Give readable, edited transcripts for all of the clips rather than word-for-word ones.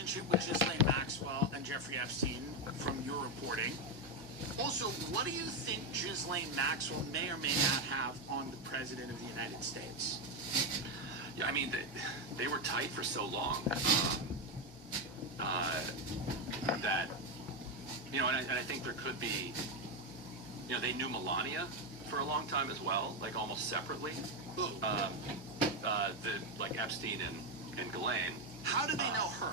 relationship with Ghislaine Maxwell and Jeffrey Epstein from your reporting? Also, what do you think Ghislaine Maxwell may or may not have on the President of the United States? Yeah, I mean, they were tight for so long that, you know, and I think there could be, you know, they knew Melania for a long time as well, like almost separately. Like Epstein and Ghislaine. How did they know her?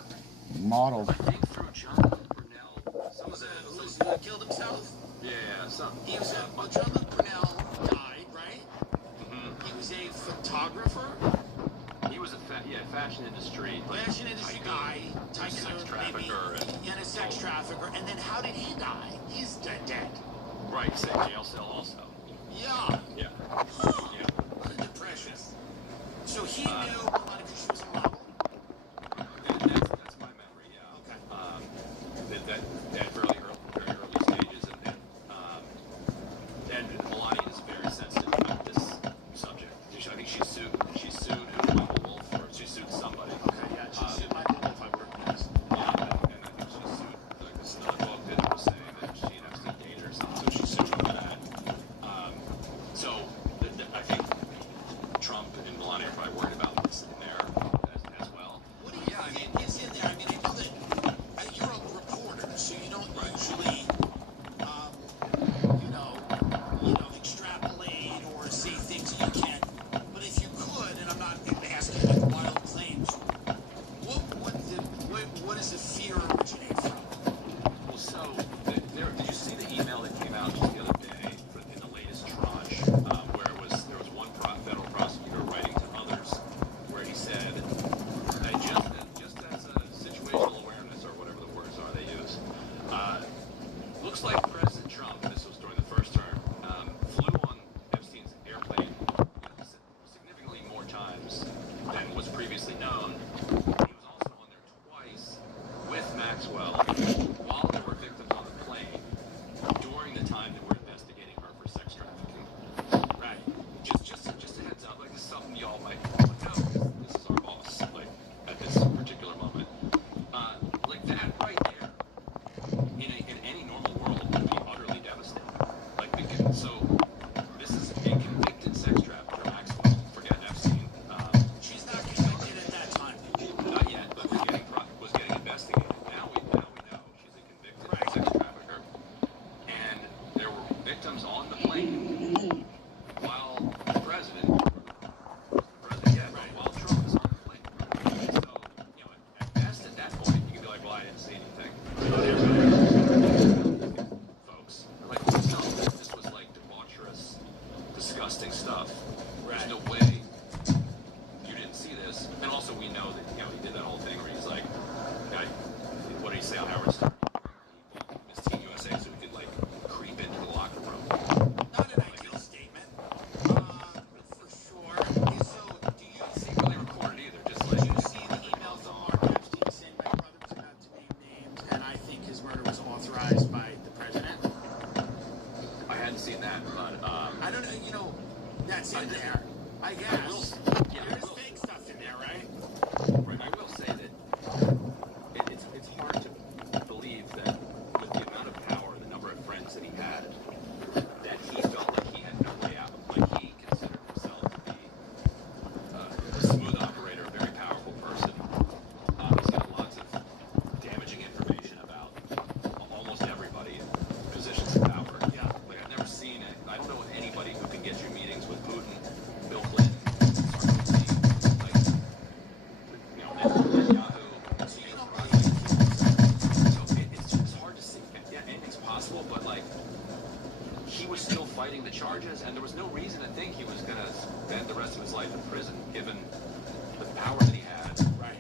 Models. I think through Jonathan Brunel. Some of the who killed himself? Yeah, some. He was Jonathan Brunel died, right? Mm-hmm. He was a photographer. He was a fashion industry. Fashion industry guy, tycoon, sex trafficker, and a sex trafficker. And then how did he die? He's dead. Right, he's in jail cell also. Yeah. Yeah. Yeah. Depression. So he knew Melania because she was a model. That's my memory. Yeah. Okay. That very early stages, and Melania is very sensitive about this subject. I think she sued Michael Wolff, or she sued somebody. Okay. Yeah. She sued Michael Wolff. I worked with this. Yeah, and I think she sued. This is another book that was saying that she and Epstein dated or something. So she sued for that. So I think Trump and Melania are probably worried about this in there as well. What do you think is in there? I mean, I know that you're a reporter, so you don't usually, extrapolate or say things that you can't. But if you could, and I'm not asking like wild claims, what does the fear originate from? Well, so did you see the email that came out just the other day in the latest tranche, where there was one federal prosecutor writing to others, where he said that just as a situational awareness, or whatever the words are they use, looks like President Trump, this was during the first term, flew on Epstein's airplane significantly more times than was previously known. He was also on there twice with Maxwell while there were victims on the plane during the time that we're investigating her for sex trafficking. Right. Just a heads up, like this is something y'all might look out. This is our boss, like at this particular moment. Like that right there, in any normal world, would be utterly devastating. Like so, this is a convicted sex trafficker, Maxwell. Forget Epstein. She's not convicted at that time. Not yet, but was getting investigated. Now we know she's a convicted sex trafficker, and there were victims on the plane while the president, while Trump is on the plane. So, at best at that point, you can be like, well, I didn't see anything. Folks, like, no, this was like debaucherous, disgusting stuff. There's no way you didn't see this. And also, we know that, he did that whole thing where he's like, what did he say on Howard Stern? His Team USA, so he could, like, creep into the locker room. Not an ideal statement, for sure. So, do you see really recorded either? Just like, did you see the email from Mark Epstein saying my brother was about to name names, and I think his murder was authorized by the president? I hadn't seen that, but I don't know. That's in there. I guess. There's fake stuff in there, right? Right. I will say that it's hard to believe that with the amount of power, the number of friends that he had, that he felt like he had no way out. Like he considered himself to be a smooth operator, a very powerful person. He's got lots of damaging information about almost everybody in positions of power. Yeah. Like I've never seen it. I don't know anybody who can get you meetings with Putin, Bill Clinton, Sarkozy, like, Netanyahu. So it's hard to see. Yeah, anything's possible, but like he was still fighting the charges, and there was no reason to think he was going to spend the rest of his life in prison, given the power that he had. Right.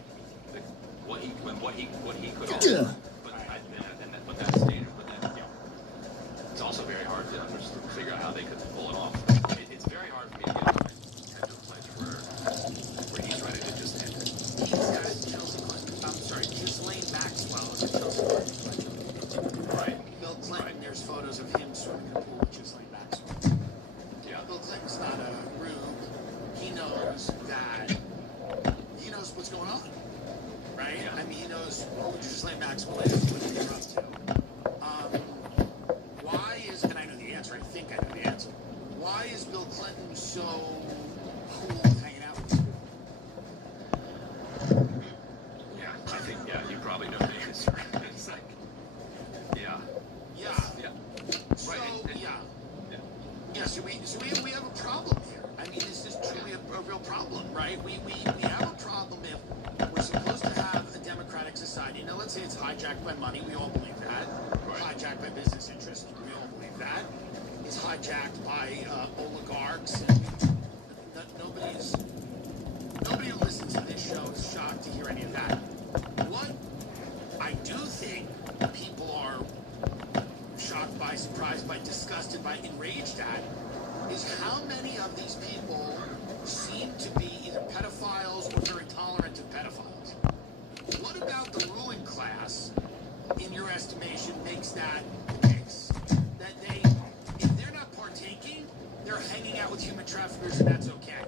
What he could offer. But that stated. It's also very hard to figure out how they could pull it off. It's very hard for me to get my head to a place where he's ready to just end it. He's got Chelsea Clinton. I'm sorry, Ghislaine Maxwell is a Chelsea Clinton. Right. Bill Clinton, there's photos of him swimming in the pool with Ghislaine Maxwell. Yeah. Bill Clinton's not a rube. He knows that. He knows what's going on. right? Yeah. I mean, he knows who Ghislaine Maxwell is, what he's up to. Why is, and I know the answer, I think I know the answer. Why is Bill Clinton so cool hanging out with these people? Yeah, I think, you probably know the answer. It's like, yeah. Yeah. Yeah. So, Right. Yeah, so we have a problem here. I mean, this is truly a real problem, right? We have a problem if we're supposed to have a democratic society. Now, let's say it's hijacked by money. We all believe that. Right. Hijacked by business interests. We all believe that. It's hijacked by oligarchs. And nobody who listens to this show is shocked to hear any of that. What I do think people are shocked by, surprised by, disgusted by, enraged at is how many of these people seem to be either pedophiles or very tolerant of pedophiles. What about the ruling class, in your estimation, makes that the case? That if they're not partaking, they're hanging out with human traffickers and that's okay.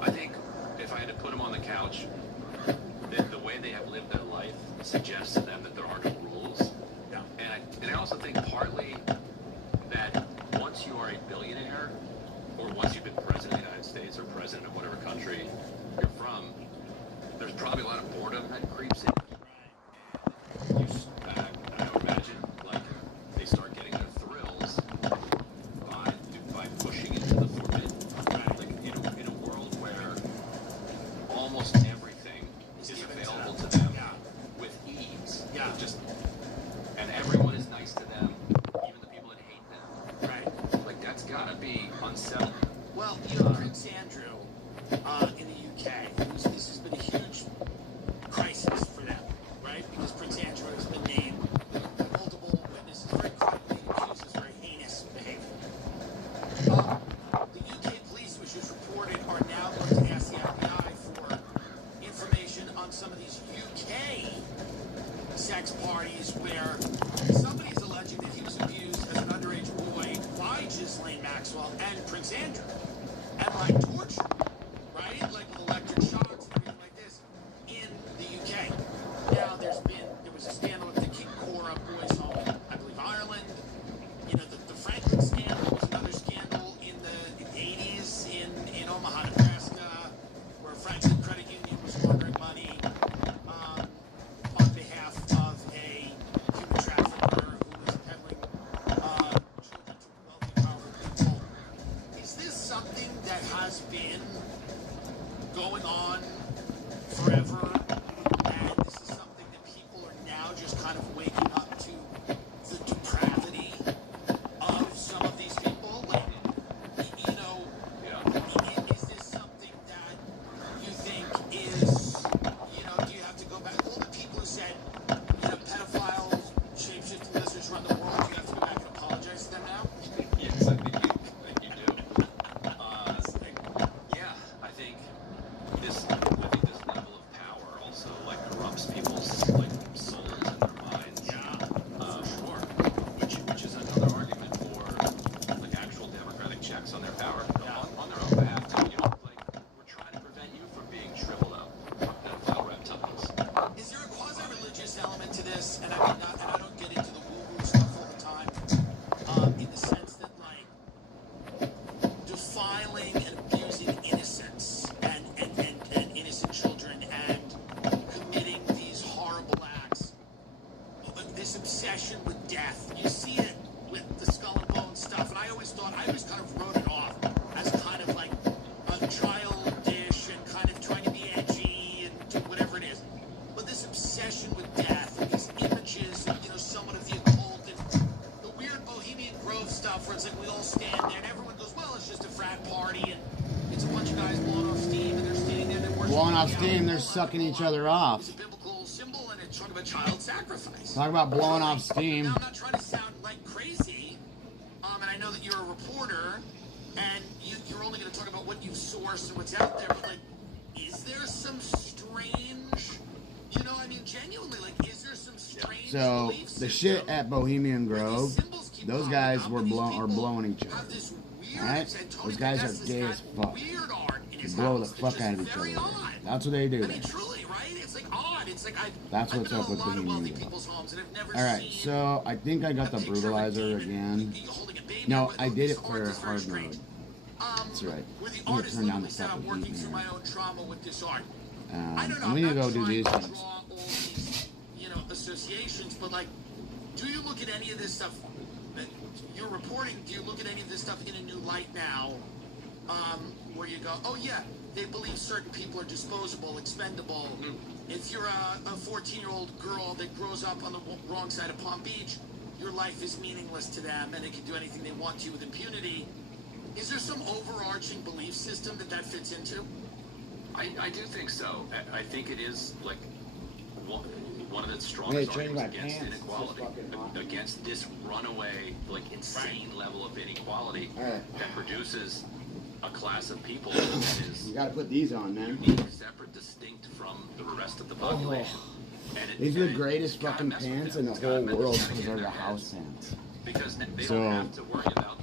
I think if I had to put them on the couch, the way they have lived their life suggests to them that there are no rules. Yeah. And I also think partly that once you are a billionaire, or once you've been president of the United States or president of whatever country you're from, there's probably a lot of boredom that creeps in. And I would imagine, like, they start getting their thrills by pushing into the forbidden. Like, in a world where almost everything is available to them with ease. Yeah. And everyone is nice to them, even the people that hate them. Right. Like, that's gotta be unsettling. Well, Prince Andrew in the UK, this has been a huge crisis for them, right? Because Prince Andrew has been named multiple witnesses, very credibly accused of very heinous behavior. The UK police, which was reported, are now going to ask the FBI for information on some of these UK sex parties where somebody's alleging that he was abused as an underage boy by Ghislaine Maxwell and Prince Andrew. And like torture, right? Like with electric shocks and everything like this in the UK. Now there was a scandal with the King Cora boys home, I believe Ireland. The Franklin scandal was another scandal in the 80s in Omaha, Nebraska, where Franklin Credit Union was laundering money on behalf of a human trafficker who was peddling children to wealthy, powerful people. Is this something that has been going on forever, and this is something that people are now just kind of waking up to the depravity of some of these people? Like, is this something that you think is, do you have to go back? All the people who said, pedophiles, shape-shifting lizards run the world, do you have to go back and apologize to them now? Yes, I think you do. I think this level of power also corrupts people's souls and their minds. Yeah, for sure. Which is another argument for actual democratic checks on their power on their own behalf too. We're trying to prevent you from being shriveled up pedophile reptiles. Is there a quasi-religious element to this? And I don't get into the woo-woo stuff all the time, in the sense that defiling and abusing innocence and innocent children and committing these horrible acts, this obsession with death. You see it with the skull and bone stuff, and I always kind of wrote it off as kind of like a childish and kind of trying to be edgy and do whatever it is. But this obsession with death and these images of, somewhat of the occult and the weird Bohemian Grove stuff where it's like we all stand there and everyone goes, well, it's just a frat party and it's a bunch of guys blowing off steam and they're standing there and they're worshiping. Blowing off steam, they're sucking each other off. It's a biblical symbol and it's talking about child sacrifice. Talk about blowing off steam. Now, I'm not trying to sound like crazy, and I know that you're a reporter and you're only going to talk about what you've sourced and what's out there, but is there some strange, genuinely, is there some strange So the shit at Bohemian Grove, those guys are blowing each other. Alright? Those guys are gay as fuck. They blow the fuck out of each other. That's what they do. Truly, right? It's like That's I've what's been in up a with lot of wealthy Bohemia. people's homes and I've never Alright, seen so I think I got a the picture of a brutalizer demon again. holding a baby. No, I did This it art for is very hard strange. mode. That's right. Where the I'm gonna artist turn down literally the said, I'm fucking working heat through in my here. own trauma with this art. I don't know. And we need to I'm go not do trying these to things. draw all these, associations, but like, do you look at any of this stuff that you're reporting? Do you look at any of this stuff in a new light now, where you go, oh yeah, they believe certain people are disposable, expendable. If you're a 14-year-old girl that grows up on the wrong side of Palm Beach, your life is meaningless to them, and they can do anything they want to you with impunity. Is there some overarching belief system that fits into? I do think so. I think it is like one of the strongest arguments against inequality, against this runaway, like insane level of inequality that produces a class of people that is You gotta put these on, man. unique, separate, distinct from the rest of the population. These are the greatest fucking pants in the whole world because they're the house pants. Because they don't have to worry about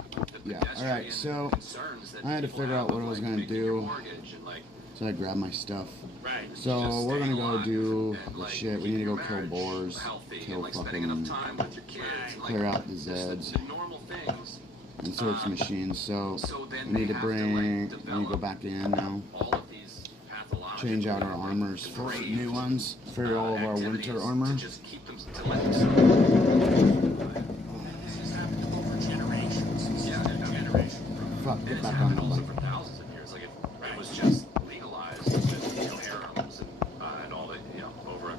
the alright, so concerns that I had to people figure have out what of, I was like, gonna making your do. mortgage and, like, So I grabbed my stuff. Right. So just we're gonna staying go alive do and, the like, shit. We keeping need to go your kill marriage boars, healthy kill and, like, spending enough fucking, time with your kids and, like, clear out the just Zeds, the normal things. and search machines. So So then we need they to have to, bring. like, We need to go develop back in now. all of these pathological, Change out our like, armors for depraved, new ones for all of our activities winter armor. to just keep them, to let them survive. This has happened over generations. Yeah, Generation. Fuck, And get it's back on happened the also bike. for thousands of years. Like if it was just legalized, with, harems and all that, over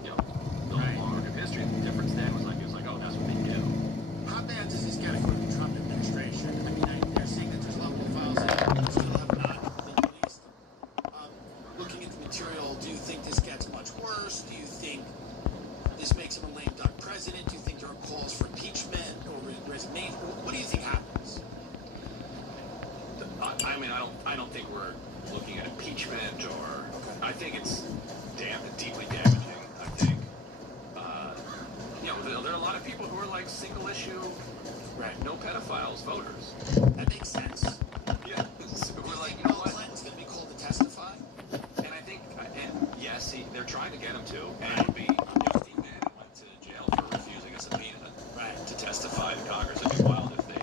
the long arc of history. The difference then was like, oh, that's what they do. How bad does this get according to the Trump administration? I mean, they're saying that there's level files that still have not been released. Looking at the material, do you think this gets much worse? Do you think this makes him a lame duck president? Do you think there are calls for impeachment or resignation? What do you think happens? I mean, I don't think we're looking at impeachment or. I think it's deeply damaging. I think. There are a lot of people who are like single issue, no pedophiles voters. That makes sense. Yeah, so we're like, Bill Clinton's going to be called to testify? And I think, yes, they're trying to get him to, and it would be, Steve Bannon went to jail for refusing a subpoena to testify in Congress. It'd be wild if they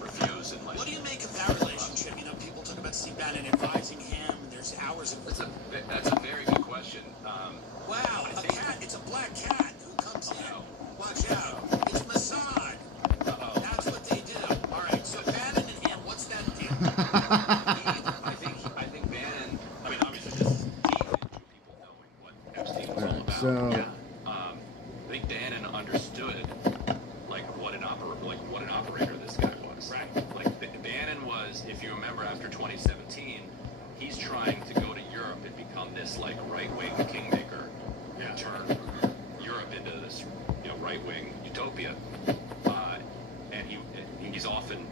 refuse and like. What do you make of that relationship? People talk about Steve Bannon advising him, and there's hours of... That's a very good question. Wow, a cat. It's a black cat who comes in. Watch out. It's Mossad. That's what they do. All right, so Bannon and him, what's that deal? I think Bannon. I mean, obviously, this is deep into people knowing what Epstein was all about. So I think Bannon understood like what an operator this guy was. Right. Like Bannon was, if you remember, after 2017, he's trying to go to Europe and become this like right-wing kingmaker and turn Europe into this right-wing utopia. And he's often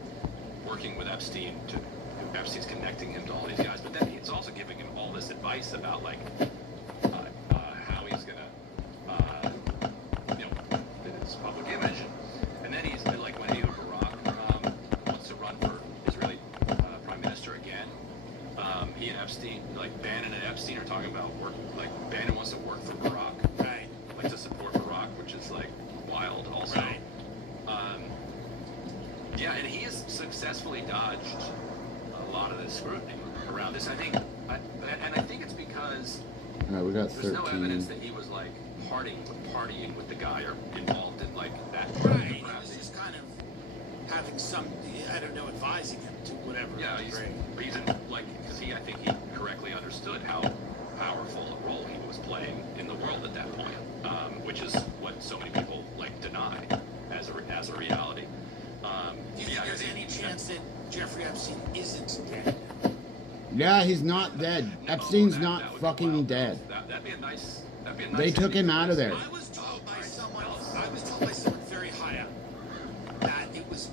working with Epstein Epstein's connecting him to all these guys, but then it's also giving him all this advice about like how he's gonna his public image, and then he's like when Barack wants to run for Israeli prime minister again, he and Epstein, like Bannon and Epstein, are talking about work. Like Bannon wants to work for Barack, like to support Barack, which is like wild also. Yeah, and he has successfully dodged a lot of the scrutiny around this. I think it's because alright, we got there's no evidence 13. that he was like partying with the guy or involved in like that. Right. He was just kind of having some, I don't know, advising him to whatever. Yeah, he's in, like, because I think he correctly understood how powerful a role he was playing in the world at that point, which is what so many people like deny as a reality. Do you think there's any chance that Jeffrey Epstein isn't dead? Yeah, he's not dead. Epstein's that not would be fucking wild. dead. That'd be a nice. They took him out of there. I was told by someone very high up that it was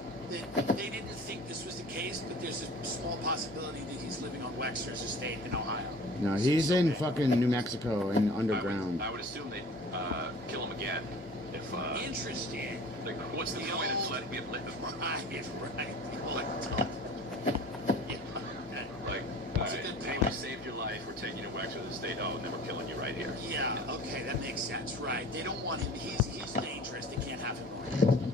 that they didn't think this was the case, but there's a small possibility that he's living on Wexler's estate in Ohio. No, he's in fucking New Mexico in underground. I would assume they'd kill him again if. Interesting. Like, what's the point of letting him live? Like, hey, we saved your life. We're taking you to back to the state. Oh, and then we're killing you right here. Yeah, okay, that makes sense. Right. They don't want him. He's dangerous. They can't have him around.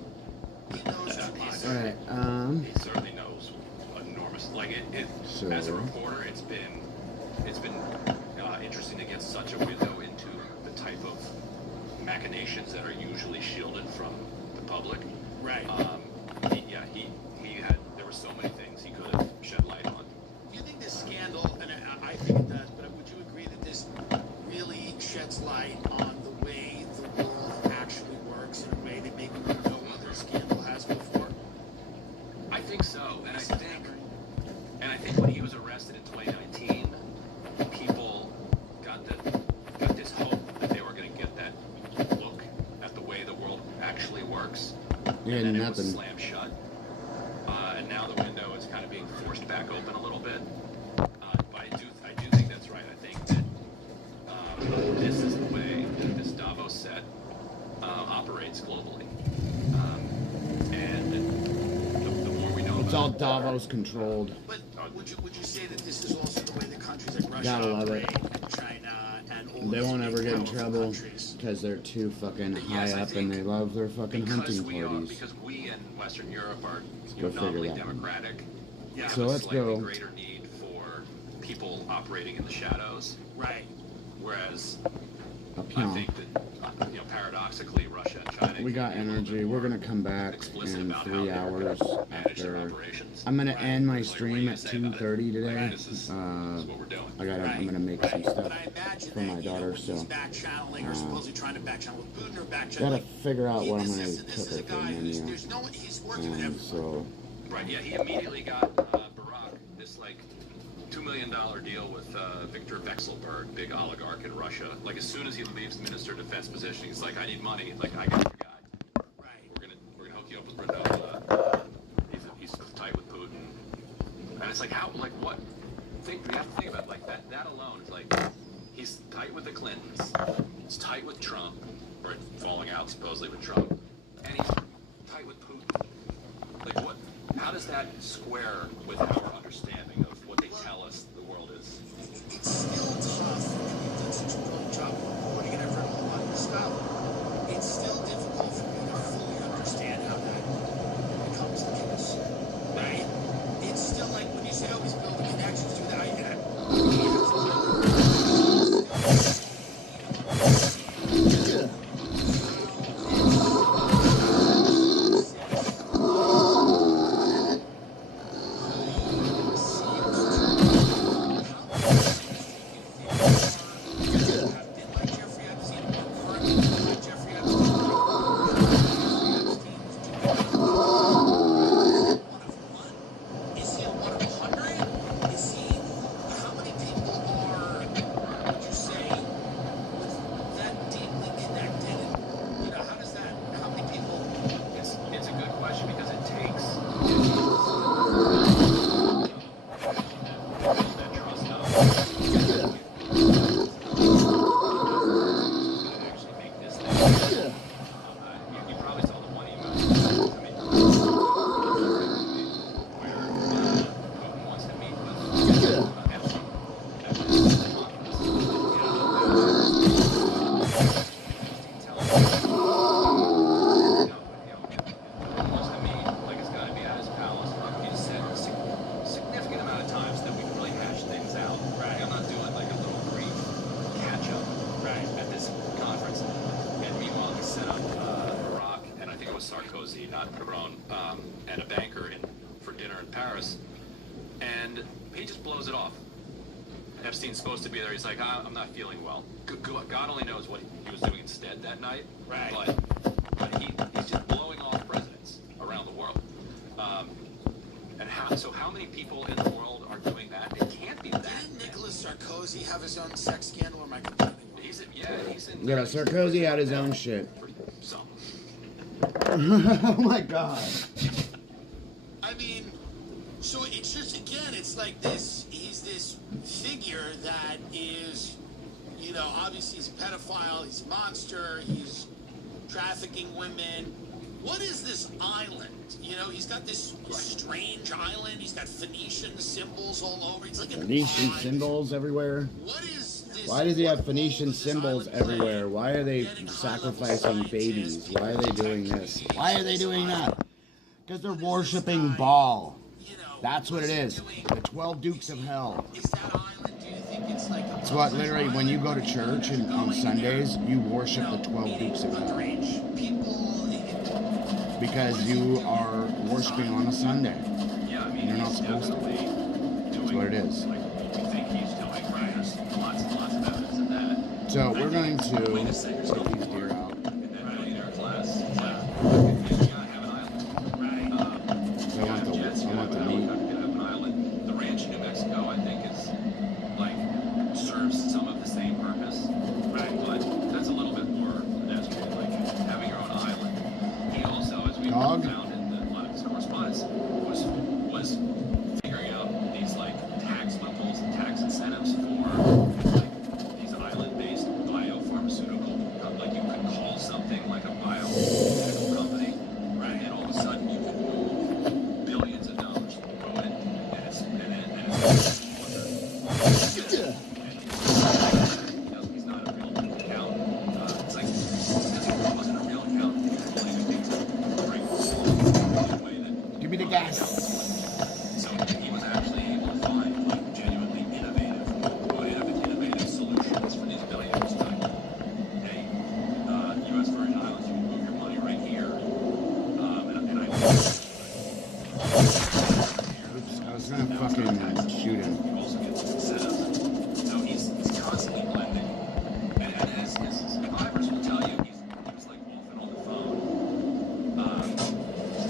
He knows too much. All right. He certainly knows enormous. Like as a reporter, it's been interesting to get such a window into the type of machinations that are usually shielded from the public. Right. There were so many things he could have shed light on. Do you think this scandal, and I think it does, but would you agree that this really sheds light on the way the world actually works in a way that maybe no other scandal has before? I think so, and I think when he was arrested in 2019, people got this hope that they were going to get that look at the way the world actually works. Yeah, and then nothing. It was slammed shut. And now the window is kind of being forced back open a little bit. But I do think that's right. I think that this is the way that this Davos set operates globally. And the more we know It's all about it, Davos controlled. But would you say that this is also the way that countries like Russia Gotta love it. operate, China, and all They these won't big ever get in powerful trouble countries? because they're too fucking Yes, high I up and think they love their fucking hunting parties. Because we in Western Europe are Go figure nominally that one. democratic. Yeah. We So have a let's slightly go. greater need for people operating in the shadows. Right. Whereas Up I here. think that, paradoxically, Russia and China. We got can be a little energy. bit We're more gonna come back explicit in about how 3 they're hours gonna manage their after. operations. I'm gonna end my Like, what stream do you at say about it? 2:30 today. Like, this is what we're doing. I'm gonna make some stuff But I imagine for that, my daughter. when So he's back channeling or supposedly trying to back channel with Putin or back gotta channeling. figure out what I'm this gonna is cook a her for guy a who's menu. there's no one. He's working with everyone. So Right, yeah, he immediately got Barack this $2 million deal with Viktor Vekselberg, big oligarch in Russia. Like as soon as he leaves the Minister of Defense position, he's like, I need money. Like I got your guy. Right. We're gonna hook you up with Brunel. He's tight with Putin. And it's like what? We have to think about that alone. It's like he's tight with the Clintons. He's tight with Trump, or falling out supposedly with Trump, and he's tight with Putin. Like what? How does that square with our understanding of what they tell us the world is? It's still tough. You did such a great job of reporting, and I've read a whole lot of this stuff. It's still difficult for me to fully understand how that becomes the case, right? It's still like when you say, "Oh, he's building connections to that." Is he a 100? Is he? How many people are, would you say, with that deeply connected? And, how does that? How many people? It's a good question because it takes that trust up. Actually make this thing. You probably saw the one email. Where Putin wants to meet with Epstein at this conference. Wants to meet, like it's got to be at his palace. He said a significant amount of times that we can really hash things out. Right. I'm not doing like a little brief catch up at this conference. And meanwhile, he set up Barack and I think it was Sarkozy, not Macron, and a banker for dinner in Paris. And he just blows it off. Epstein's supposed to be there. He's like, I'm not feeling well. God only knows what he was doing instead that night. Right. But he's just blowing off presidents around the worworld. And how many people in the world are doing that? It can't be that. Didn't Nicolas Sarkozy have his own sex scandal, or am I completely wrong? He's in. yeah, Sarkozy had his own shit. Some. Oh my god. I mean, so it's just, again, it's like this, he's this figure that is, obviously he's a pedophile, he's a monster, he's trafficking women. What is this island? He's got this strange island, he's got Phoenician symbols all over, he's like an Phoenician odd- symbols everywhere. What is Why does he have Phoenician symbols everywhere? Why are they sacrificing babies? Why are they doing this? Why are they doing that? Because they're worshiping Baal. That's what it is. The 12 Dukes of Hell. It's what literally, when you go to church and on Sundays, you worship the 12 Dukes of Hell. Because you are worshiping on a Sunday. And you're not supposed to. That's what it is. So we're going to take these deer out. I want the meat. The ranch in New Mexico, I think, is like serves some of the same purpose, right? But that's a little bit more pedestrian, like having your own island. He also, as we found in a lot of his correspondence, was figuring out these like tax loopholes and tax incentives for like these island-based biopharmaceutical, like you could call something like a biomedical company, right? And all of a sudden you could move billions of dollars to promote it, and it's he's not a real account. It's like because he wasn't a real account. He was willing to think to break the way that. Give me the gas. So he was actually able to find like genuinely innovative solutions for these billionaires. Like, hey, U.S. Virgin Islands, you can move your money right here. And Oops, I was gonna fucking shoot him. you also get some incentives. So he's constantly blending. And as his survivors will tell you, he was like often on the phone.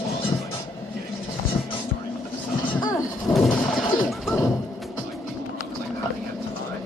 Also like getting starting with the design. Like people were always like, how do you have time?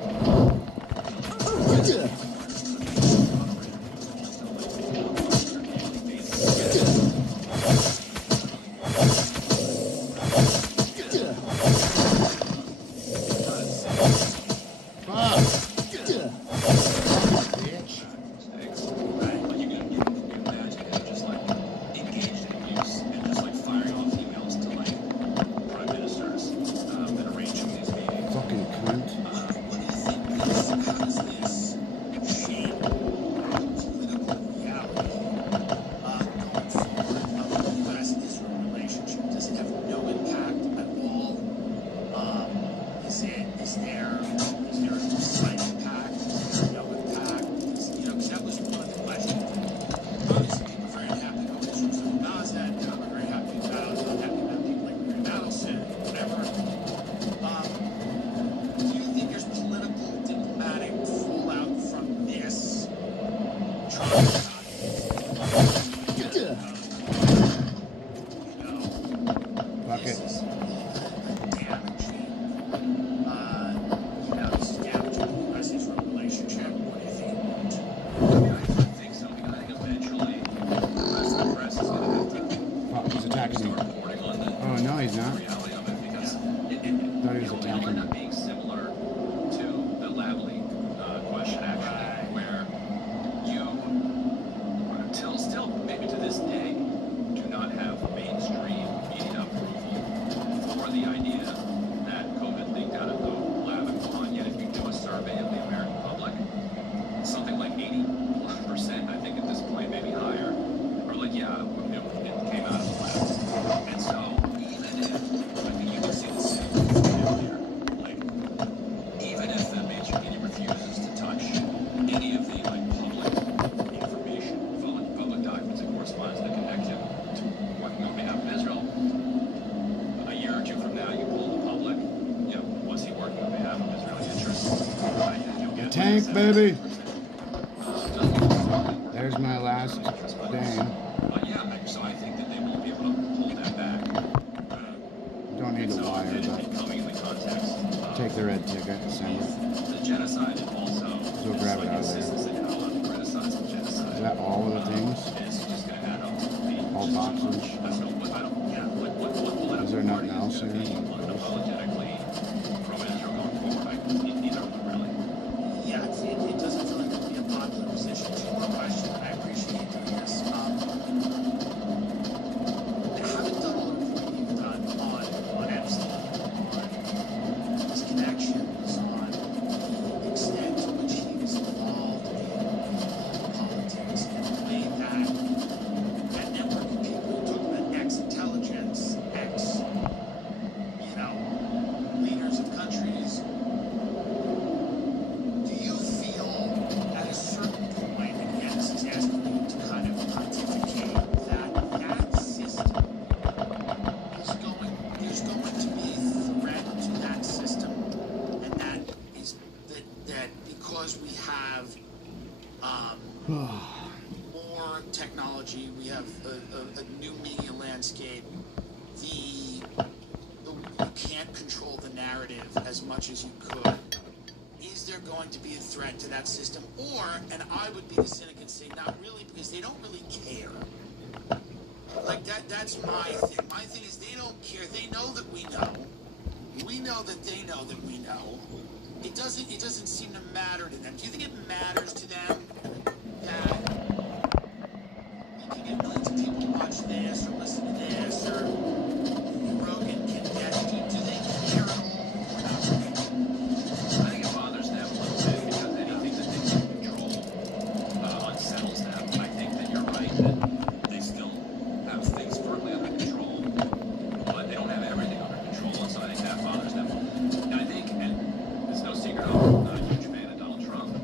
Tank, baby. There's my last dang. So I think that they won't be able to hold that back. Don't need the wire, but take the red ticket and send it. The genocide also. So grab it out of there. Is that all of the things? All boxes? Is there nothing else in it? It doesn't feel like it would be a popular position. To your question, I appreciate this. Having done all the reporting you've done on Epstein, on his connections, on the extent to because we have more technology, we have a new media landscape, you can't control the narrative as much as you could. Is there going to be a threat to that system? Or, and I would be the cynic and say not really, because they don't really care. Like that's my thing. My thing is they don't care. They know that we know. We know that they know that we know. It doesn't seem to matter to them. Do you think it matters to them that we can get millions of people to watch this or listen to this or Rogan can get? Do they care at all? Or not really? I think it bothers them a little bit because anything that they can control unsettles them. I think that you're right that they still have things firmly under control, but they don't have everything under control, and so I think that bothers them. And I think, and it's no secret, I'm not a huge fan of Donald Trump,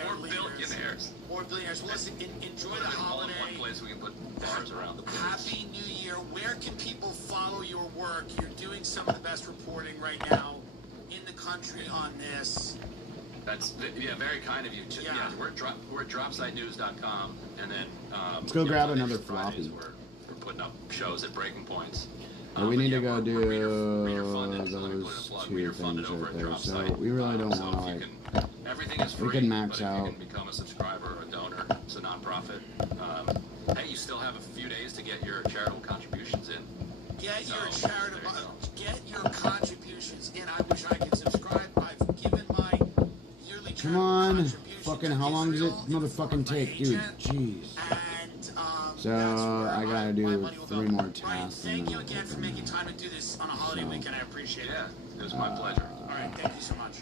billionaire More leaders. billionaires. More billionaires. Well, listen, enjoy Put the them all in holiday. one place we can put bars around the place. Happy New Year. Where can people follow your work? You're doing some of the best reporting right now in the country on this. That's very kind of you. Yeah. We're at dropsitenews.com, and then Let's go grab on another Fridays, floppy. We're putting up shows at breaking points. We need to go we're do reader-funded, so let me put in a those plug. two Reader-funded things over right at there. Drop So Site. we really don't So want if to you like. can, everything is free. We can max but out. If you can become a subscriber or a donor, it's a nonprofit. Hey, you still have a few days to get your charitable contributions in. Get your So, charitable, there you go. get your contributions in. I wish I could subscribe. I've given my yearly Come charitable on. contribution Fucking, to how long does it Israel in the form motherfucking of my take, dude? agent. Jeez. And, So, that's where I gotta my do money will 3 go. more Brian, tasks. thank and you then again I'll for making time to do this on a holiday So- weekend. I appreciate it. Yeah, it was my pleasure. All right, thank you so much.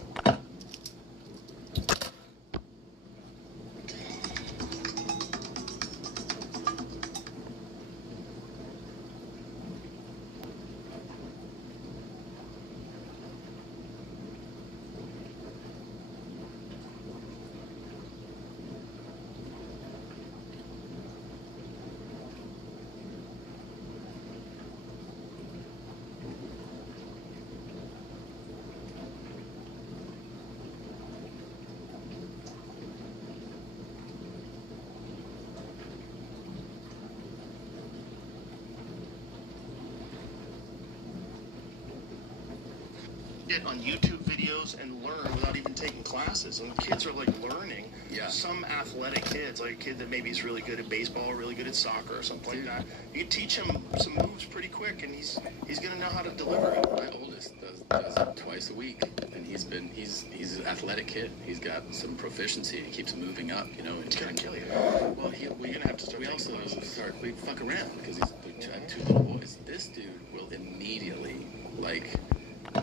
Get on YouTube videos and learn without even taking classes. And kids are like learning. Yeah. Some athletic kids, like a kid that maybe is really good at baseball, or really good at soccer, or something like that. You can teach him some moves pretty quick, and he's gonna know how to deliver it. My oldest does it twice a week, and he's an athletic kid. He's got some proficiency. He keeps moving up, you know. It's gonna kill you. Well, we're gonna have to start We taking also classes. we fuck around because I have 2 little boys. This dude will immediately like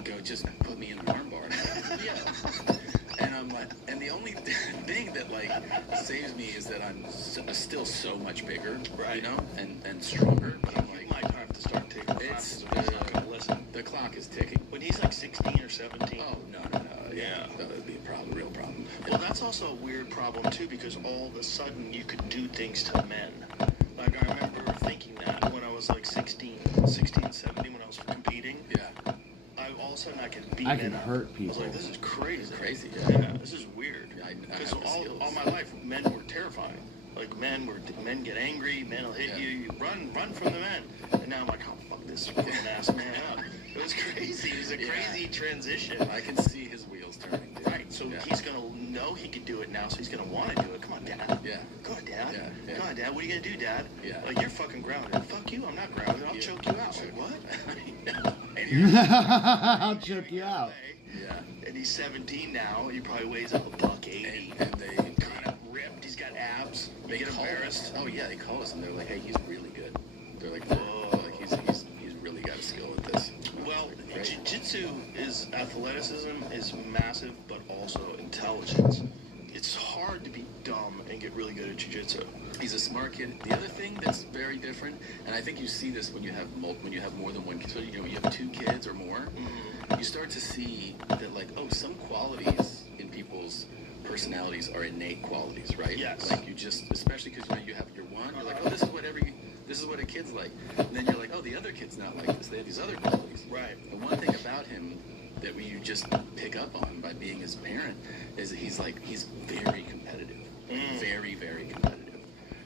go just put me in an armbar. And yeah. And I'm like, and the only thing that like saves me is that I'm still so much bigger, Right. you know, and stronger. But I'm You like, might have to start taking it's classes if he's not gonna listen. the clock is ticking. When he's like 16 or 17. Oh no, Yeah. that would be a problem, real problem. Well, that's also a weird problem too, because all of a sudden you could do things to men. Like I remember thinking that when I was like 16, 17, when I was competing. Yeah. All of a sudden I could beat I men can up. hurt I people. was like, this is crazy. Crazy, Yeah, yeah. this is weird. Yeah, I Because have the skills. all my life, men were terrifying. Like men get angry, men will hit Yeah. you run from the men. And now I'm like, oh fuck this fucking ass man up. It was crazy. It was a Yeah. crazy transition. I can see his wheels turning. Dude. Right, so Yeah. he's gonna know he can do it now, so he's gonna want to do it. Come on, Dad. Yeah. Come on, Dad. Yeah, yeah. Come on, Dad. What are you gonna do, Dad? Yeah. Like you're fucking grounded. Fuck you. I'm not grounded. I'll Yeah. choke you out. Like what? I'll choke you out. Yeah. And he's 17 now. He probably weighs up $180. And they Kind of ripped. He's got abs. You get call embarrassed. us. Oh yeah, they call us and they're like, hey, he's really good. They're like, he's really got a skill at this. Well, Great. jiu-jitsu is athleticism is massive, but also intelligence. It's hard to be dumb and get really good at jiu-jitsu. He's a smart kid. The other thing that's very different, and I think you see this when you have more than one kid. So you know, when you have 2 kids or more, you start to see that like, oh, some qualities in people's personalities are innate qualities, right? Yes. Like you just, especially because you have your one, you're like, oh, this is what a kid's like. And then you're like, oh, the other kid's not like this. They have these other qualities. Right. The one thing about him that you just pick up on by being his parent is that he's very competitive. Very, very competitive.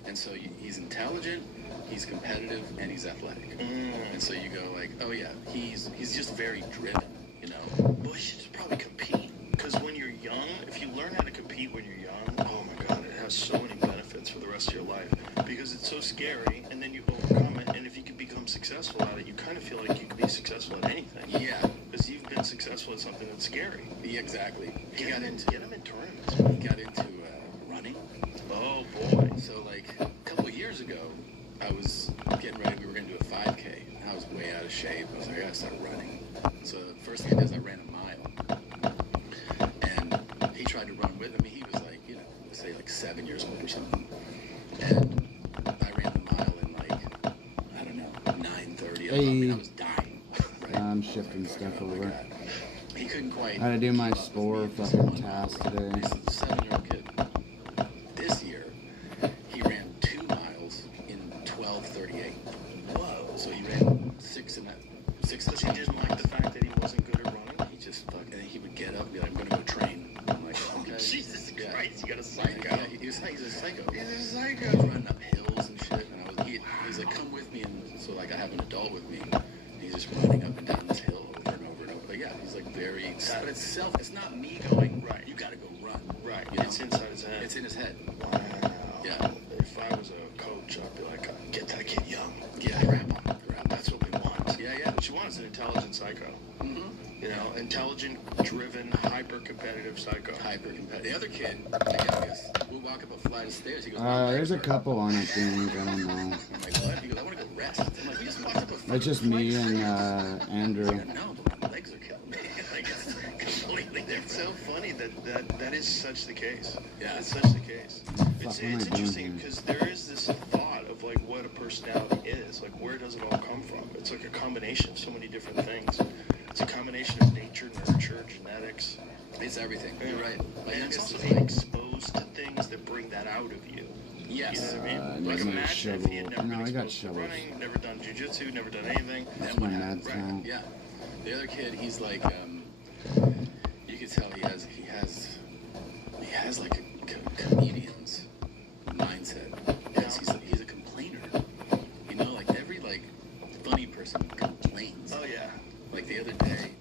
And so he's intelligent, he's competitive, and he's athletic. And so you go like, oh yeah, he's just very driven, you know? Well, you should probably compete. Because when you're young, if you learn how to compete when you're young, oh my God, it has so many benefits for the rest of your life. Because it's so scary, and then you overcome it, and if you can become successful at it, you kind of feel like you can be successful at anything. Yeah. Because you've been successful at something that's scary. Yeah, exactly. Get him in tournaments. He got into running. Oh boy. So like a couple of years ago, I was getting ready. We were going to do a 5K. And I was way out of shape. I was like, I gotta start running. So the first thing I did is I ran a mile. And he tried to run with me. He was like, you know, let's say like 7 years old or something. And I ran the mile in like, I don't know, 9:30. I mean, I was dying. Right? I'm shifting stuff Oh my over. God. He couldn't quite. I had to do my keep up with spore me. This fucking one task mile. today. This is a 7-year-old kid. You got a Like, psycho. yeah, he's a psycho. He's a He's psycho. running up hills and shit, and he's like, come with me, and so like I have an adult with me. And he's just running up and down this hill over and over and over. But yeah, he's like very, but it's not me going, Right. you gotta go run. Right. You know? It's inside his head. It's in his head. Wow. Yeah. If I was a coach, I'd be like, get that kid young. Yeah. Grab him. That's what we want. Yeah. What you want is an intelligent psycho. Mm-hmm. You know, intelligent, driven, hyper-competitive psycho. Hyper competitive. The other kid, I guess, we'll walk up a flight of stairs. He goes, There's a couple on it, think. I don't know. I'm like, what? He goes, I want to go rest. I'm like, we just walked up a flight. It's just me and Andrew. No, but my legs are killing me. Like, it's completely different. It's so funny that is such the case. Yeah. It's such the case. Fuck, It's what am I doing interesting here? because there is this thought of like what a personality is. Like where does it all come from? It's like a combination of so many different things. It's a combination of nature, nurture, genetics. It's everything. You're right. My And it's youngest also is being like, exposed to things that bring that out of you. yes. You know what I mean? There's Like my imagine if he had shovel. never No, been I got exposed to shovels. running, never done jujitsu, never done anything. That's Then my what mad happens? town. Yeah. The other kid, he's like, you can tell he has like a comedian's mindset. Yes, he's a complainer. You know, like every like funny person complains. Oh yeah. Like the other day,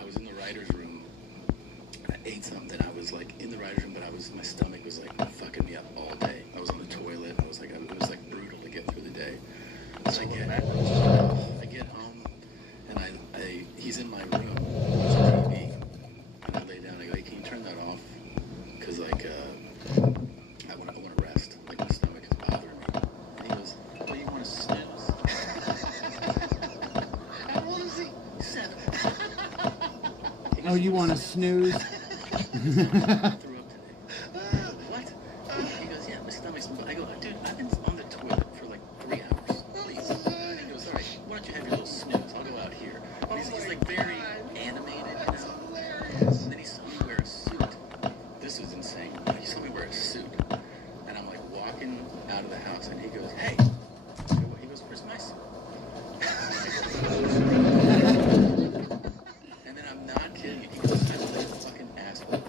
I was in the writer's room. I ate something. I was like in the writer's room, but my stomach was like fucking me up all day. I was on the toilet. It was like brutal to get through the day. So I get home, and he's in my room, watching TV, and I lay down. I go, hey, can you turn that off? Because like I want to rest. Like my stomach is bothering me. And he goes, well, you want to snooze? How old is he? 7. Oh, you want to snooze? I threw up today. What? He goes, yeah, my stomach's. I go, dude, I've been on the toilet for like 3 hours. Please. And he goes, all right, why don't you have your little snooze? I'll go out here. And he's like very animated, you know. And then he saw me wear a suit. This was insane. He saw me wear a suit, and I'm like walking out of the house, and he goes, hey. He goes, where's my suit? And then I'm not kidding you. He goes, I look like a fucking asshole.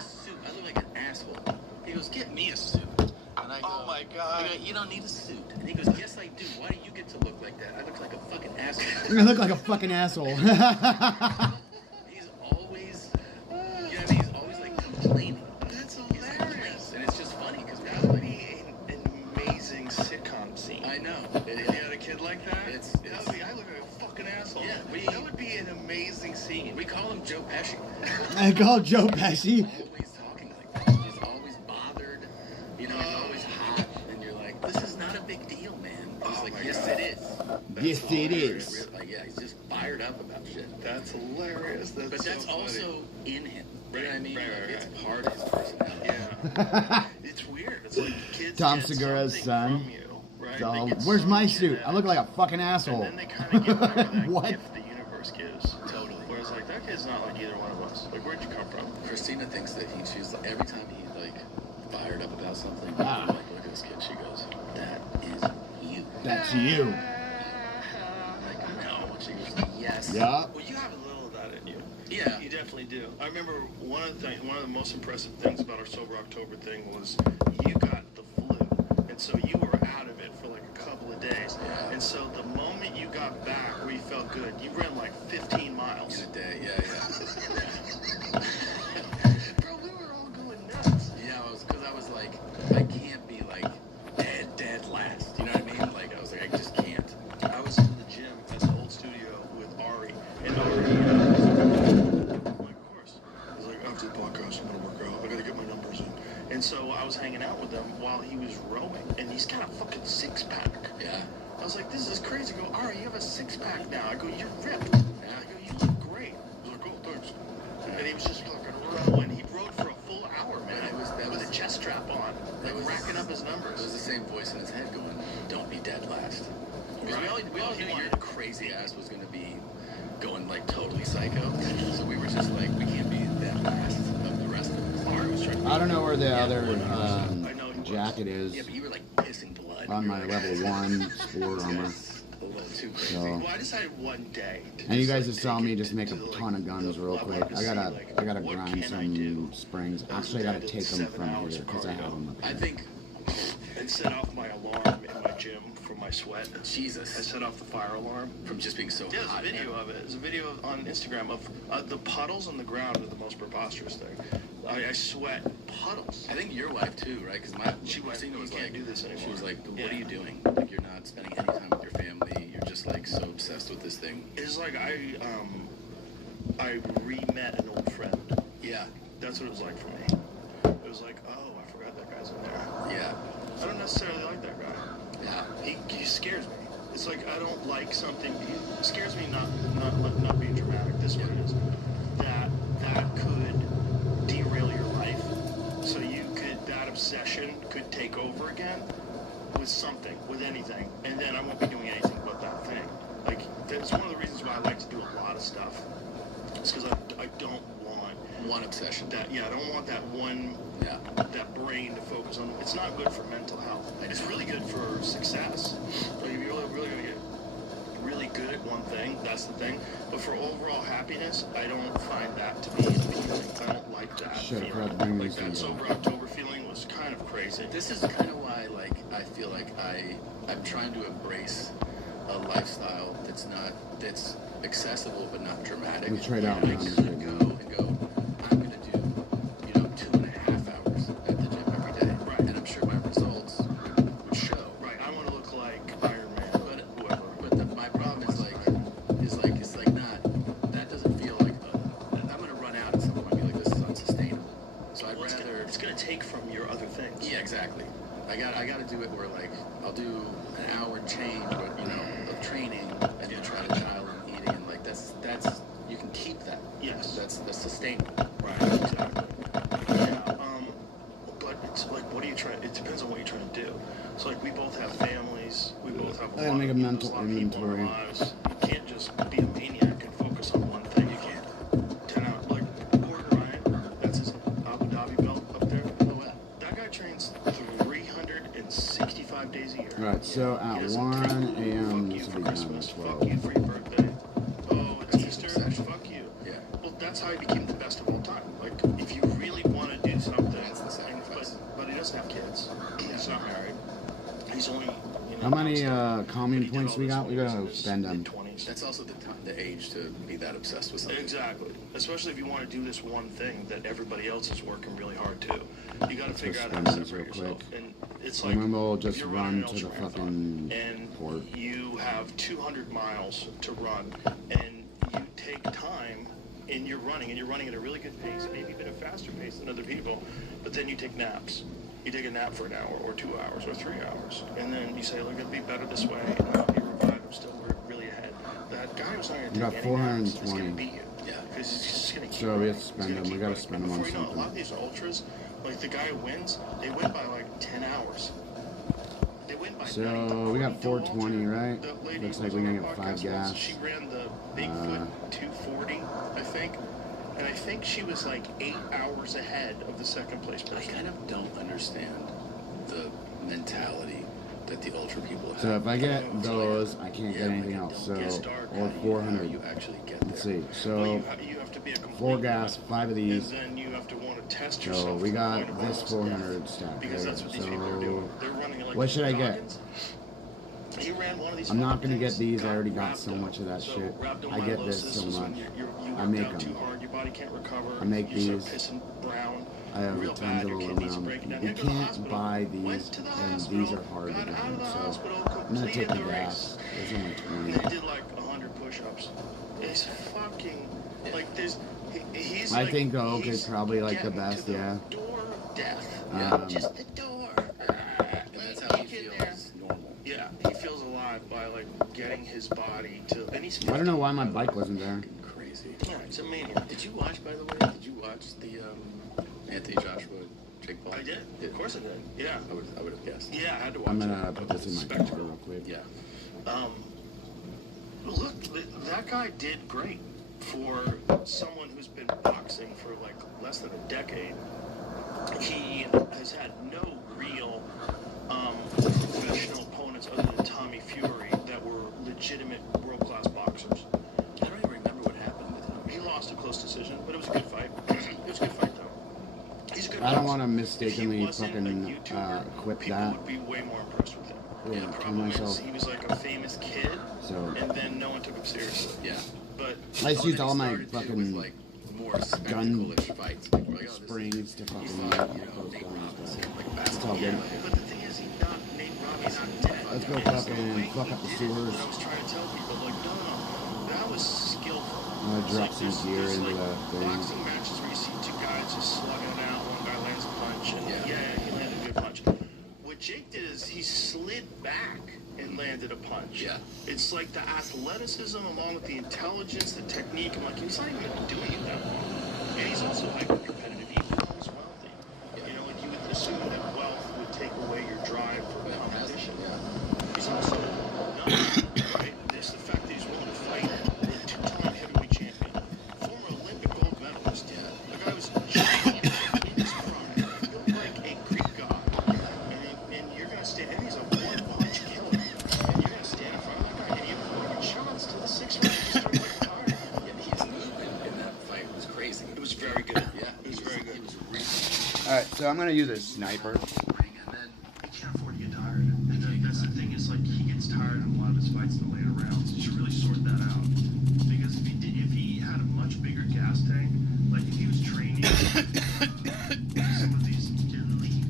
Suit. I look like an asshole. He goes, get me a suit. And I go, Oh my God. I go, you don't need a suit. And he goes, yes I do. Why do you get to look like that? I look like a fucking asshole. I look like a fucking asshole. He's always, you know what I mean? He's always like complaining. That's He's hilarious. and it's just funny because That would be an amazing sitcom scene. I know. If you had a kid like that, I look like a fucking asshole. Yeah, that would be an amazing scene. We call him Joe Pesci. I call Joe Pesci. Always talking like that. He's always bothered. You know, he's always hot. And you're like, this is not a big deal, man. He's like, yes, it is. Yes, it is. Like, yeah, he's just fired up about shit. That's hilarious. But that's so funny. also in him. You know what I mean? Right, Like, right, it's part of his personality. Yeah. It's weird. It's like kids Tom get Segura's something son. from you, right? So, They get where's my something suit? I look like a fucking asshole. And then they kind of get whatever that What? gift the universe gives. Totally. Whereas like that kid's not like either one of us. Like where'd you come from? Christina thinks that she's like, every time he like fired up about something, Ah. I'm like, look at this kid. She goes, that is you. That's you. I'm like, no. She goes, yes. Yeah. Well, you have a little of that in you. Yeah. You definitely do. I remember one of the most impressive things about our Sober October thing was you got the flu, and so you were out of it for like a couple of days. Yeah. And so the moment you got back where you felt good, you ran like 15 miles. In a day. Yeah. Bro, we were all going nuts. Yeah, because I was like, I can't be like dead last. You know what I mean? Like I was like, I just can't. I was in the gym at the old studio with Ari, and Ari, like, of course. I was like, after the podcast, I'm gonna work out. I gotta get my numbers in. And so I was hanging out with him while he was rowing, and he's got a fucking 6-pack. Yeah. I was like, this is crazy. I go, Ari, you have a 6-pack now. I go, you're ripped. I go, you look great. He's like, oh, thanks. And he was just fucking rowing. He rowed for a full hour, man. That was with a chest strap on, like racking up his It was numbers. the same voice in his head going, don't be dead last. Because we all knew your crazy ass was going to be going like totally psycho. So we were just like, we can't be dead last of the rest of us. Ari was trying to I don't know where the other I know he was. jacket is Yeah, but you were like pissing blood. on You my were level like, 1 sport armor. a little too So, Well, I decided one day. and you guys just saw me just make a ton of guns real quick. I gotta grind some springs. Actually, I gotta take them from here because I have them up I here. think And set off my alarm in my gym from my sweat. I Jesus set off the fire alarm. from just being so Yeah, there's hot. a video of it. There's a video on Instagram of the puddles on the ground are the most preposterous thing. I sweat puddles. I think your wife too, right? Because my She went, Christina "You was can't like, do this she anymore." was like, "What Yeah. are you doing? Like, you're not spending any time with your family. You're just like so obsessed with this thing." It's like I re-met an old friend. Yeah, That's what it was like for me. It was like, oh, I forgot that guy's in there. yeah, I don't necessarily like that guy. yeah. He scares me. It's like I don't like something. He scares me not being dramatic. This is what it is. That could derail your life. So that obsession could take over again with something, with anything, and then I won't be doing anything but that thing. Like that's one of the reasons why I like to do a lot of stuff. It's because I don't want One obsession. that. Yeah, I don't want that one. Yeah. That brain to focus on. It's not good for mental health. It's really good for success. Like if you're really gonna get really good at one thing, that's the thing. But for overall happiness, I don't find that to be appealing. I don't like that Shit, I feeling. forgot to bring Like these that things up. sober October feeling was kind of crazy. This is kind of why, like, I feel like I'm trying to embrace a lifestyle that's accessible but not dramatic. We trade out And I guns kind right of now. go and go, I'm gonna do, 2.5 hours at the gym every day, Right. and I'm sure my results would show. Right, I want to look like Iron Man, But whoever. my problem is like not. That doesn't feel like I'm gonna run out at some point and be like, this is unsustainable. So I'd Well, rather. it's gonna take from your other things. Yeah, exactly. I got to do it where like I'll do an hour and change, but of training and then try to dial in eating and like that's you can keep that. Yes. That's sustainable. Right, exactly. Yeah, but it's like, what are you trying? It depends on what you're trying to do. So like, we both have families. We both have. I gotta make a mental inventory. You can't just be a maniac and focus on one thing. You can't. 10 out like Gordon Ryan. That's his Abu Dhabi belt up there. Oh yeah. That guy trains 365 days a year. Alright, so He at doesn't 1 drink. a.m. Fuck this you will for be done Christmas. at Fuck 12. you for your birthday. Oh, it's Easter. Obsession. Fuck you. Yeah. Well, that's how he became the best of all time. Like, if you really want to do something, That's the sacrifice. But he doesn't have kids. He's not married. He's only. How many But calming he did points all we this got? when We he was gotta in his spend them. mid-20s. That's also the age to be that obsessed with something. Exactly. Especially if you want to do this one thing that everybody else is working really hard to. You got to figure out how spend to these separate real yourself. quick. And it's So like, remember, we'll if just you're run running an to the ultramarathon fucking and port. you have 200 miles to run, and you take time and you're running at a really good pace, maybe even a faster pace than other people, but then you take naps. You take a nap for an hour or 2 hours or 3 hours, and then you say, look, it'll be better this way, and I'll be revived, I'm still really ahead. That guy was not going to We take got any naps. He's 420. going to beat you. Yeah. Because he's just going to keep So we have to running. spend He's them. gonna We keep gotta running. spend them on Before you know it, a something. lot of these ultras, like the guy who wins, they win by like 10 hours. They win by So, 90. we got 420, The right? lady Looks who like was we're on gonna our get 5 podcast gas. once, she ran the Bigfoot 240, I think. And I think she was like 8 hours ahead of the second place I person. kind of don't understand the mentality that the ultra people have. So if I get those, I can't get Yeah, anything like, else. So, It's dark. or How 400. you actually get there. Let's see. Well, So, you have to be a complete 4 gas, nut, 5 of these. And then you have to want to test yourself. So to we the got point of this almost 400 death, stack. because Right? that's what these people are doing. They're running like what should I get? joggins. He ran one of these I'm not fucking gonna get things, these. I already got so rhabdo. much of that So shit. rhabdomyolysis I get this so is when much. you I worked make out too them. hard, your body can't recover. I make you these. start pissing brown. I have real tons bad. of Your kidneys aluminum. breaking down. You had to go to the can't hospital. buy Went these, to the and hospital, these are hard to got out of get. the So hospital, I'm gonna take completed the the gas. race. There's only And 20. he did like 100 push-ups. It's fucking like there's. He's I like, think the Oak he's is probably like the getting to best. the Yeah. Door of death. Just the door. And that's how he feels normal. Yeah, he feels alive by like getting his body to. And he's. I don't know why my bike wasn't there. Crazy. Yeah, it's a maniac. Did you watch, by the way? Did you watch the Anthony Joshua Jake Paul? I did. Of course I did. Yeah. I would have guessed. Yeah, I had to watch I'm it. gonna put this in my car Spectacle. real quick. Yeah. Look, that guy did great for someone who's been boxing for like less than a decade. He has had no real professional opponents other than Tommy Fury that were legitimate world-class boxers. I don't even remember what happened with him. He lost a close decision, but it was a good fight. It was a good fight, though. He's a good I don't boxer. want to If he mistakenly wasn't a fucking YouTuber, quit people that. would be way more impressed with him. Yeah, And the turn problem is, myself. he was like a famous kid, So and then no one took him seriously. Yeah. But I just used And all he my started, too, with, fucking like, more spectacle-ish fights. Like, we're like, oh, this springs to you fucking thought, make you know, those Nate guns. Robinson, like It's all basketball. good. but the thing is, Nate Robbie's not dead. Let's go And it's fucking the way fuck he up the did it. sewers. And I was trying to tell people, like, no, that was skillful. I'm gonna drop some there's- gear there's, into like, the thing. boxing matches where you see two guys just slugging it out, one guy lands a punch, and Yeah. he landed a good punch. What Jake did is he slid back and landed a punch. Yeah. It's like the athleticism along with the intelligence, the technique. I'm like, he's not even doing it that long. And he's also hyper-competitive. He becomes wealthy. You know, like you would assume that wealth would take away your drive for competition. He's also not, right? There's the fact that he's willing to fight a two-time heavyweight champion, former Olympic gold medalist. The guy was giant in his prime, built like a Greek god. And you're going to stand, and he's a one-punch killer. And you're going to stand in front of that guy, and you're throwing shots to the sixth round. You start like tired. Yeah, his movement in that fight was crazy. It was very good. Yeah, It was very good. He was really Alright, so I'm gonna use a sniper. and then He can't afford to get tired. And that's the thing is, like, he gets tired in a lot of his fights in the later rounds. You should really sort that out. Because if he had a much bigger gas tank, like if he was training some of these elite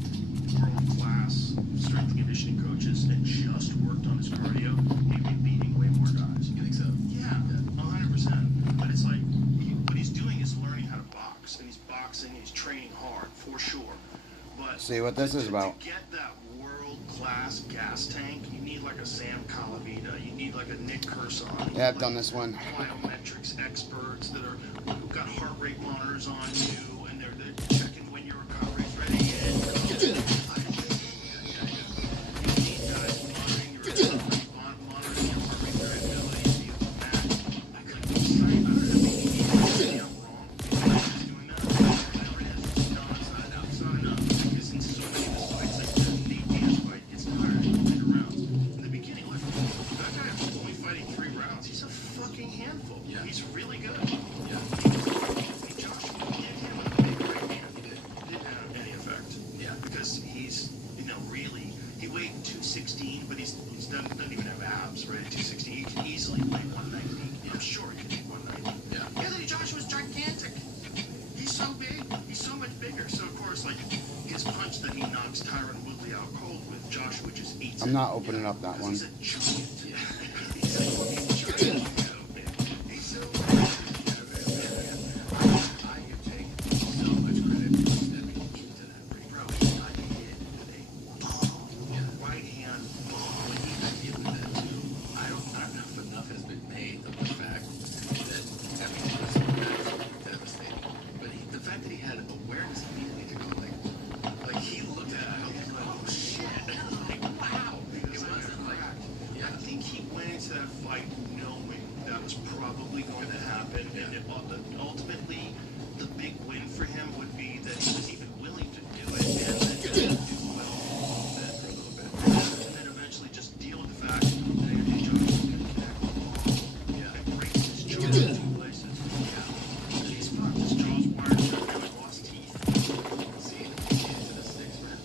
world-class strength and conditioning coaches and just worked on his cardio, he'd be beating way more guys. you think so? Yeah, 100%. But it's like, what he's doing is learning how to box, and he's boxing, and he's training hard, for sure. But See what this is about. to get that world-class gas tank, you need like a Sam Calavita, you need like a Nick Curson. Yeah, I've done this one. Biometrics experts that are who've got heart rate monitors on you, and they're checking when your recovery's ready. You need guys monitoring your recovery, monitoring your heart rate variability, so you can match. Like, I don't know if maybe I'm wrong. He's doing that. Whatever it is, no, it's not enough. It's not enough. Because in so many of the fights, like the Nate Diaz fight, gets tired in the later rounds. In the beginning, like, that guy was only fighting 3 rounds. He's a fucking handful. Yeah. He's really good. Yeah. Hey, Josh, he did hit him with a big right hand. He didn't have any effect. Yeah. Because he's, really, he weighed 216, but he doesn't even have abs, right? At 216, he can easily weigh 190. I'm sure he can hit 190. Yeah. Anthony Joshua's gigantic. He's so big. He's so much bigger. So, of course, like, his punch that he knocks Tyron Woodley out cold with, Joshua just eats I'm it. not opening up that one. He's a giant. He's a fucking giant. He's so big. I have taken so much credit for stepping into that ring. Bro, he got hit with a bomb. Right hand bomb. When he got hit with that too, I don't know if enough has been made of the fact that, I mean, it was absolutely devastating. But the fact that he had awareness immediately to go like he looked at it, he was like, oh shit, like wow. It wasn't like, I think he went into that fight knowing that was probably going to happen, and ultimately, the big win for him would be that he was even willing to do it, and then do well for a little bit, and then eventually just deal with the fact that Anthony Joshua can connect the ball, and breaks his jaw in 2 places. He's fucked. His jaw's wired shut, and he lost teeth. see the into the 6th round.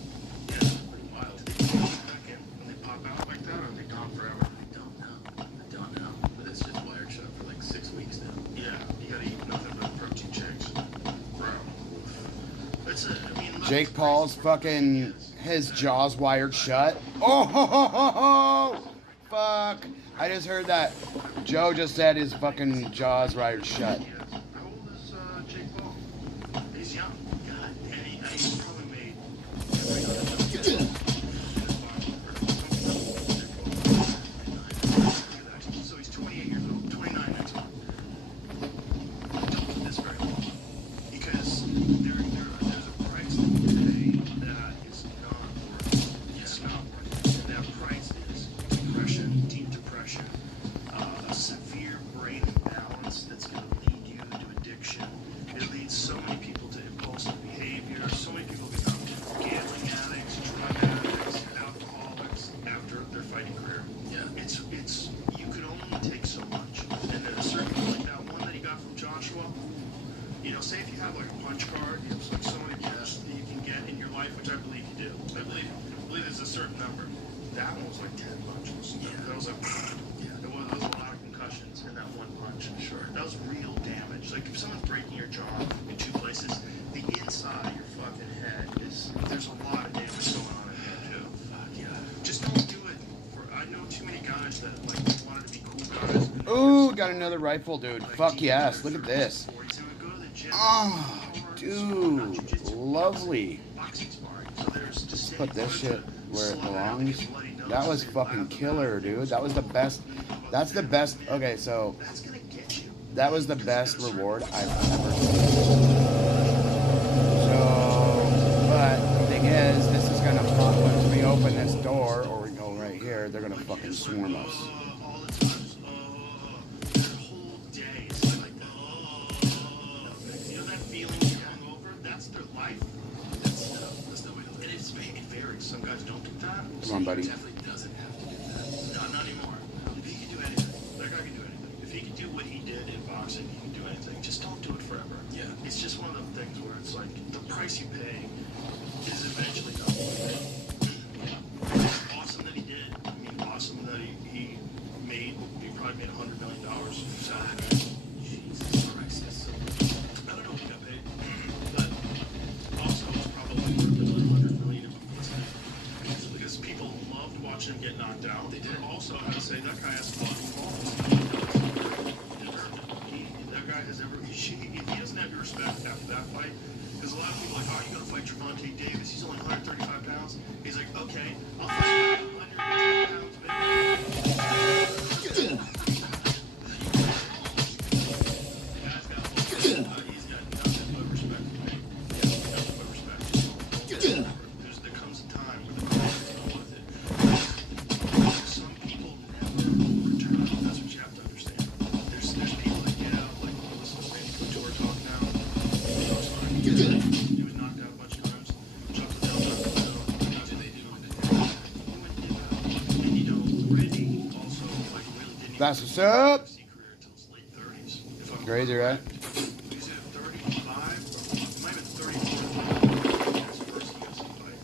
Yeah, pretty wild. Do they come back in when they pop out like that, or are they gone forever? I don't know. But it's just wired shut for like 6 weeks now. Yeah, you gotta eat nothing but protein shakes. Bro. That's it. I mean, look, Jake Paul's fucking, his jaw's wired shut. Oh, ho, ho, ho, ho. Fuck. I just heard that. Joe just said his fucking jaw's wired shut. How old is Jake Paul? He's young. God, and he's probably made every other So he's 28 years old, 29 next month. Don't do this very long. Because there's a price that you pay that is not worth it. It's not worth it. And that price is depression, deep depression, a severe brain imbalance that's going to lead you to You know, say if you have like a punch card, you have so many punches that you can get in your life, which I believe you do. I believe there's a certain number. That one was like 10 punches. Yeah. That was like, there was a lot of concussions in that one punch. Sure. That was real damage. Like if someone's breaking your jaw in 2 places, the inside of your fucking head there's a lot of damage going on in there too. Fuck yeah. Just don't do it. I know too many guys that like wanted to be cool guys. Ooh, got another rifle, dude. Fuck yes. Look at this. Oh, dude. Lovely. Let's put this shit where it belongs. That was fucking killer, dude. That was the best. That's the best. Okay, so that was the best reward I've ever seen. So, but the thing is, this is gonna pop once we open this door, or we go right here. They're gonna fucking swarm us. Some guys don't do that. Come on, buddy. Definitely doesn't have to do that. No, not anymore. If he can do anything, that guy can do anything. If he can do what he did in boxing, he can do anything. Just don't do it forever. Yeah. It's just one of those things where it's like the price you pay is eventually not worth it. Yeah. Awesome that he did. I mean, awesome that he probably made $100 million. Jesus Christ, that's so much. I don't know if he got paid, but also it's probably worth $100 million. Because people loved watching him get knocked out. They did also have to say that guy has fucking balls. That guy has ever. If he doesn't have your respect after that fight, because a lot of people are like, oh, you gotta fight Gervonta Davis. He's only 135 pounds. He's like, okay, I'll fight 110 pounds, baby. The guy's got he's got nothing but respect for me. Nothing but respect. There comes a time where the crowd is worth it. Some people never return. That's what you have to understand. There's people that get out, like listen to Randy Couture talk now. He was knocked out a bunch of times. Chuck Liddell, how did they do when they did that? And you know, Randy also like really didn't. That's what's up. See career until his late 30s. Crazy, right? He's at 35, might have been 34. His first UFC fight.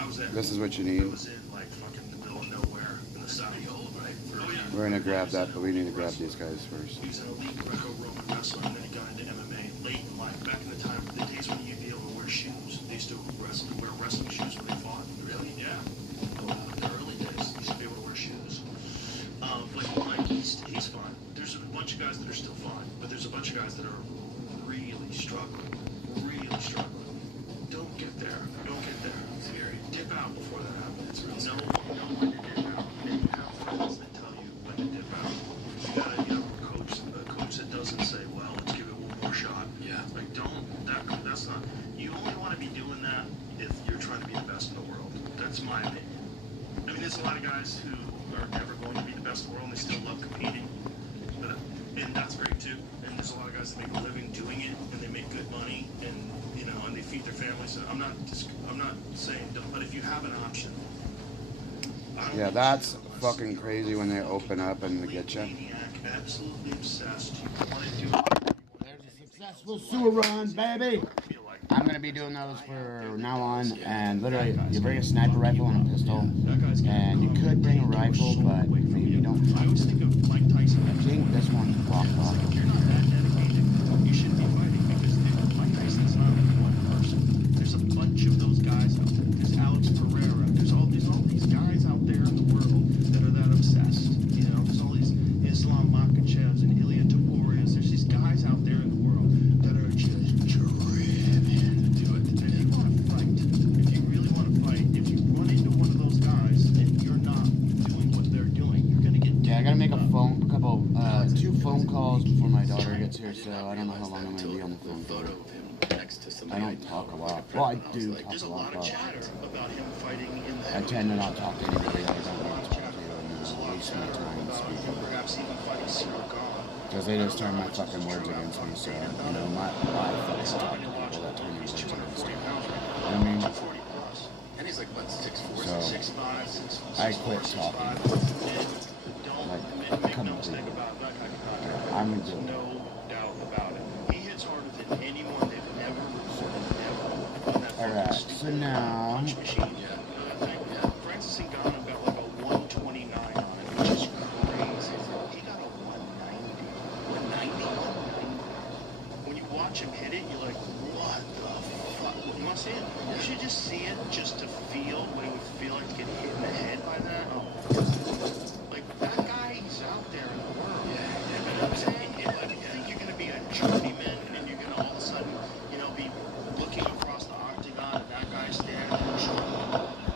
I was at. This is what you It need. was in like fucking the middle of nowhere in the side of Yola, right? Oh yeah. We're gonna grab that, but we need to grab these guys first. He was an elite Greco-Roman wrestler, and then he got into MMA late in life. Back in the time, the days when you'd be able to wear shoes, they used to wear wrestling shoes when they fought. Really? Yeah. In the early days, they used to be able to wear shoes. Like he's fine. There's a bunch of guys that are still fine, but there's a bunch of guys that are really struggling. Really struggling. Don't get there. Don't get there. Scary. Dip out before that happens. It's real. Know when to dip out. And you have friends that tell you when to dip out. You gotta have a coach that doesn't say, well, let's give it one more shot. Yeah. Like that's not. You only want to be doing that if you're trying to be the best in the world. That's my opinion. I mean, there's a lot of guys who are never going to be the best in the world and they still love competing. And that's great too. And there's a lot of guys that make a living doing it and they make good money and you know and they feed their families. So I'm not saying don't, but if you have an option. Yeah, that's fucking crazy when they open up and they get you. Absolutely obsessed. You want to do it. There's a successful sewer run, baby. I'm gonna be doing those for now on, and literally, you bring a sniper rifle and a pistol, and you could bring a rifle, but maybe you don't. I always think of Mike Tyson. I think this one blocked off. If you're not that dedicated, you shouldn't be fighting because Mike Tyson's not only one person. There's a bunch of those guys out there. There's Alex Pereira. There's all these guys out there in the world that are that obsessed. You know, there's all these Islam Makhachevs and Ilya Toporias. There's these guys out there in the world that are just driven to do it. And if you want to fight, if you really want to fight, if you run into one of those guys and you're not doing what they're doing, you're gonna get. Yeah, I gotta make two phone calls before my daughter gets here, so I don't know how long I'm gonna be on the phone for. I don't talk a lot. Well, I do talk There's a a lot, lot of but chatter about him fighting in the I tend to not talk to anybody that I don't want to talk to and waste my time speaking. perhaps even fighting Cyril Gahn. Because they just turn my fucking words against me, so, you know, my fucking talk to people that turn my words against me. You know what I mean? 240 plus. And he's like, what, 6'4"? So, 6'5", 6'4", I quit 6'5". talking. Don't make no mistake about that guy. I'm There's good. no doubt about it. He hits harder than So now, punch machine. I think Francis Ngannou got like a 129 on it, which is crazy. He got a 190. 190? When you watch him hit it, you're like, what the fuck? You want to see it? You should just see it just to feel what it would feel like to get hit in the head by that. Oh, like that guy, he's out there in the world. You know what I'm saying? Like, you think you're going to be a journeyman and you're going to all of a sudden, you know, be looking across the octagon and that guy's standing there.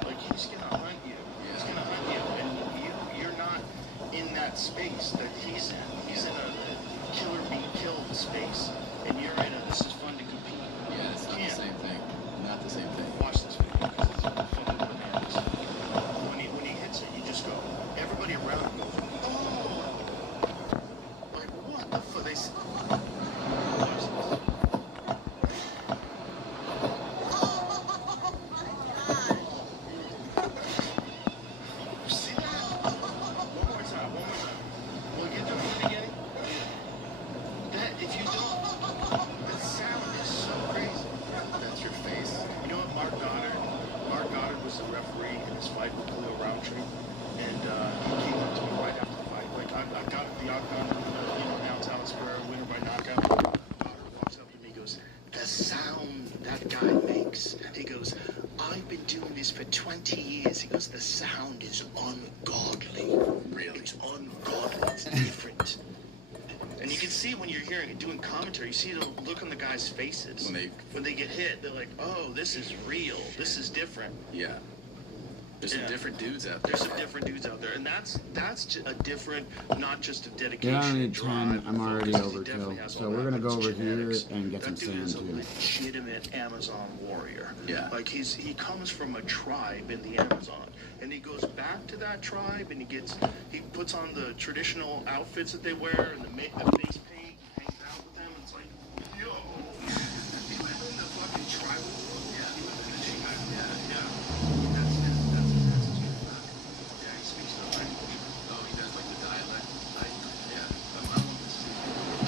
Like, he's going to hunt you. He's going to hunt you. And you're not in that space that he's in. He's in a killer be killed space. And you're in a this is fun to compete. Yeah, it's not the same thing. Not the same thing. Watch this video because it's fucking bananas. When he hits it, you just go. Everybody around him goes, oh! Like, what the fuck? They say, watch this. See that? One more time. Will you do it again? That, if you don't, the sound is so crazy. That's your face. You know what, Mark Goddard was the referee in this fight with Khalil Roundtree, and he came up to me right after the fight. Like, I got the outcome, announced Alex Guerrero winner by knockout. Goddard walks up to me, goes, the sound that guy makes. He goes, I've been doing this for 20 years. He goes, the sound is ungodly. Really? It's ungodly. It's different. And you can see when you're hearing it, doing commentary, you see the look on the guys' faces. When they get hit, they're like, oh, this is real. This is different. Yeah. There's some different dudes out there. There's some different dudes out there. And that's a different, not just a dedication. yeah, I need drive, 10. I'm already focus. He definitely overkill. has So all we're that, gonna go but over it's here genetics. and get some That dude sand is a too. legitimate Amazon warrior. Yeah. Like he comes from a tribe in the Amazon. And he goes back to that tribe and he puts on the traditional outfits that they wear and the face paint and hangs out with them. It's like, yo, he live in the fucking tribal world. Yeah. He lives in the Shanghai. Yeah. That's his Yeah, he speaks the language. Oh, he does like the dialect. Yeah. I'm on this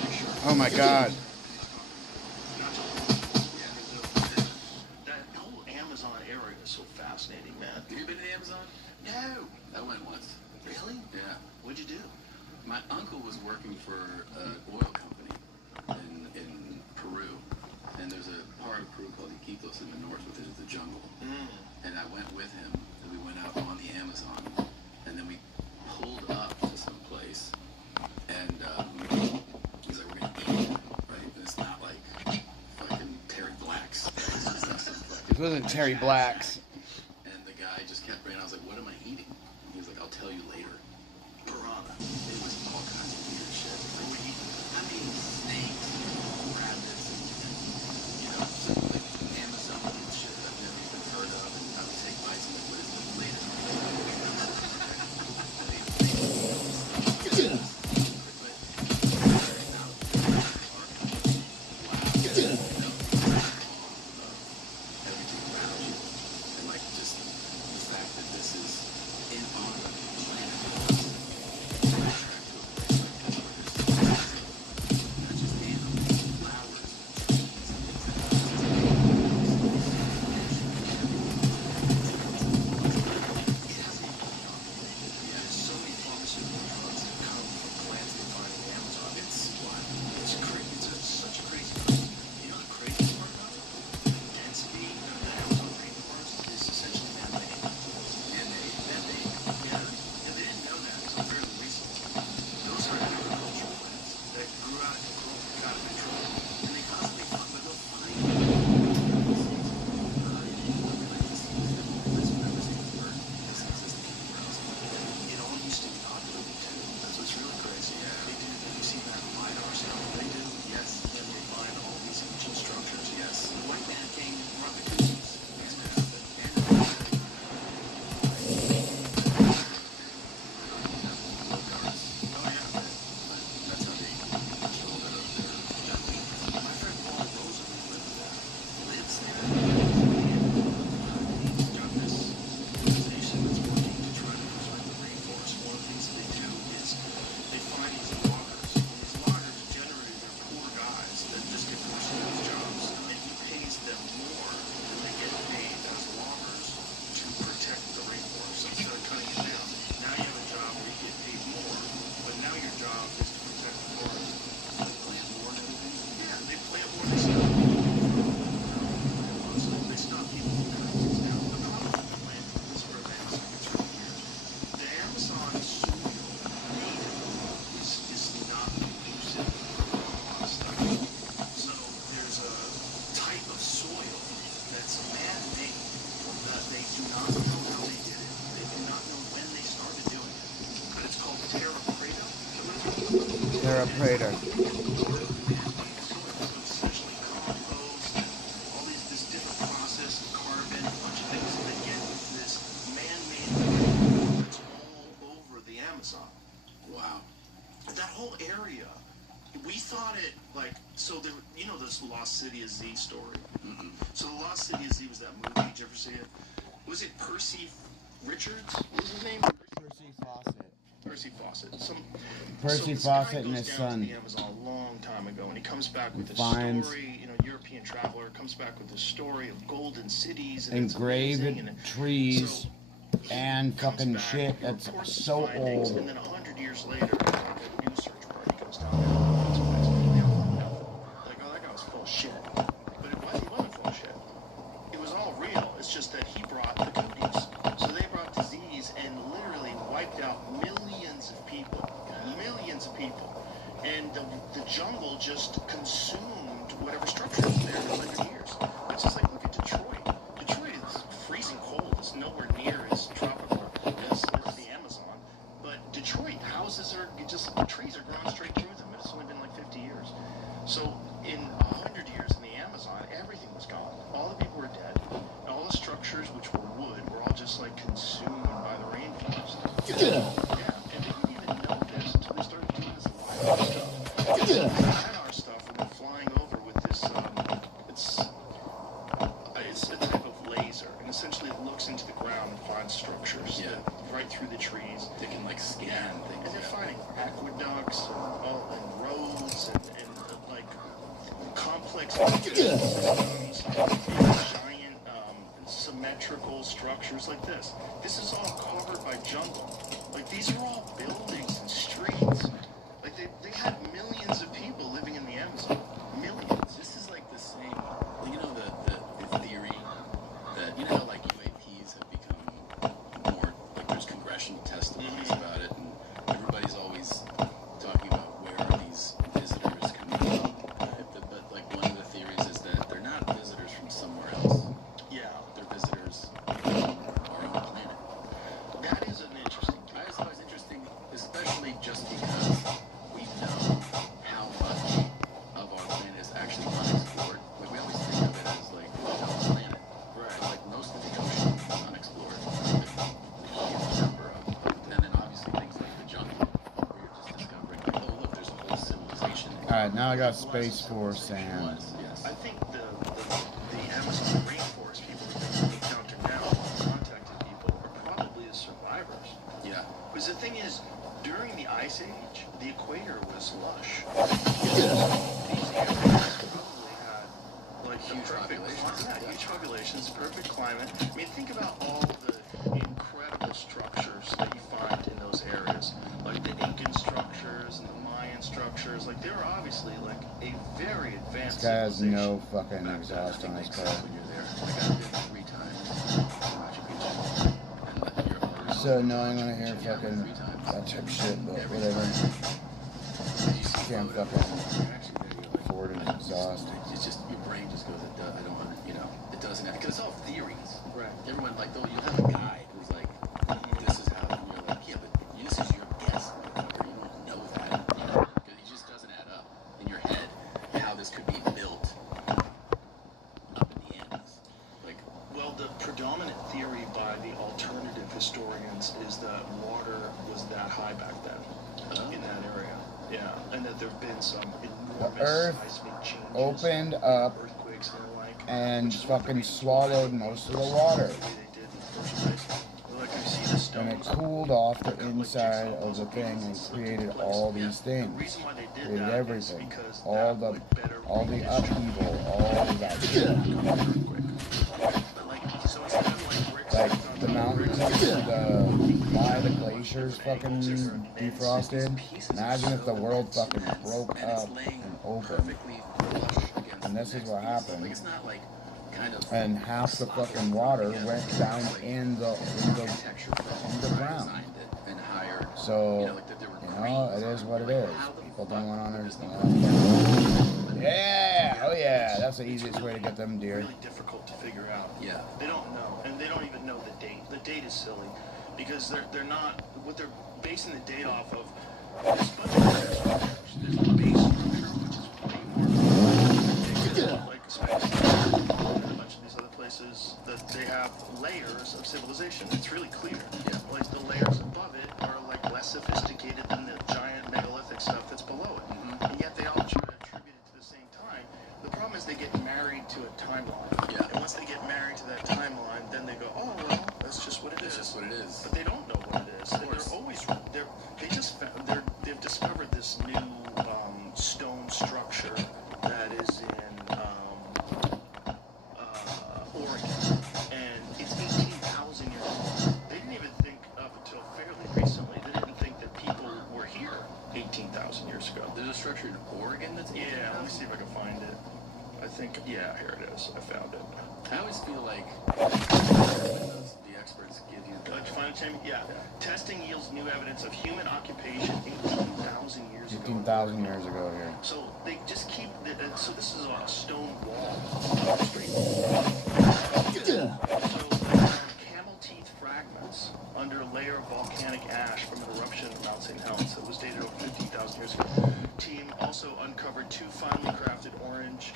picture. Oh my God. That whole Amazon area is so fascinating, man. Have you been to Amazon? No. I went once. Really? Yeah. What'd you do? My uncle was working for an oil company in Peru. And there's a part of Peru called Iquitos in the north, which is the jungle. And I went with him, and we went out on the Amazon. And then we pulled up to some place, and he's like, we're going to eat, right? And it's not like fucking Terry Black's. It's just like some fucking This wasn't Terry Black's. And the guy just kept bringing, I was like, what am I eating? And he was like, I'll tell you later. Piranha. It was all kinds of weird shit. What were you eating? I mean, snakes, rabbits, and like Amazonian shit I've never even heard of. And I would take bites and like, what is this later? Everything around you. And like just the fact that this is on the planet. a prater. Essentially compost and all this different process of carbon, a bunch of things that get this man-made food that's all over the Amazon. Wow. That whole area, we thought it like, so there, you know this Lost City of Z story? Mm-mm. So the Lost City of Z was that movie, did you ever see it? Was it Percy Richards? What was his name? Percy Fawcett. Percy Fawcett. Percy this guy Fawcett and goes his down son. to the Amazon a long time ago, and he comes back with a finds story. You know, European traveler comes back with a story of golden cities and engraved it's amazing, and trees so and comes fucking back, shit he that's reports his so findings, old. And then 100 years later, like a news search party comes down there. And like, oh, that guy was full of shit. But he wasn't full of shit. It was all real. It's just that he brought the good news. So they brought disease and literally wiped out millions of people. Millions of people. And the jungle just consumed whatever structure was there for 100 years. It's just like, look at Detroit. Detroit is freezing cold. It's nowhere near as tropical as the Amazon. But Detroit, houses are just, trees are growing straight through them. It's only been like 50 years. So in 100 years in the Amazon, everything was gone. All the people were dead. And all the structures, which were wood, were all just like consumed by the rainforest. Yeah, and they didn't even know this until they started doing this LiDAR stuff. LiDAR stuff, and they're flying over with this, it's a type of laser, and essentially it looks into the ground and finds structures right through the trees. They can like scan things. And they're finding aqueducts and roads and like complex systems, giant symmetrical structures like this. This is all covered by jungle. Like these are all buildings and streets. Like they had millions of people living in the Amazon. Millions. This is like the same, you know, the theory that, you know how like UAPs have become more, like there's congressional testimonies about it, and everybody's always talking about where are these visitors coming from. But like one of the theories is that they're not visitors from somewhere else. Yeah. They're visitors from our own planet. That is an interesting theory. I just thought it was interesting, especially just because we know how much of our planet is actually unexplored. Like we always think of it as like our planet, Right. but like most of the ocean is unexplored. And then obviously things like the jungle, where you're just discovering like, oh look, there's a whole civilization. Alright, now I got Space Force sand. Yes. I think the Amazon rainforest people that we encounter now, contacted people, are probably the survivors. Yeah. Because the thing is, during the Ice Age, the equator was lush. These areas probably had like Huge the perfect populations. climate. Yeah, huge populations, perfect climate. I mean, think about all the incredible structures that you find in those areas, like the Incan structures and the Mayan structures. Like they were obviously like a very advanced This guy has no civilization. fucking exhaust on his car. When you're there, like I've been 3 times to Machu Picchu, and like you're always So annoying when I hear Yeah, fucking 3 times. that type of shit, but Every whatever. time. And you see Can't photos, fucking you're actually there, you're like, afford an exhaust. It's just your brain just goes, I don't want to, you know, it doesn't have, because it's all theories. Right. Everyone, like, though, you have a guide who's like, this is how, and you're like, yeah, but this is your guess, motherfucker. You don't know that, you know, because it just doesn't add up in your head how this could be built up in the Andes. Like, Well, the predominant theory by the alternative historians is that water was that high back then in that area. Yeah, and that there have been some enormous Earth seismic changes, opened up earthquakes and the like, and which is fucking the swallowed reason most of the water. the way they did in the first place. Like you see the And it stones. cooled off the inside of the thing and created all these The things. reason why they did Created that is everything. because All that the would better all the redistribute upheaval, all of that shit. But like, so instead of like bricks Like on the top of mountains, bricks, why the glaciers fucking defrosted. Imagine if the world fucking broke up and opened. perfectly flush against And this the is next what piece. happened. Like, it's not like kind of And half the fucking water went down in the architecture firm in the ground. designed it and hired, So, you know, like that there were you know, it is what it is. How the People fuck don't want to did this understand. thing Yeah, oh yeah, that's the easiest way to get them deer. really difficult to figure out. Yeah. They don't know, and they don't even know the date. The date is silly because they're not what they're basing the date off of. This bunch of there's a base structure, which is way more like Space and a bunch of these other places that they have layers of civilization. It's really clear. Yeah. Like the layers above it are like less sophisticated than the giant megalithic stuff that's below it. Mhm. And yet they all try to attribute it to the same time. The problem is they get married to a timeline. Yeah. And once they get married to that timeline, then they go, oh well, that's just what it It's is. just what it is. But they don't know what it is. And course. they've discovered this new stone structure that is in Oregon, and it's 18,000 years old. They didn't even think up until fairly recently. They didn't think that people were here 18,000 years ago. There's a structure in Oregon that's Yeah, let me see if I can find it. I think, yeah, here it is. I found it. I always feel like the experts give you the... Did you find it, Jamie? Yeah. Testing yields new evidence of human occupation 18,000 years ago. 15,000 years ago here. So they just keep. So this is a stone wall. Straight. So camel teeth fragments under a layer of volcanic ash from an eruption of Mount St. Helens that was dated over 15,000 years ago. Team also uncovered 2 finely crafted orange.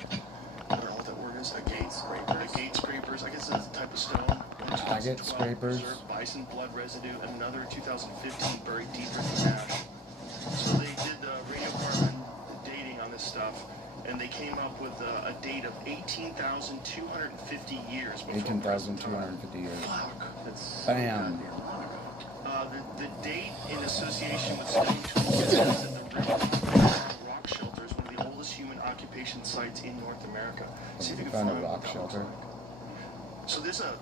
I don't know what that word is. Agate scrapers. Agate scrapers. I guess that's the type of stone. Agate scrapers. Preserved bison blood residue. Another 2015 buried deeper in the ash. So they did radiocarbon dating on this stuff, and they came up with a date of 18,250 years before. 18,250 years. Fuck. That's Bam. The date in association with stone tools is that the rock shelter is one of the oldest human occupation sites in North America. See if you can Found a find rock what that shelter. looks like. So there's a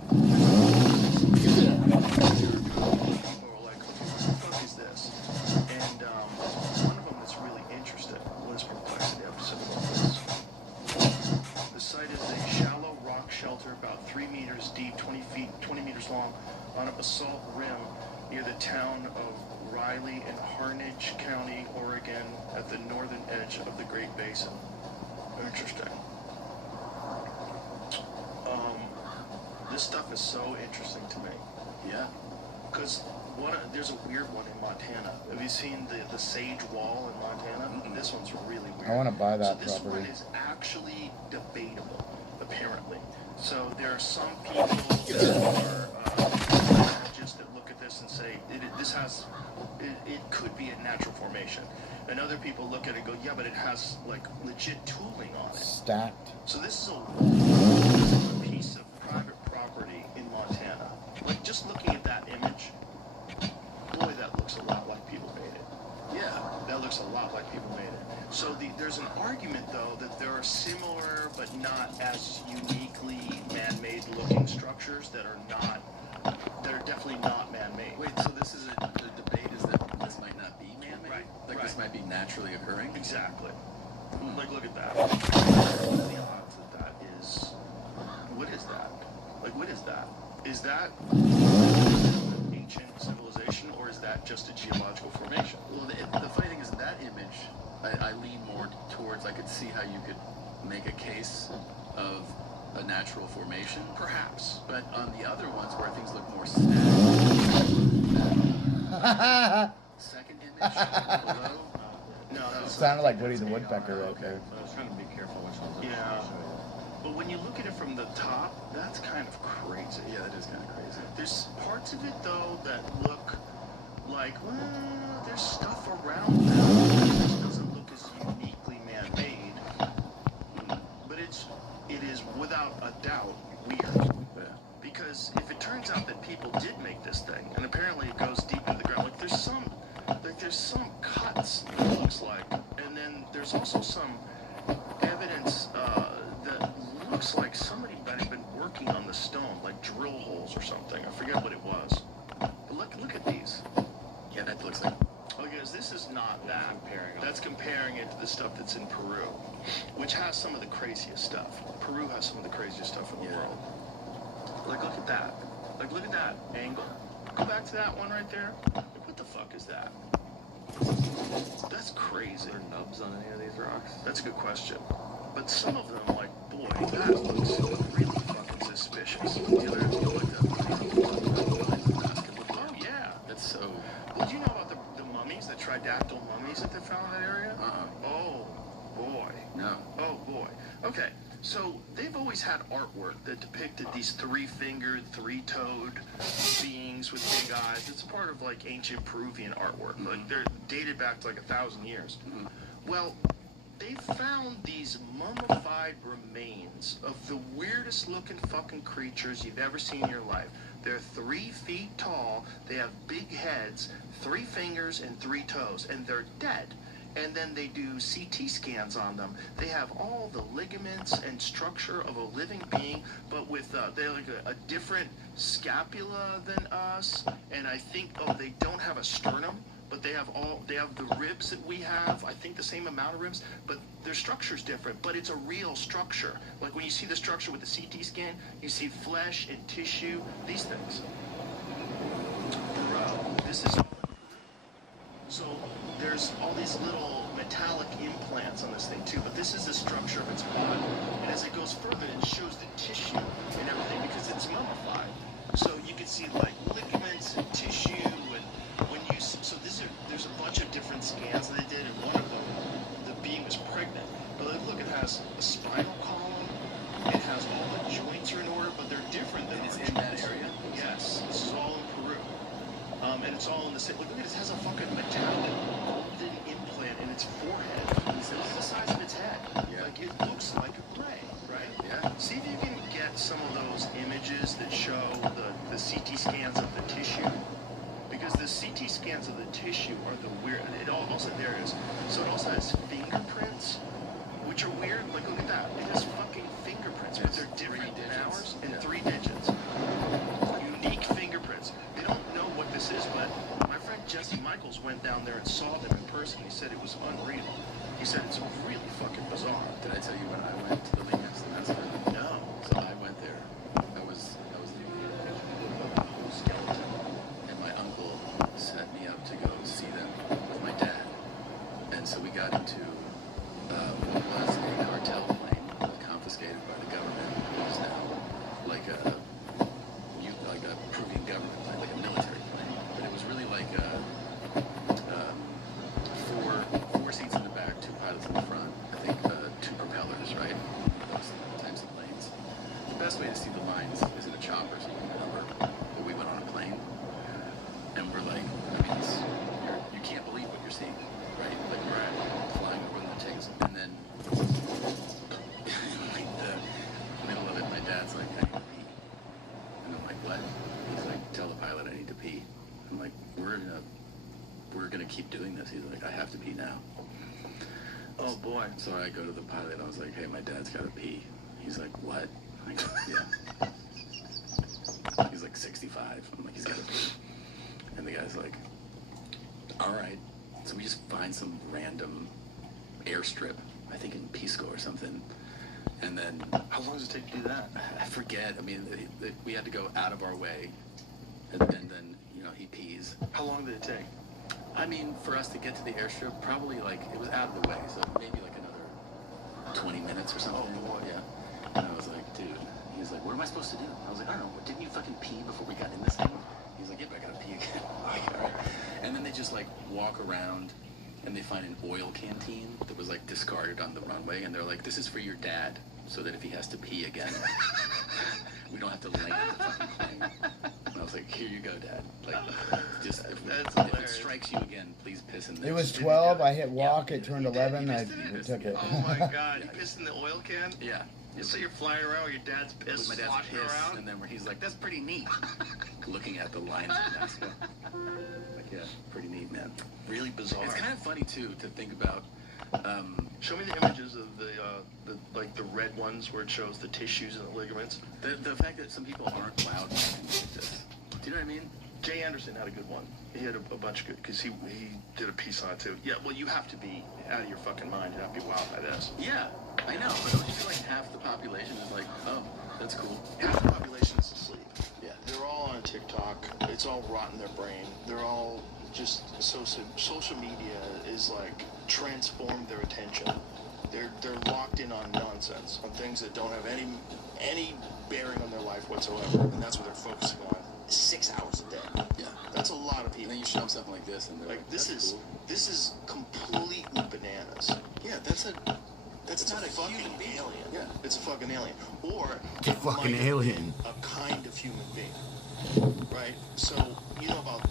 people were like, okay, what the fuck is this? And one of them that's really interesting was perplexity. I have to say about this. The site is a shallow rock shelter about 3 meters deep, 20 meters long, on a basalt rim near the town of Riley in Harnage County, Oregon, at the northern edge of the Great Basin. Interesting. This stuff is so interesting to me. Yeah. Because there's a weird one in Montana. Have you seen the Sage Wall in Montana? Mm-mm. This one's really weird. I want to buy that So this property. one is actually debatable, apparently. So there are some people that are just that look at this and say it could be a natural formation. And other people look at it and go, yeah, but it has like legit tooling on it. Stacked. So this is a piece of private property in Montana. Like just looking at that image, boy, that looks a lot like people made it. Yeah. That looks a lot like people made it. So there's an argument though that there are similar but not as uniquely man-made looking structures that are definitely not man-made. Wait, so this is the debate is that this might not be man-made? Right, Like right. this might be naturally occurring? Exactly. Hmm. Like look at that. What are the odds that is? What is that? Like what is that? Is that ancient civilization or is that just a geological formation? Well, the funny thing is that image, I lean more towards I could see how you could make a case of a natural formation. Perhaps. But on the other ones where things look more static, second image below, No. Sounded like Woody the Woodpecker right there. I was trying to be careful which ones. Yeah. But when you look at it from the top, that's kind of crazy. yeah, that is kind of crazy. There's parts of it though that look like, well, there's stuff around them that doesn't look as uniquely man-made, but it is without a doubt weird. Yeah. Because if it turns out that people did make this thing, and apparently it goes deep into the ground, like there's some cuts it looks like, and then there's also some evidence that looks like somebody might have been working on the stone, like drill holes or something. I forget what it was. But look at these. Yeah, that looks like. Because this is not that. That's comparing it to the stuff that's in Peru, which has some of the craziest stuff. Peru has some of the craziest stuff in the Yeah. world. Like, look at that. Like, look at that angle. Go back to that one right there. Like, what the fuck is that? That's crazy. Are there nubs on any of these rocks? That's a good question. But some of them, like, boy, that looks really fucking suspicious. The other like that. Oh, yeah. That's so. Well, do you know about the mummies that tried to pterodactyl mummies that they found in that area? Oh, boy. No. Oh, boy. Okay, so they've always had artwork that depicted these three-fingered, three-toed beings with big eyes. It's part of, like, ancient Peruvian artwork. Like, they're dated back to, like, 1,000 years. Well, they found these mummified remains of the weirdest looking fucking creatures you've ever seen in your life. They're 3 feet tall, they have big heads, 3 fingers and 3 toes, and they're dead. And then they do CT scans on them. They have all the ligaments and structure of a living being, but with they're like a different scapula than us. And I think they don't have a sternum, but they have the ribs that we have. I think the same amount of ribs, but their structure's different. But it's a real structure. Like when you see the structure with the CT scan, you see flesh and tissue. These things. Bro, this is. So there's all these little metallic implants on this thing too, but this is the structure of its body. And as it goes further, it shows the tissue and everything because it's mummified. So you can see like ligaments and tissue, and when you there's a bunch of different scans that they did, and one of them, the being was pregnant. But look, it has a spinal column, it has all the joints are in order, but they're different than It's in that area? Yes, this is all in Peru. And it's all in the same. Look at this. It has a fucking metallic golden implant in its forehead. It's the size of its head. Yeah. Like it looks like a ray, right? Yeah. See if you can get some of those images that show the CT scans of the tissue. Because the CT scans of the tissue are the weird. It also there it is. So it also has fingerprints, which are weird. Like look at that. It has fucking fingerprints, but they're different than ours and 3 digits. Unique fingerprints. They don't know what this is, but my friend Jesse Michaels went down there and saw them in person. He said it was unreal. He said it's really fucking bizarre. Did I tell you when I went to the Linux semester? No. So I went there. I was the Skeleton. and my uncle set me up to go see them with my dad. And so we got into what was a cartel plane confiscated by the government. It was now like a Peruvian government plane, like a military plane. But it was really like four seats in the back, 2 pilots in the front. I think 2 propellers, right? Those types of planes. The best way to see the lines is in a chopper, so you can remember. But we went on a plane, and we're like, I mean, you can't believe what you're seeing, right? Like we're flying over the things, and then like the middle of it, my dad's like, I need to pee. And I'm like, what? He's like, tell the pilot I need to pee. I'm like, we're gonna keep doing this. He's like, I have to pee now. Oh boy. So I go to the pilot. I was like, hey, my dad's gotta pee. He's like, what? I go, yeah. He's like 65. I'm like, he's gotta pee. And the guy's like, all right. So we just find some random airstrip, I think in Pisco or something. And then, How long does it take to do that? I forget. I mean, we had to go out of our way. And then, he pees. How long did it take? I mean, for us to get to the airstrip, probably like, it was out of the way. So maybe like another 20 minutes or something. Oh, boy. Yeah. And I was like, dude. He's like, what am I supposed to do? I was like, I don't know. Didn't you fucking pee before we got in this thing? He's like, yeah, but I gotta pee again. I'm like, all right. And then they just like walk around and they find an oil canteen that was like discarded on the runway. And they're like, this is for your dad, so that if he has to pee again, we don't have to land the fucking plane. And I was like, here you go, Dad. Like, just if it strikes you again, please piss in this. It was 12. I hit walk. It turned 11. I took it. Oh my god, you pissed in the oil can? Yeah. So you're flying around with your dad's piss With my dad's sloshing piss, around? and then where he's like, that's pretty neat. Looking at the lines of Mexico. Like, yeah, pretty neat, man. Really bizarre. It's kind of funny, too, to think about. Show me the images of the red ones where it shows the tissues and the ligaments. The fact that some people aren't allowed to do this. Do you know what I mean? Jay Anderson had a good one. He had a bunch of good, because he did a piece on it too. Yeah, well, you have to be out of your fucking mind. You have to be wild by this. Yeah, I know. But don't you feel like half the population is like, oh, that's cool. Half the population is asleep. Yeah. They're all on TikTok. It's all rotting their brain. They're all just social media is like transformed their attention. They're locked in on nonsense, on things that don't have any bearing on their life whatsoever, and that's what they're focusing on. 6 hours a day. Yeah. That's a lot of And people. then you show them something like this, and they're Like, like, this "That's is cool." this is completely bananas. Yeah, that's It's not a a fucking human being. alien. Yeah. It's a fucking alien. Or A it fucking might have alien. been a kind of human being. Right? So, you know about,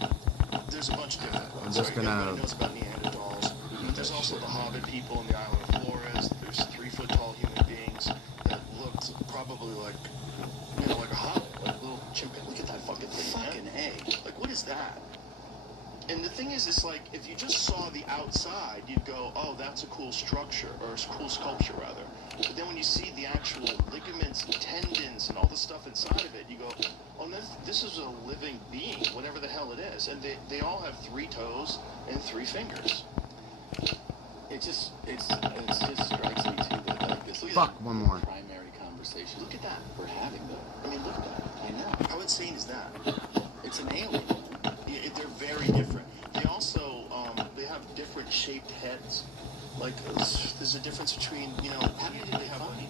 there's a bunch of different ones. I'm just right? gonna- Everybody knows about Neanderthals. There's also the Hobbit people in the island of Flores. There's 3-foot-tall human beings that looked probably like, you know, like a hobbit, like a little chimpanzee. Look at that fucking thing, man. Fucking A. Like, what is that? And the thing is, it's like, if you just saw the outside, you'd go, oh, that's a cool structure, or a cool sculpture, rather. But then when you see the actual ligaments and tendons and all the stuff inside of it, you go, oh, this is a living being, whatever the hell it is. And they all have 3 toes and 3 fingers. It just strikes me too that like this is Fuck, one more. the primary conversation. Look at that. we're having though. I mean, look at that. I know. How insane is that? It's an alien. Yeah, they're very different. They also, they have different shaped heads. Like, there's a difference between, you know, How did they have find?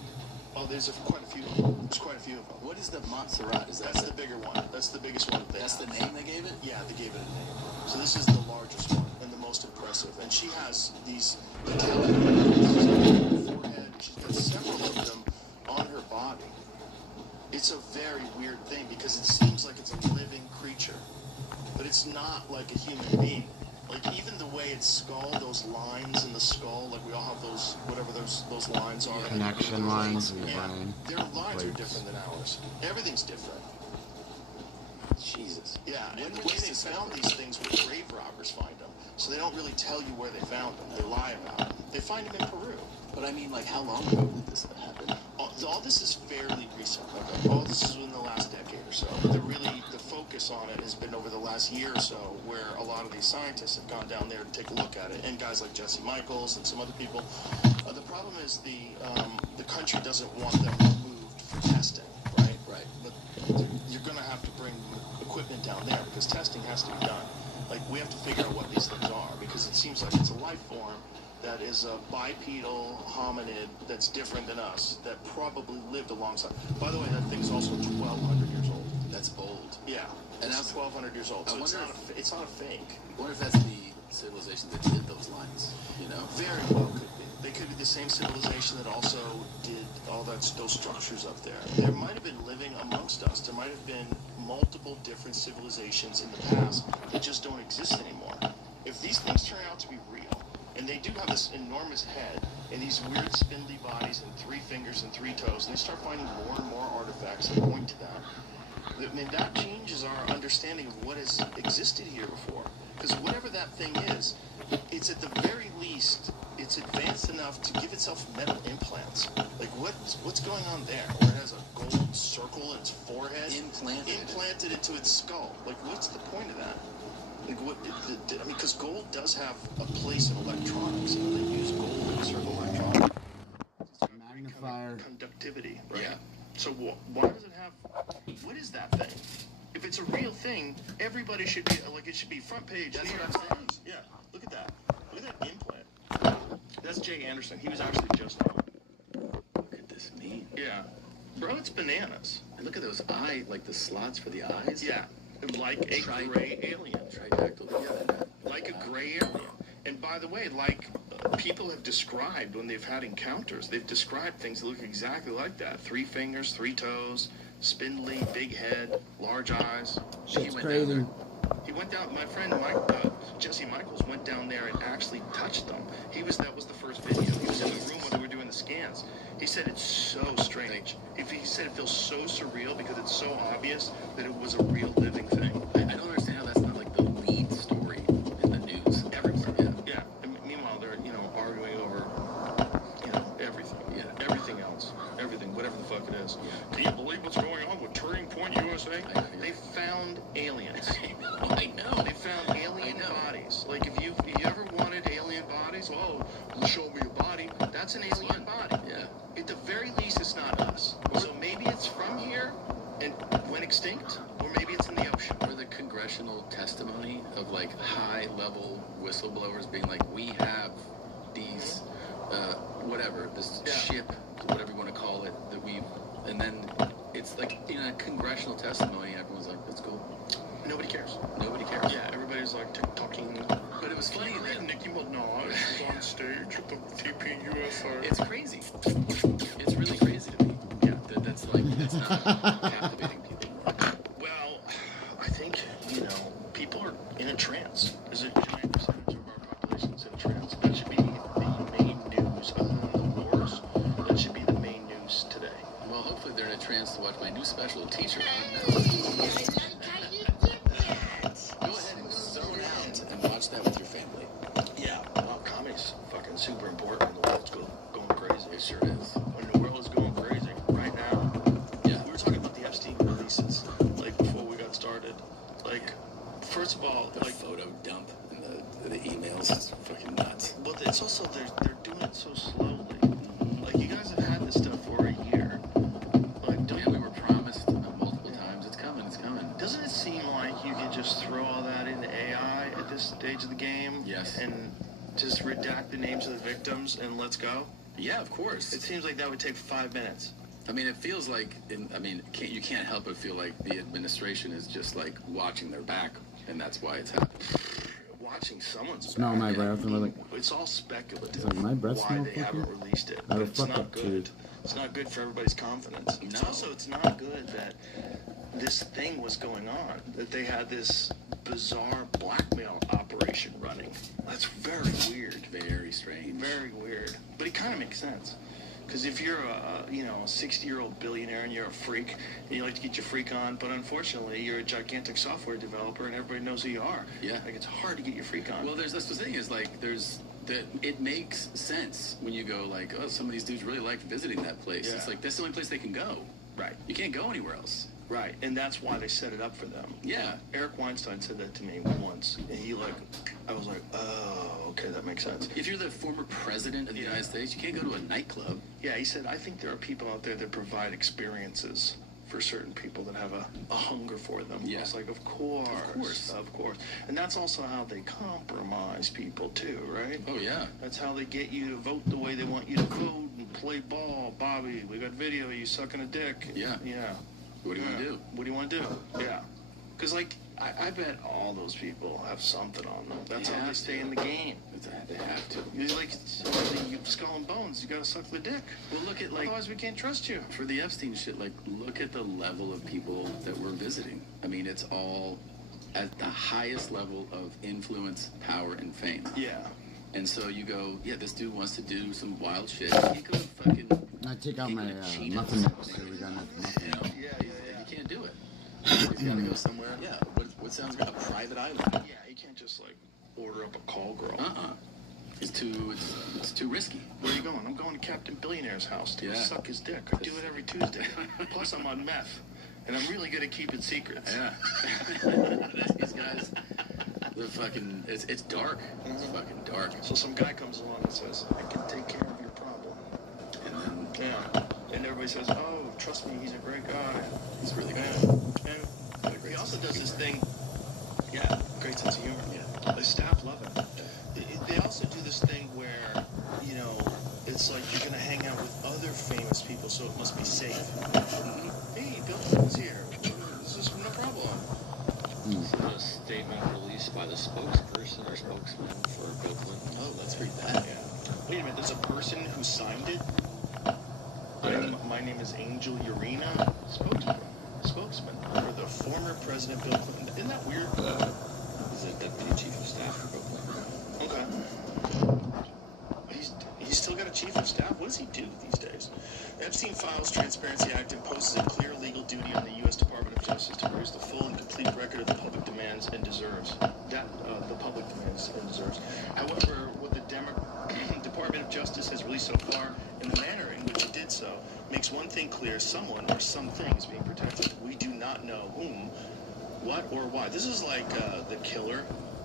Oh, there's quite a few of them. There's quite a few of them. What is the Montserrat? Is that That's the bigger one. That's the biggest one that they that's the have. name they gave it? Yeah, they gave it a name. So this is the largest one and the most impressive. And she has these metallic forehead. She's got several of them on her body. It's a very weird thing because it seems like it's a living creature, but it's not like a human being. Like, even the way it's skull, those lines in the skull, like we all have those, whatever those lines are. Connection lines in the Yeah, brain. their lines are Plates. different than ours. Everything's different. Jesus. Yeah, and the way they found these things were grave robbers find them. So they don't really tell you where they found them. They lie about it. They find them in Peru. But I mean, like, how long ago did this happen? All this is fairly recent. Like, all this is in the last decade or so. The focus on it has been over the last year or so, where a lot of these scientists have gone down there to take a look at it, and guys like Jesse Michaels and some other people. The problem is the country doesn't want them removed for testing, right? Right. But you're going to have to bring equipment down there because testing has to be done. Like, we have to figure out what these things are because it seems like it's a life form that is a bipedal hominid that's different than us that probably lived alongside. By the way, that thing's also 1,200 years old. That's bold. Yeah, And it's that's- 1,200 years old. I So wonder it's not a fake. I wonder if that's the civilization that did those lines, you know? Very well could be. They could be the same civilization that also did all those structures up there. There might have been living amongst us. There might have been multiple different civilizations in the past that just don't exist anymore. If these things turn out to be real, and they do have this enormous head and these weird spindly bodies and 3 fingers and 3 toes, and they start finding more and more artifacts that point to that, I mean, that changes our understanding of what has existed here before. Because whatever that thing is, it's at the very least, it's advanced enough to give itself metal implants. Like, what's going on there? Where it has a gold circle in its forehead? Implanted into its skull. Like, what's the point of that? Like, what? I mean, because gold does have a place in electronics. You know, they use gold in certain electronics. Magnifier. Conductivity, right? Yeah. So why does it have? What is that thing? If it's a real thing, everybody should be like, it should be front page. That's New what York I'm saying. Times. Yeah. Look at that. Look at that implant. That's Jay Anderson. He was actually just on. What could this mean? Yeah. Bro, it's bananas. And look at those like the slots for the eyes. Yeah. Like a gray alien. Tridactyl. Yeah. Like a gray alien. And by the way, like people have described when they've had encounters, they've described things that look exactly like that. 3 fingers, 3 toes, spindly, big head, large eyes. Shit's went crazy. down He went down. My friend Jesse Michaels went down there and actually touched them. That was the first video. He was in the room when they were doing the scans. He said it's so strange. He said it feels so surreal because it's so obvious that it was a real living thing. I don't understand how that's not like the lead story in the news everywhere. Yeah. Yeah. And meanwhile, they're arguing over everything. Yeah. Everything else. Everything. Whatever the fuck it is. Can you believe what's going on with Turning Point USA? I know. They found aliens. I know. They found alien bodies. Like, if you ever wanted alien bodies, show me a body. That's an alien body. Yeah. At the very least, it's not us. So maybe it's from here and went extinct, or maybe it's in the ocean. Or the congressional testimony of like high-level whistleblowers being like, we have these, whatever, this Yeah. ship, whatever you want to call it, that we, and then it's like in a congressional testimony, everyone's like, that's cool. Nobody cares. Nobody cares. fucking. But it was funny that Nicki Minaj was on stage at the TPUSA. it's crazy. It's really crazy to me. Yeah, that's not captivating people. Well, I think, people are in a trance. There's a giant percentage of our population is in a trance. That should be the main news. Other than the wars, that should be the main news today. Well, hopefully they're in a trance to watch my new special, Teacher. Go ahead and zone out and watch that with your family. Yeah, well, comedy's fucking super important when the world's going crazy. It sure is. When the world is going crazy right now. Yeah. We were talking about the Epstein releases, before we got started. First of all, The photo dump and the emails is fucking nuts. but it's also, they're doing it so slowly. You guys have had this stuff for a year. Yeah, we were promised multiple times. It's coming. Doesn't it seem like you can just throw all that into AI at this stage of the game? Yes. And just redact the names of the victims and let's go? Yeah, of course. It seems like that would take 5 minutes. I mean, it feels like, you can't help but feel like the administration is just watching their back, and that's why it's happening. Watching someone's Smell back, my breath and like, it's all speculative. Is it my breath why smell they funky? haven't released it. I But would it's fuck not up good. too. It's not good for everybody's confidence. It's not good that this thing was going on. That they had this bizarre blackmail operation running. That's very weird. Very strange. Very weird. But it kind of makes sense. Because if you're a 60-year-old billionaire and you're a freak, and you like to get your freak on, but unfortunately you're a gigantic software developer and everybody knows who you are. Yeah. It's hard to get your freak on. Well, that's the thing is it makes sense when you go some of these dudes really like visiting that place. Yeah. It's that's the only place they can go. Right. You can't go anywhere else. Right. And that's why they set it up for them. Yeah. Eric Weinstein said that to me once, and I was like, oh, okay, that makes sense. If you're the former president of the United States, you can't go to a nightclub. Yeah, he said, I think there are people out there that provide experiences for certain people that have a hunger for them. Yeah. I was like, of course. And that's also how they compromise people too, right? Oh, yeah. That's how they get you to vote the way they want you to vote and play ball. Bobby, we got video of you sucking a dick. Yeah. Yeah. What do you want to do? What do you want to do? Yeah. Because, I bet all those people have something on them. That's how they stay in the game. They have to. You skull and bones. You gotta suck the dick. Well, look at Otherwise, we can't trust you. for the Epstein shit. Look at the level of people that we're visiting. I mean, it's all at the highest level of influence, power, and fame. Yeah. And so you go, yeah, this dude wants to do some wild shit. He could fucking. I take out he my could have cheated muffin on mix. So somebody, we got enough you muffin. know? Yeah. You can't do it. He's got to go somewhere. Yeah. What sounds good? A private island. Yeah, you can't just, order up a call girl. It's too risky. Where are you going? I'm going to Captain Billionaire's house to suck his dick. I do it every Tuesday. Plus, I'm on meth. And I'm really good at keeping secrets. Yeah. These guys, they're fucking. It's dark. It's fucking dark. So some guy comes along and says, I can take care of your problem. And then Yeah. And everybody says, oh, trust me, he's a great guy. he's really good. And he also does this thing, great sense of humor. Yeah. The staff love it. They also do this thing where, it's like you're going to hang out with other famous people, so it must be safe. Hey, Bill Clinton's here. This is no problem. A statement released by the spokesperson or spokesman for Bill Clinton. Oh, let's read that. Yeah. Wait a minute, there's a person who signed it? My name is Angel Urena, spokesman for the former President Bill Clinton. Isn't that weird? He's a deputy chief of staff for Bill Clinton. Okay. He's still got a chief of staff? What does he do these days? Epstein files Transparency Act imposes a clear legal duty on the U.S. Department of Justice to produce the full and complete record of the public demands and deserves. However, what the Department of Justice has released so far, and the manner in which it did so, makes one thing clear: someone or something is being protected. We do not know whom, what, or why. This is like the killer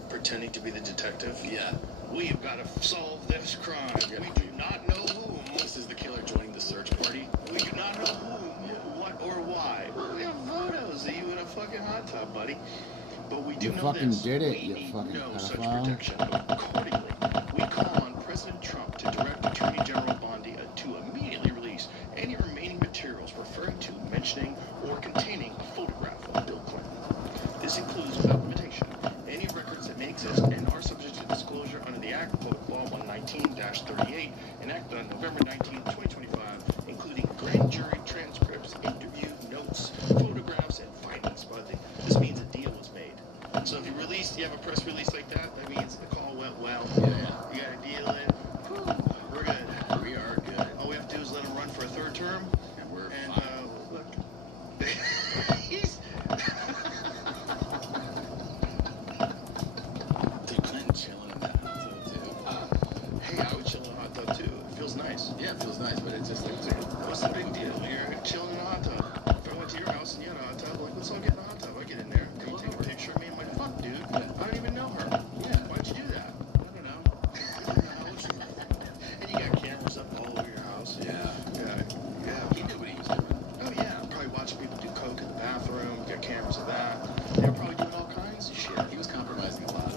pretending to be the detective. Yeah. We've got to solve this crime. We do not know whom. This is the killer joining the search party. We do not know whom, what, or why. We have photos of you in a fucking hot tub, buddy. But we do You know fucking this. did it, We you need fucking no such pedophile. protection. Accordingly, we call on President Trump to direct Attorney General Bondi to immediately release any remaining materials referring to, mentioning, or containing a photograph of Bill Clinton. This includes, without limitation, any records that may exist and the Act, Public Law 119-38, enacted on November 19, 2025, including grand jury transcripts, interview notes, photographs, and findings by the. This means a deal was made. So if you have a press release like that, that means the call went well. Yeah. You got a deal in. We're good. We are good. All we have to do is let him run for a third term. And we're And fine. look, he's. Dude, Clinton chilling in that hot tub, too. Hey, I would chill in a hot tub too. It feels nice. Yeah, it feels nice, but it's just like, What's the big deal? You're chilling in a hot tub. If I went to your house and you had a hot tub, like, let's all get in a hot tub. I get in there. Can you take a picture of me? I'm like, fuck, dude. I don't even know her. yeah, Why'd you do that? I don't know. And you got cameras up all over your house. Yeah. Yeah. He knew what he was doing. Oh yeah. Probably watching people do coke in the bathroom. Got cameras of that. They were probably doing all kinds of shit. He was compromising a lot.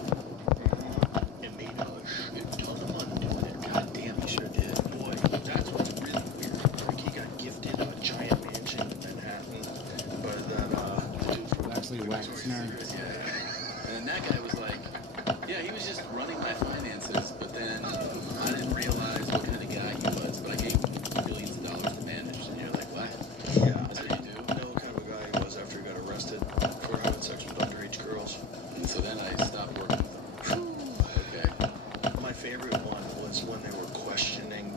And made a shit ton of money doing it. God damn, he sure did. Boy, that's what's really weird. Like he got gifted a giant mansion in Manhattan, but that the dude from Leslie Wexner. Yeah. And that guy was like, yeah, he was just running my finances, but then I didn't realize what kind of guy he was, but I gave him billions of dollars to manage. And you're like, what? Yeah, That's I what you didn't do? know what kind of a guy he was after he got arrested for having sex with underage girls. And so then I stopped working with him. Okay. My favorite one was when they were questioning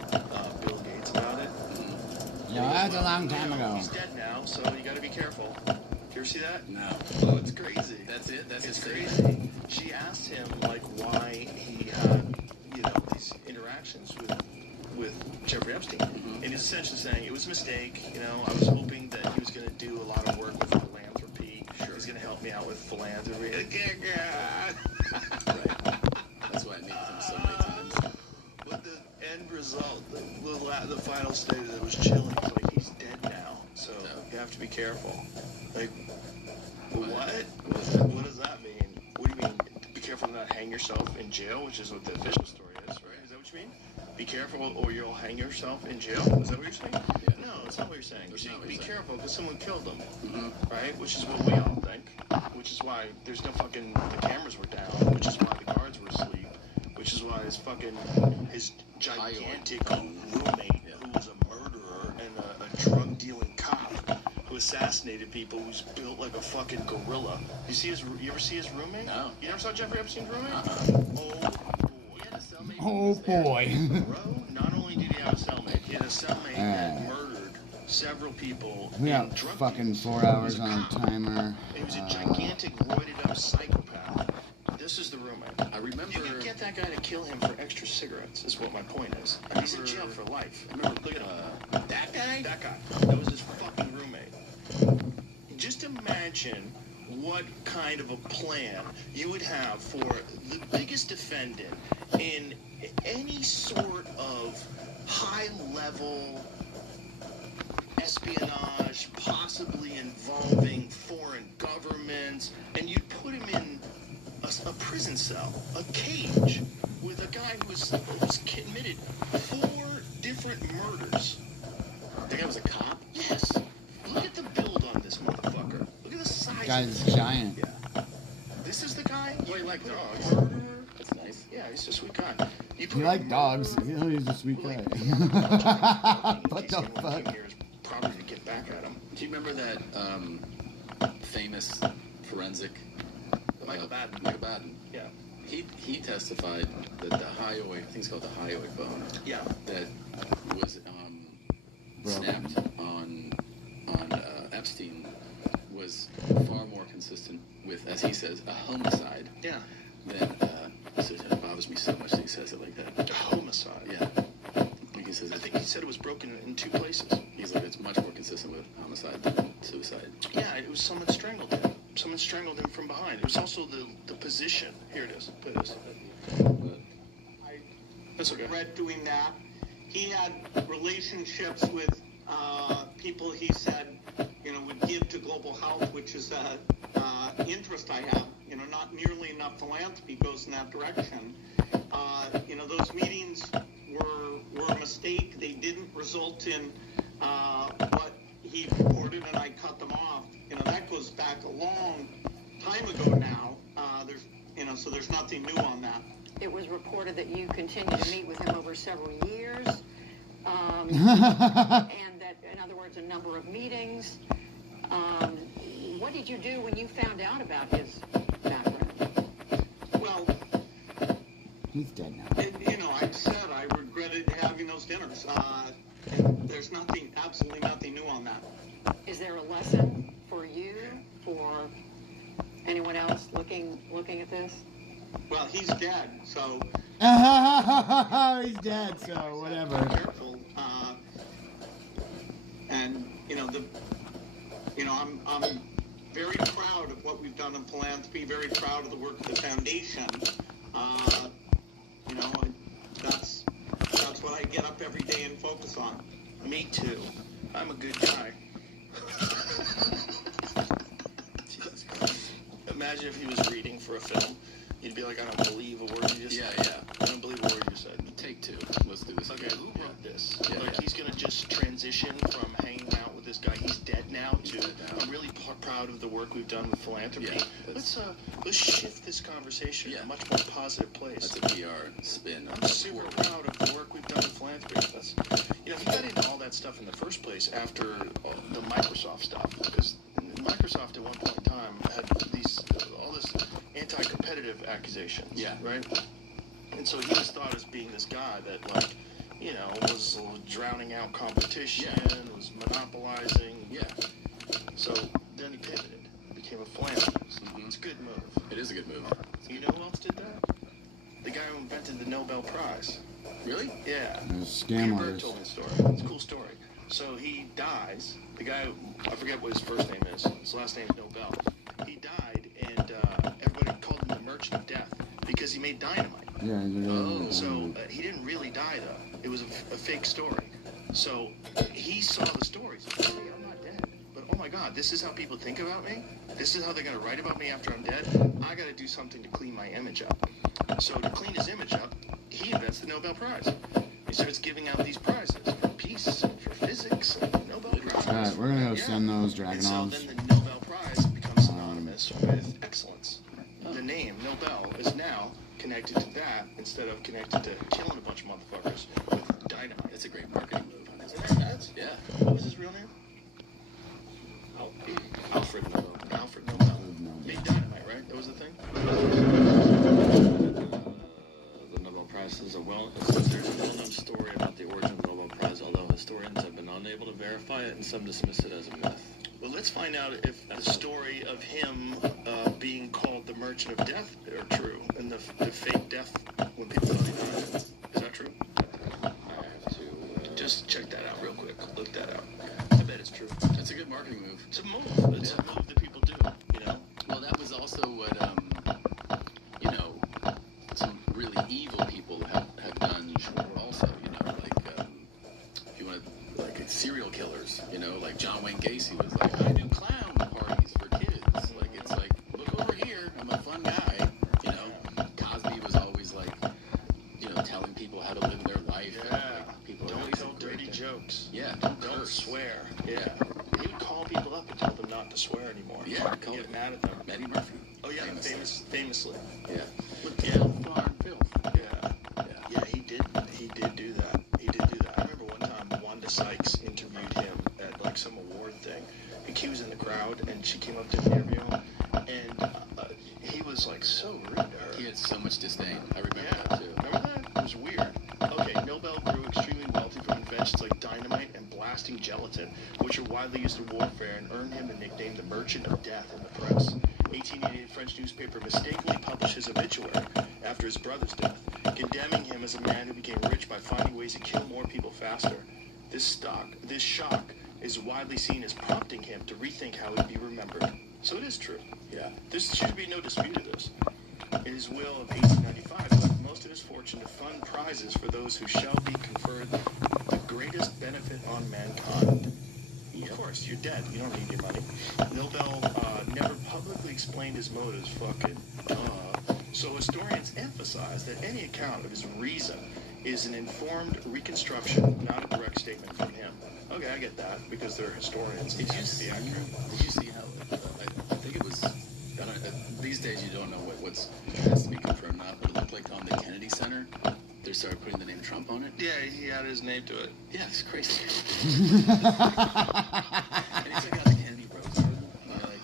Bill Gates about it. Yeah, that's a long time ago. He's dead now, so you got to be careful. Did you ever see that? No. Oh, it's crazy. That's it? That's It's his thing? crazy. She asked him like why he had, these interactions with Jeffrey Epstein, and he's essentially saying it was a mistake. I was hoping that he was going to do a lot of work with philanthropy. Sure. He's going to help me out with philanthropy. Right. That's why I meet him so many times. But the end result, the final state of it was chilling. It's like he's dead now, so you have to be careful. Like, what? What does that mean? What do you mean? Be careful to not hang yourself in jail, which is what the official story is, right? Is that what you mean? Be careful, or you'll hang yourself in jail. Is that what you're saying? Yeah. No, that's not what you're saying. You're saying not what be you're saying. careful because someone killed them, Mm-hmm. right? Which is what we all think. Which is why there's no fucking the cameras were down. Which is why the guards were asleep. Which is why his gigantic roommate, who was a murderer and a drug dealing cop who assassinated people, who's built like a fucking gorilla. You ever see his roommate? No. You never saw Jeffrey Epstein's roommate? Oh boy. Bro, not only did he have a cellmate, he had a cellmate that murdered several people. We in got drug fucking deals. 4 He hours was a on a cop. timer. He was a gigantic, roided up psychopath. This is the roommate. I remember. You can get that guy to kill him for extra cigarettes, is what my point is. He's in jail for life. Look at him. That guy? That guy. That was his fucking roommate. Just imagine what kind of a plan you would have for the biggest defendant in any sort of high-level espionage, possibly involving foreign governments, and you'd put him in a prison cell, a cage, with a guy who was committed 4 different murders. The guy was a cop? Yes. Look at the build on this motherfucker. Look at the size This of guy's this. giant. Yeah. This is the guy? Oh, you like put a dogs. murderer? That's nice. Yeah, he's a sweet guy. You put You a like dogs? murderer- Yeah, he's a sweet guy. What the fuck? Probably to get back at him. Do you remember that famous forensic Michael Baden. Michael Baden. Yeah. He testified that the hyoid, I think it's called the hyoid bone, Yeah. that was snapped on Epstein was far more consistent with, as he says, a homicide Yeah. than it bothers me so much that he says it like that. A homicide. Yeah. Like he says, I think he said it was broken in 2 places. he's like, it's much more consistent with homicide than suicide. Yeah, it was someone strangled him. Someone strangled him from behind. It was also the position. Here it is. Play this. I That's okay. regret doing that. He had relationships with people he said, would give to global health, which is a interest I have. Not nearly enough philanthropy goes in that direction. Those meetings were a mistake. They didn't result in what he reported, and I cut them off. That goes back a long time ago now. So there's nothing new on that. it was reported that you continued to meet with him over several years, and that, in other words, a number of meetings. What did you do when you found out about his background? Well, He's dead now. you know, I said I regretted having those dinners. And there's absolutely nothing new on that. Is there a lesson for you, for anyone else looking at this? Well, he's dead, so He's dead, so whatever. careful. And I'm very proud of what we've done in philanthropy. Very proud of the work of the foundation. That's what I get up every day and focus on. Me too. I'm a good guy. Jesus Christ. Imagine if he was reading for a film. You'd be like, I don't believe a word you just said. Yeah. I don't believe a word you said. Take two. Let's do this. Okay, again. who wrote this? Yeah, Like, yeah. he's gonna just transition from hanging out with this guy. He's dead now. To dead now. I'm really proud of the work we've done with philanthropy. Yeah, Let's shift this conversation to a much more positive place. That's a PR spin. I'm super proud of the work we've done with philanthropy. He got into all that stuff in the first place after the Microsoft stuff, because Microsoft at one point in time had all this anti-competitive accusations. Yeah. Right. And so he was thought as being this guy that, was drowning out competition, was monopolizing. Yeah. So then he pivoted, became a philanthropist. Mhm. It's a good move. It is a good move. You know who else did that? The guy who invented the Nobel Prize. Really? Yeah. Scam Bird artist. told me the story. It's a cool story. So he dies. The guy, I forget what his first name is. His last name is Nobel. He died, and everybody called him the Merchant of Death because he made dynamite. Yeah. So he didn't really die, though. It was a fake story. So he saw the stories. Hey, I'm not dead. But oh my God, this is how people think about me? This is how they're going to write about me after I'm dead? I got to do something to clean my image up. So to clean his image up, he invents the Nobel Prize. He starts giving out these prizes for peace, for physics, Nobel Prize. All right, we're gonna go send those And so Dragonovs. then the Nobel Prize becomes synonymous with excellence. The name Nobel is now connected to that instead of connected to killing a bunch of motherfuckers with dynamite. It's a great marketing move on his Isn't part. that nuts? Yeah. What was his real name? Alfred Nobel. Alfred Nobel. Made dynamite, right? That was the thing? The Nobel Prize is there's a well-known story about the origin of the Nobel Prize, although historians have been unable to verify it and some dismiss it as a myth. Well, let's find out if the story of him being called the Merchant of Death are true, and the fake death when people thought he died. Is that true? I have to... Just check that out real quick. Look that up. I bet it's true. That's a good marketing move. It's a move. It's a move that people do, Well, that was also what, some really evil people have done also, if you want to, like serial killers, like John Wayne Gacy was like, I do clown parties for kids. Like, it's like, look over here, I'm a fun guy. Cosby was always like, telling people how to live their life. Yeah. Like, people Don't always tell had dirty great- jokes. Yeah, Don't curse. swear. Yeah. He would call people up and tell them not to swear anymore. Yeah, Get mad at them. Eddie Murphy. Oh yeah, famously. Yeah. Yeah. Darn filth. Yeah. Yeah, he did do that. I remember one time Wanda Sykes interviewed him at like some award thing. And he was in the crowd and she came up to interview him and he was like so rude to her. He had so much disdain. I remember Yeah, that too. remember that? It was weird. Okay, Nobel grew extremely wealthy from inventions like dynamite and blasting gelatin, which are widely used in warfare and earned him the nickname the Merchant of Death in the press. 1888 French newspaper mistakenly published his obituary after his brother's death, condemning him as a man who became rich by finding ways to kill more people faster. This shock is widely seen as prompting him to rethink how he'd be remembered. So it is true. Yeah. There should be no dispute of this. In his will of 1895, he left most of his fortune to fund prizes for those who shall be conferred the greatest benefit on mankind. Of course, you're dead. You don't need any money. Nobel never publicly explained his motives. Fucking So historians emphasize that any account of his reason is an informed reconstruction, not a direct statement from him. Okay, I get that, because they're historians. Did you see how? I think it was. These days you don't know what's has to be confirmed, not. But looked like on the Kennedy Center, they started putting the name Trump on it. Yeah, he added his name to it. Yeah, it's crazy. And he took out the Kennedy Rose. And you're like,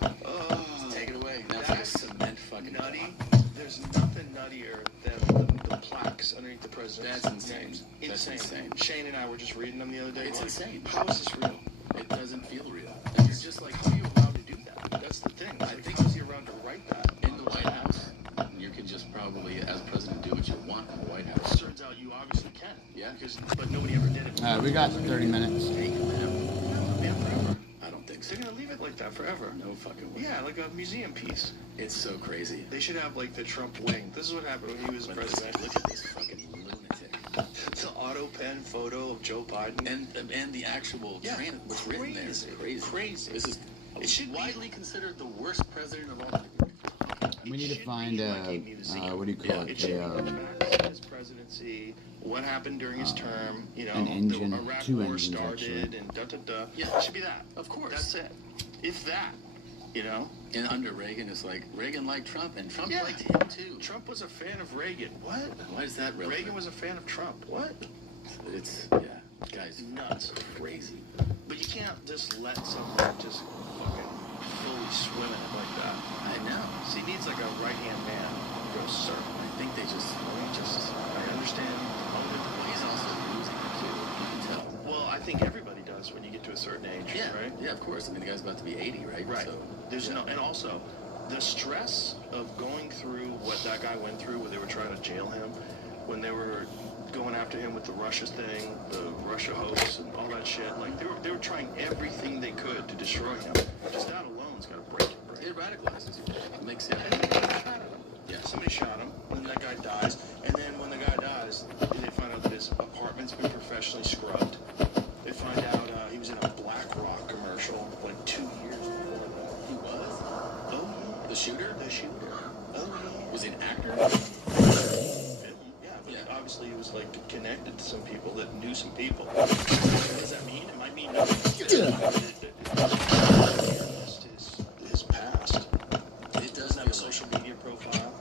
what? Oh, Take it away. Now it's like a cement fucking nutty. There's nothing nuttier than the plaques underneath the president's That's insane. names. That's insane. Shane and I were just reading them the other day. It's Like, insane. How is this real? It doesn't feel real. And you're just like, how are you allowed to do that? That's the thing. I Like, think- how is he around to write that? In the White House, you can just probably, as president, do what you want in the White House. Turns out you obviously can. Yeah. But nobody ever did it. All right, we got 30 minutes. Hey, man, forever. I don't think so. They're gonna leave it like that forever. No fucking way. Yeah, like a museum piece. It's so crazy. They should have like the Trump wing. This is what happened when he was But president. look at this fucking lunatic. The auto pen photo of Joe Biden. And the actual what's written there is crazy. Crazy. This is It should be- widely considered the worst president of all time. We need to find what do you call It it? should A, be back to his presidency, what happened during his term, you know, an engine, the Iraq 2 War engines, started, actually. and da-da-da. Yeah. It should be that. Of course. That's it. If that, you know? And under Reagan, it's like Reagan liked Trump, and Trump Yeah. liked him too. Trump was a fan of Reagan. What? Why is that relevant? Reagan was a fan of Trump. What? It's guys, Nuts. crazy. But you can't just let someone just fucking fully swim in it like that. I know. See, he needs like a right-hand man. Go, sir. I think they just. I understand. He's also losing it too. You can tell. Well, I think everybody does when you get to a certain age, Yeah, right? yeah, of course. I mean, the guy's about to be 80, right? Right. So, There's no, and also the stress of going through what that guy went through when they were trying to jail him, when they were going after him with the Russia thing, the Russia hoax, and all that shit. Like they were trying everything they could to destroy him. Just that alone's got to break your brain. it radicalizes you. It makes you. And then they shot him. Yeah, somebody shot him, and then that guy dies. And then when the guy dies, they find out that his apartment's been professionally scrubbed. They find out he was in a BlackRock commercial like 2 years before that. He was. Oh, yeah. The shooter? The shooter. Oh, yeah. Was he an actor? Yeah, but obviously he was like connected to some people that knew some people. What does that mean? It might mean nothing. His past. It does Doesn't have a social media profile.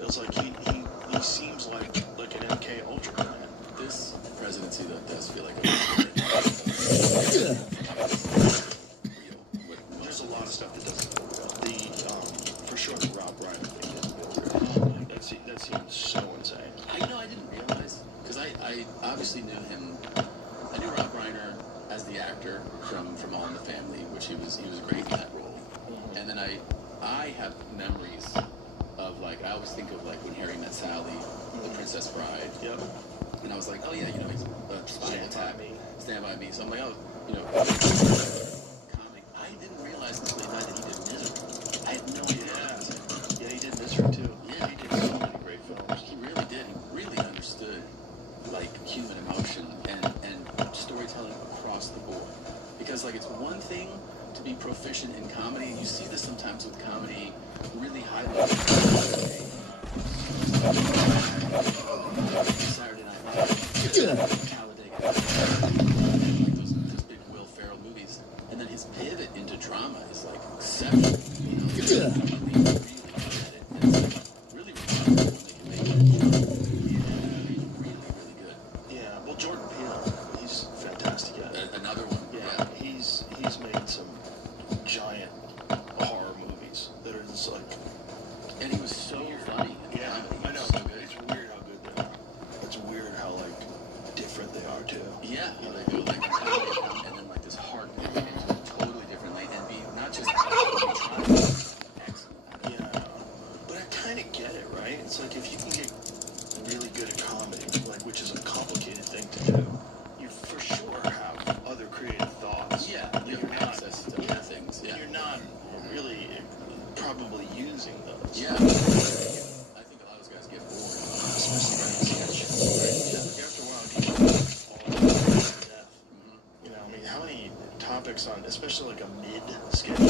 It's like he seems like an MK Ultra man. This presidency, though, does feel like a There's a lot of stuff that doesn't feel real. For sure, the Rob Reiner thing doesn't feel real. That seems so insane. I didn't realize, because I obviously knew him. I knew Rob Reiner as the actor from All in the Family, which he was great in that role. And then I have memories of, like, I always think of, like, when Harry Met Sally, The Princess Bride. Yep. And I was like, oh yeah, you know, he's Spinal Tap, Stand By Me. So I'm like, oh, you know, comedy. I didn't realize until he died that he did Misery. I had no idea. Yeah, he did Misery too. Yeah. He did so many great films. He really did. He really understood, like, human emotion and storytelling across the board. Because, like, it's one thing to be proficient in comedy, and you see this sometimes with comedy, really high level. Saturday Night Live, Talladega, like those big Will Ferrell movies, and then his pivot into drama is like exceptional. You know, really good at it. And it's like really remarkable when they can make it. Really good. Yeah, well, Jordan Peele, he's fantastic at it. Another one. Yeah, he's made some giant horror movies that are just like. And he was so funny. Yeah, I know. So good. It's weird how good they are. It's weird how like different they are too. Yeah, how they do like comedy and then like this heart into it totally differently and be not just excellent. Yeah, but I kind of get it, right? It's like if you can get really good at comedy, like which is a complicated thing to do, you for sure have other creative thoughts. Yeah, that you you're have not- access to other things. and Yeah. you're not really probably using those. Yeah. I think a lot of those guys get bored. Especially writing sketch. Like after a while, people all to death. You know, I mean, how many topics on, especially like a mid sketch?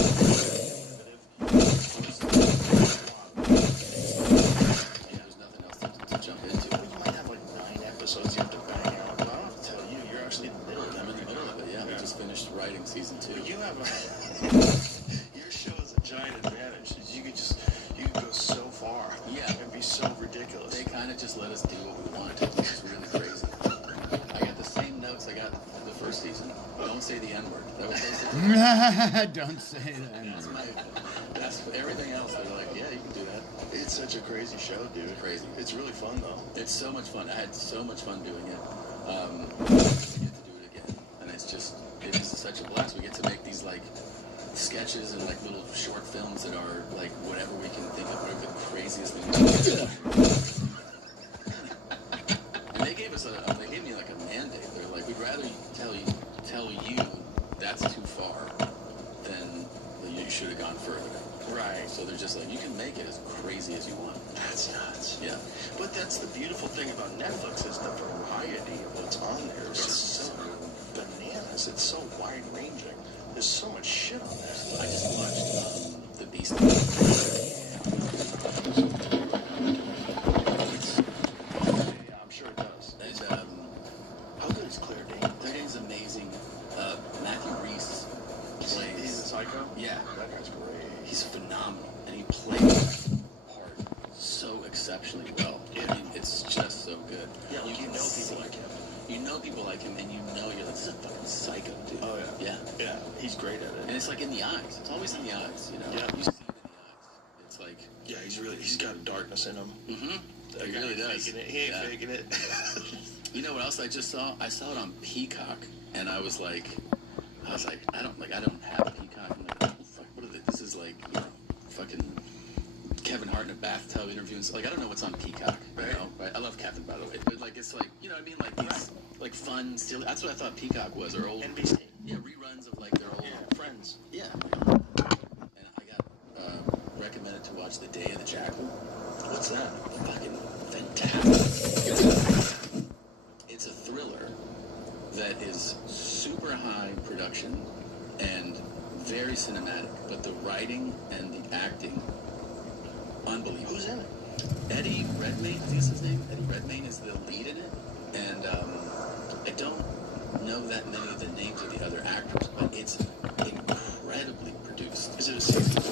Yeah, there's nothing else to jump into. You might have like 9 episodes you have to bang out, but I don't have to tell you, you're actually in the middle of them. I'm in the middle of it, yeah. We just finished writing season 2. But you have your show is a giant advantage. You could go so far, Yeah. and be Don't say the N-word. That was Don't say that's that. my. That's everything else. They're like, yeah, you can do that. It's such a crazy show, dude. Crazy. It's really fun though. It's so much fun. I had so much fun doing it. I get to do it again, and it's such a blast. We get to make these like sketches and like little short films that are like whatever we can think of, whatever the craziest thing we can do. And they gave me like a mandate. They're like, we'd rather tell you that's too far than you should have gone further. Right. So they're just like, you can make it as crazy as you want. That's nuts. Yeah. But that's the beautiful thing about Netflix is the variety of what's on there. It's so bananas. It's so wide ranging. There's so much shit on there. I just watched The Beast. Yeah, I'm sure it does. And, How good is Claire Danes? Claire Danes is amazing. Matthew Rhys He's plays. a psycho? Yeah, That guy's great. he's phenomenal, and he plays that part so exceptionally well. I mean, it's just so good. Yeah, like you know see- people like him. You know people like him, and you know you're like, this is a fucking psycho, dude. Oh, yeah. Yeah. Yeah, he's great at And it. it's like in the eyes. It's always in the eyes, you know? Yeah. You see it in the eyes. It's like, Yeah, he's got darkness in him. mm-hmm. That He guy really ain't does. faking it. He ain't Yeah. faking it. You know what else I just saw? I saw it on Peacock, and I was like, I don't have Peacock. I'm like, what the fuck? What are they? This is like, you know, fucking Kevin Hart in a bathtub interviews. Like, I don't know what's on Peacock. Right. You know? Right? I love Kevin, by the way. But like, it's like, you know what I mean? Like these, like fun, still. That's what I thought Peacock was, or old. NBC. Yeah, reruns of like their old. Yeah, Friends. Yeah. And I got recommended to watch The Day of the Jackal. What's that? Fucking fantastic. It's a thriller that is super high production and very cinematic, but the writing and the acting, unbelievable. Who's in it? Eddie Redmayne, is his name? Eddie Redmayne is the lead in it, and I don't know that many of the names of the other actors, but it's incredibly produced. Is it a season?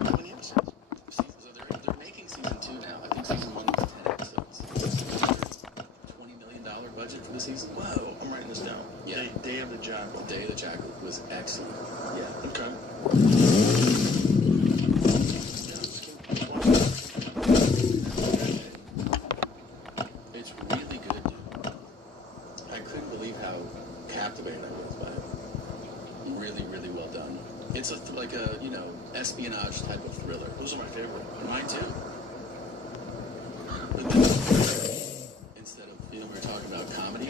How many episodes? So they're making season 2 now. I think season 1 was 10 episodes. $20 million budget for the season. Whoa, I'm writing this down. Yeah. Day of the Jackal. The Day of the Jackal was excellent. Yeah. Okay. It's really good, dude. I couldn't believe how captivated I was by it. Really, really well done. It's like a, you know, espionage type of thriller. Those are my favorite. Mine too. But then, instead of, you know, we were talking about comedy.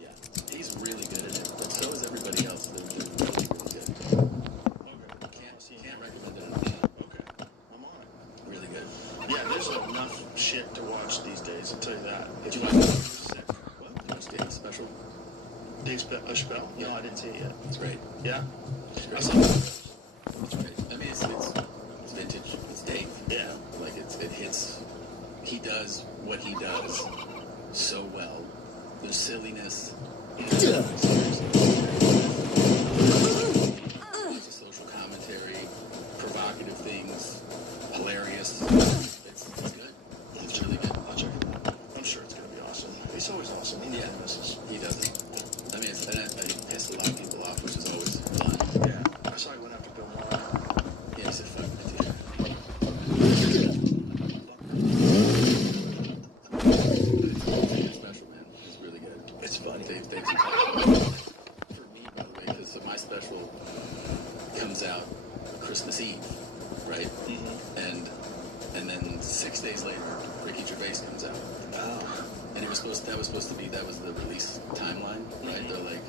Yeah, he's really good at it, but so is everybody else. They're really, really good. Okay. Can't recommend it enough. Okay. I'm on it. Really good. Yeah, there's enough shit to watch these days, I'll tell you that. Did you like what? Did you watch Dave's special? Dave Chappelle? No, Yeah. I didn't see it yet. It's great. Yeah? It's I great. saw it. It's great. I mean, it's vintage. It's Dave. Yeah. Like it hits. He does what he does so well. The silliness. Lots of social commentary, provocative things, hilarious. It's good. It's really good. I'll check it out. I'm sure it's going to be awesome. He's always awesome. He never misses. He does it. I mean, and I pissed a lot of people off, which is always fun. Yeah. I saw he went after Bill Maher. Yeah, he said fuck my theater. Special, man. It's really good. It's funny. Thanks for me, by the way, because my special comes out Christmas Eve, right? Mm-hmm. And then 6 days later, Ricky Gervais comes out. Oh. And that was supposed to be the release timeline, right? They're like,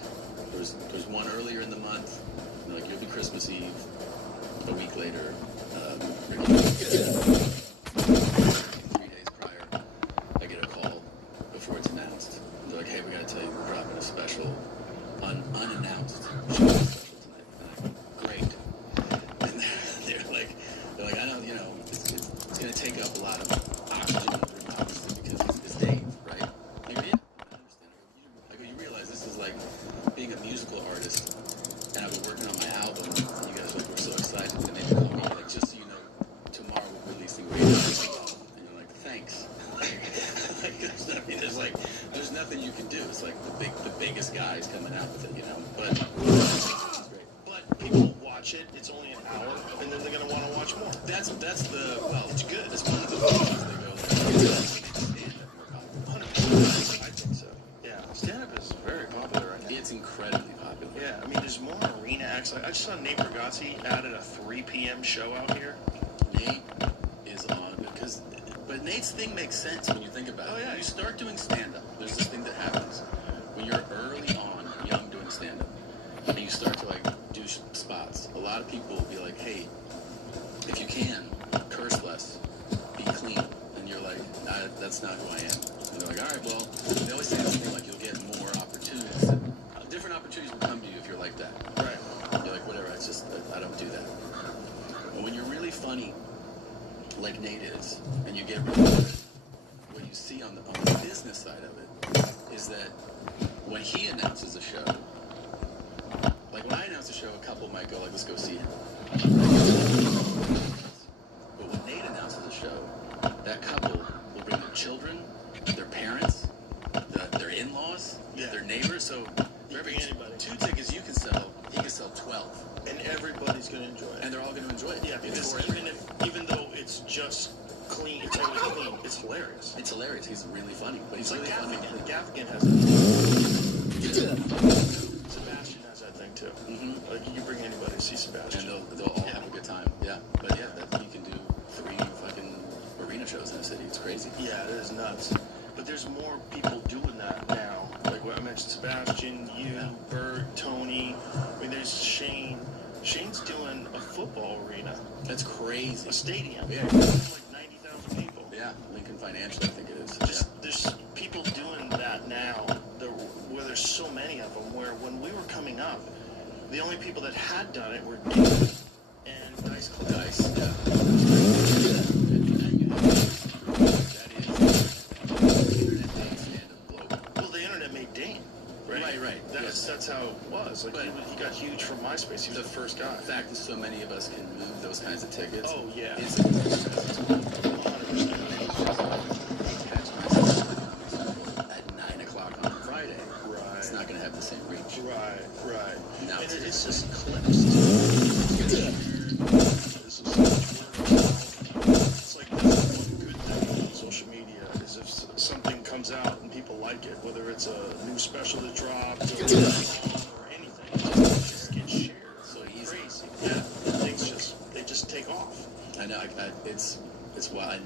there's one earlier in the month. They're like, you'll be Christmas Eve. A week later, Ricky Gervais. 3 days prior, I get a call before it's announced. They're like, hey, we gotta tell you, we're dropping a special, unannounced show special tonight. And I go, great. And they're like, I know, you know, it's gonna take up a lot of oxygen in the room, obviously, because it's Dave, right? I go, yeah, I understand. I go, you realize this is like being a musical artist, and I've been working on my album, and you guys were so excited, and they call me, like, just so you know, tomorrow we're releasing radio. And you're like, thanks. Like, there's nothing nothing you can do. It's like the biggest guys coming out with it, you know. But people will watch it. It's only an hour, and then they're gonna want to watch more. that's the well, it's good. It's one of the things they go. I think so. Yeah, stand-up is very popular right now. It's incredibly popular. Yeah, I mean, there's more arena acts. Like, I just saw Nate Bargatze added a 3 p.m. show out here. Nate is on but Nate's thing makes sense when you think about it. Oh, yeah. You start doing stand-up. There's this thing that happens when you're early on, young, doing stand-up, and you start to like do spots. A lot of people will be like, "Hey, if you can, curse less, be clean," and you're like, "That's not who I am." And they're like, "All right, well," they always say this thing like, "You'll get more opportunities. Different opportunities will come to you if you're like that." Right. You're like, "Whatever. It's just I don't do that." But when you're really funny, like Nate is, and you get really good, what you see on the business side of it is that when he announces a show, like when I announce a show, a couple might go like, "Let's go see him." But when Nate announces a show, that couple will bring their children, their parents, their in-laws, their neighbors. So for every anybody. 2 tickets you can sell, he can sell 12. And everybody's gonna enjoy it. And they're all going to enjoy it. Yeah, because even though it's just clean, it's only clean, it's hilarious. It's hilarious. He's really funny. But he's It's like really funny. Gaffigan has that. Sebastian has that thing too. Mm-hmm. Like, you can bring anybody to see Sebastian. And they'll all have a good time. Yeah. But yeah, you can do 3 fucking arena shows in a city. It's crazy. Yeah, it is nuts. But there's more people doing that now. Like what I mentioned, Sebastian, you, Bert, Tony. I mean, there's Shane. Shane's doing a football arena. That's crazy. A stadium. Yeah. Like 90,000 people. Yeah. Lincoln Financial, I think it is. There's people doing that now, where there's so many of them, where when we were coming up, the only people that had done it were Dave and Dice Club. Dice, yeah. Well, the internet made Dane. Right. That's how it was. Like, he got huge from MySpace. He was the first guy. The fact that so many of us can move those kinds of tickets. Oh, yeah. Is 100%. at 9 o'clock on Friday. Right. It's not going to have the same reach. Right. Now And it's it's just clips. It's like that's one good thing on social media is if something comes out and people like it, whether it's a new special that dropped or anything, it just gets shared. So easy. Crazy. Yeah. They just take off. I know. It's why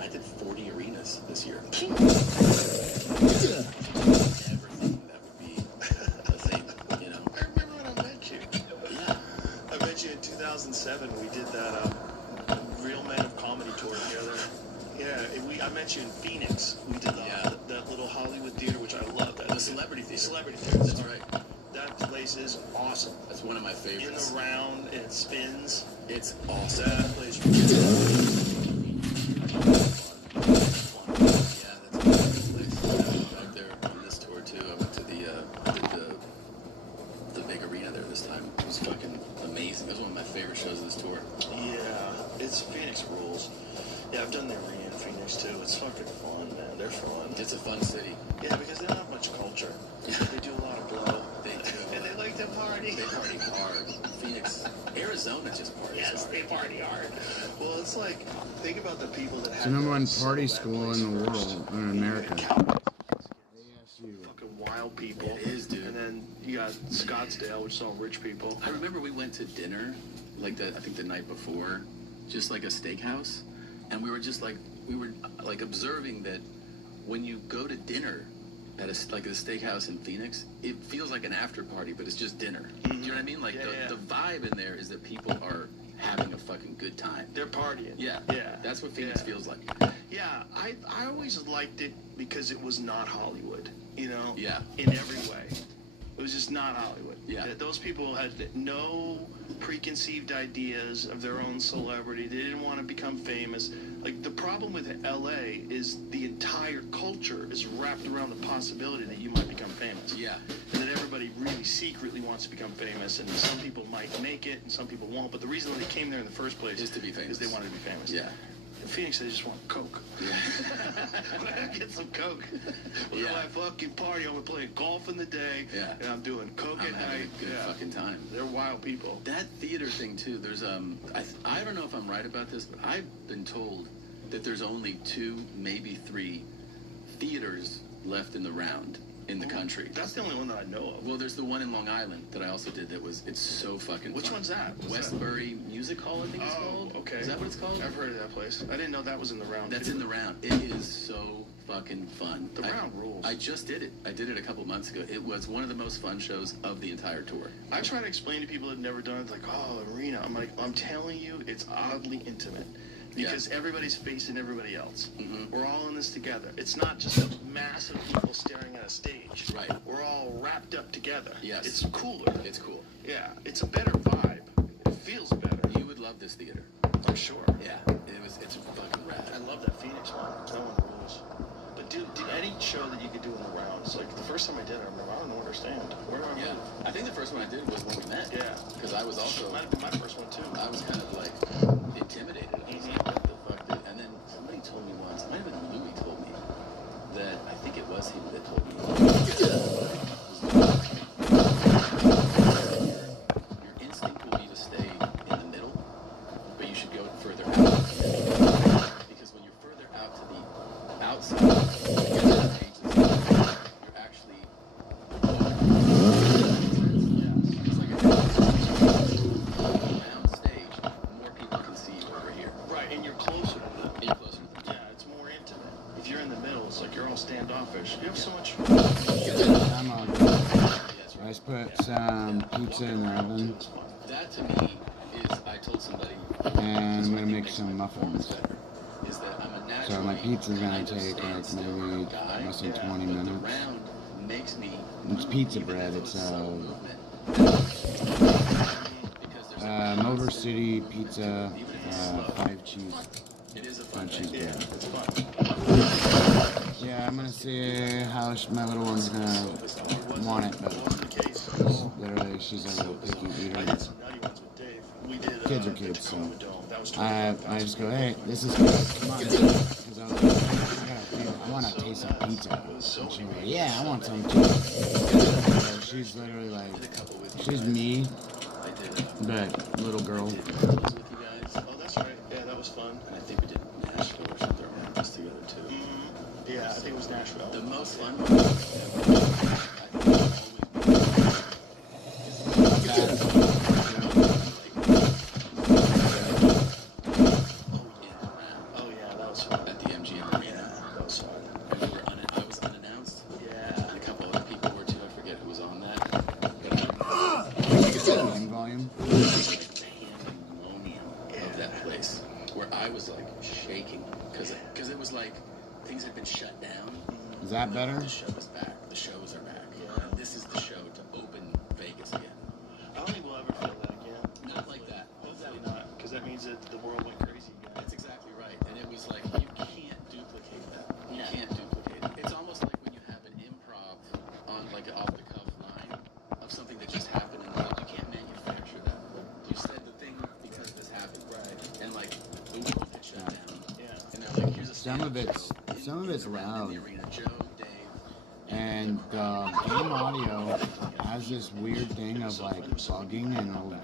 I did 40 arenas this year. Never thinking that would be a thing, you know. I remember when I met you. Yeah. I met you in 2007. We did that Real Men of Comedy tour together. Yeah, I met you in Phoenix. We did that little Hollywood theater, which I love. The Celebrity Theater. Celebrity Theater. That's right. That place is awesome. That's one of my favorites. In the round, and it spins. It's awesome. That place. Yeah, that's a good place. I was out there on this tour too. I went to the big arena there this time. It was fucking amazing. It was one of my favorite shows of this tour. Yeah, it's Phoenix rules. Yeah, I've done the arena in Phoenix too. It's fucking fun, man. They're fun. It's a fun city. Yeah, because they don't have much culture. They do a lot of blow. They do. And they like to party. They party hard. Phoenix, Arizona just parties hard. Yes, they party hard. Well, it's like, think about the people that have... It's the number one party school in the world, in America. Fucking wild people. It is, dude. And then you got Scottsdale, which is all rich people. I remember we went to dinner, I think the night before, just like a steakhouse, and we were observing that when you go to dinner at a steakhouse in Phoenix, it feels like an after party, but it's just dinner. Mm-hmm. Do you know what I mean? Like the vibe in there is that people are having a fucking good time. They're partying. Yeah. That's what Phoenix feels like. Yeah, I always liked it because it was not Hollywood, you know? Yeah. In every way. It was just not Hollywood. Yeah. Those people had no preconceived ideas of their own celebrity. They didn't want to become famous. Like, the problem with LA is the entire culture is wrapped around the possibility that you might become famous. Yeah. And that everybody really secretly wants to become famous, and some people might make it and some people won't. But the reason that they came there in the first place is to be famous. Is they wanted to be famous. Yeah. Phoenix, I just want Coke. Get some Coke. Well, Yeah. I fucking party. I'm playing golf in the day. Yeah. And I'm doing Coke I'm at having night. a good fucking time. They're wild people. That theater thing too. There's I don't know if I'm right about this, but I've been told that there's only 2, maybe 3 theaters left in the round in the country. That's the only one that I know of. Well, there's the one in Long Island that I also did. It's so fucking. Which fun. one's that? What's Westbury Music Hall, I think it's called. Oh, okay. Is that what it's called? I've heard of that place. I didn't know that was in the round. That's too. in the round. It is so fucking fun. The round rules. I just did it. I did it a couple months ago. It was one of the most fun shows of the entire tour. I try to explain to people that have never done it, like, oh, arena. I'm like, I'm telling you, it's oddly intimate. Because everybody's facing everybody else. Mm-hmm. We're all in this together. It's not just a mass of people staring at a stage. Right. We're all wrapped up together. Yes. It's cooler. It's cool. Yeah. It's a better vibe. It feels better. You would love this theater. I'm sure. Yeah. It's fucking rad. I love that Phoenix one. That one rules. But dude, any show that you could do in the rounds, like the first time I did it, I don't understand. Where do I Yeah. move? I think the first one I did was when we met. Yeah. Because I was also. Might have been my first one too. I was kind of like intimidated. I was like, what the fuck? And then somebody told me once, it might have been Louis told me, that I think it was him that told me, your instinct will be to stay in the middle, but you should go further out. Because when you're further out to the outside, you're actually it's like a round stage, more people can see you over here. Right, and you're closer to them. You're closer to them. Yeah, it's more intimate. If you're in the middle, it's like you're all standoffish. You have so much. I'm all good. Yes, I just put some pizza in the oven, that to me is, I told somebody, and this I'm might gonna be make makes some my performance muffins. better, is that I'm a natural. So my pizza's gonna take like maybe less than 20 The minutes. round makes me. It's pizza bread. It's movement. Motor City pizza, 5 cheese, It is a 5 fun cheese thing. bread. It's fun. Yeah, I'm gonna see how my little one's gonna want it, but Wasn't the case. literally she's a little picky I eater. did some nutty ones with Dave. We did. Kids are kids, so Tacoma Dome. That was I just go, hey, this is good. Come on, because I want to taste some pizza. And she goes, yeah, I want some too. So she's literally like, she's me, but little girl. With you guys, Oh, that's right. Yeah, that was fun. and I think we did Nashville or something around us together too. Yeah, I think it was Nashville. The most fun part, I think, Oh yeah, that was fun. at the MGM Arena. Yeah, that was fun. And we were I was unannounced. Yeah. And a couple other people were too. I forget who was on that. But Game volume. it was like pandemonium of that place, where I was like shaking because it was like things had been shut down. Is that better? The show is back. The shows are back. And this is the show to open Vegas again. I don't think we'll ever feel that again. Not like that. Hopefully not, because that means that the world went crazy again. That's exactly right. And it was like, you can't duplicate that. You can't duplicate it. It's almost like when you have an improv on like an off-the-cuff line of something that just happened, and like, you can't manufacture that. You said the thing because this happened. Right. And like, the world gets shut down. Yeah. And they're like, here's a Some of stand-up it's show loud. in the arena. Joe, Dave. And game audio has this weird thing of like bugging, and it'll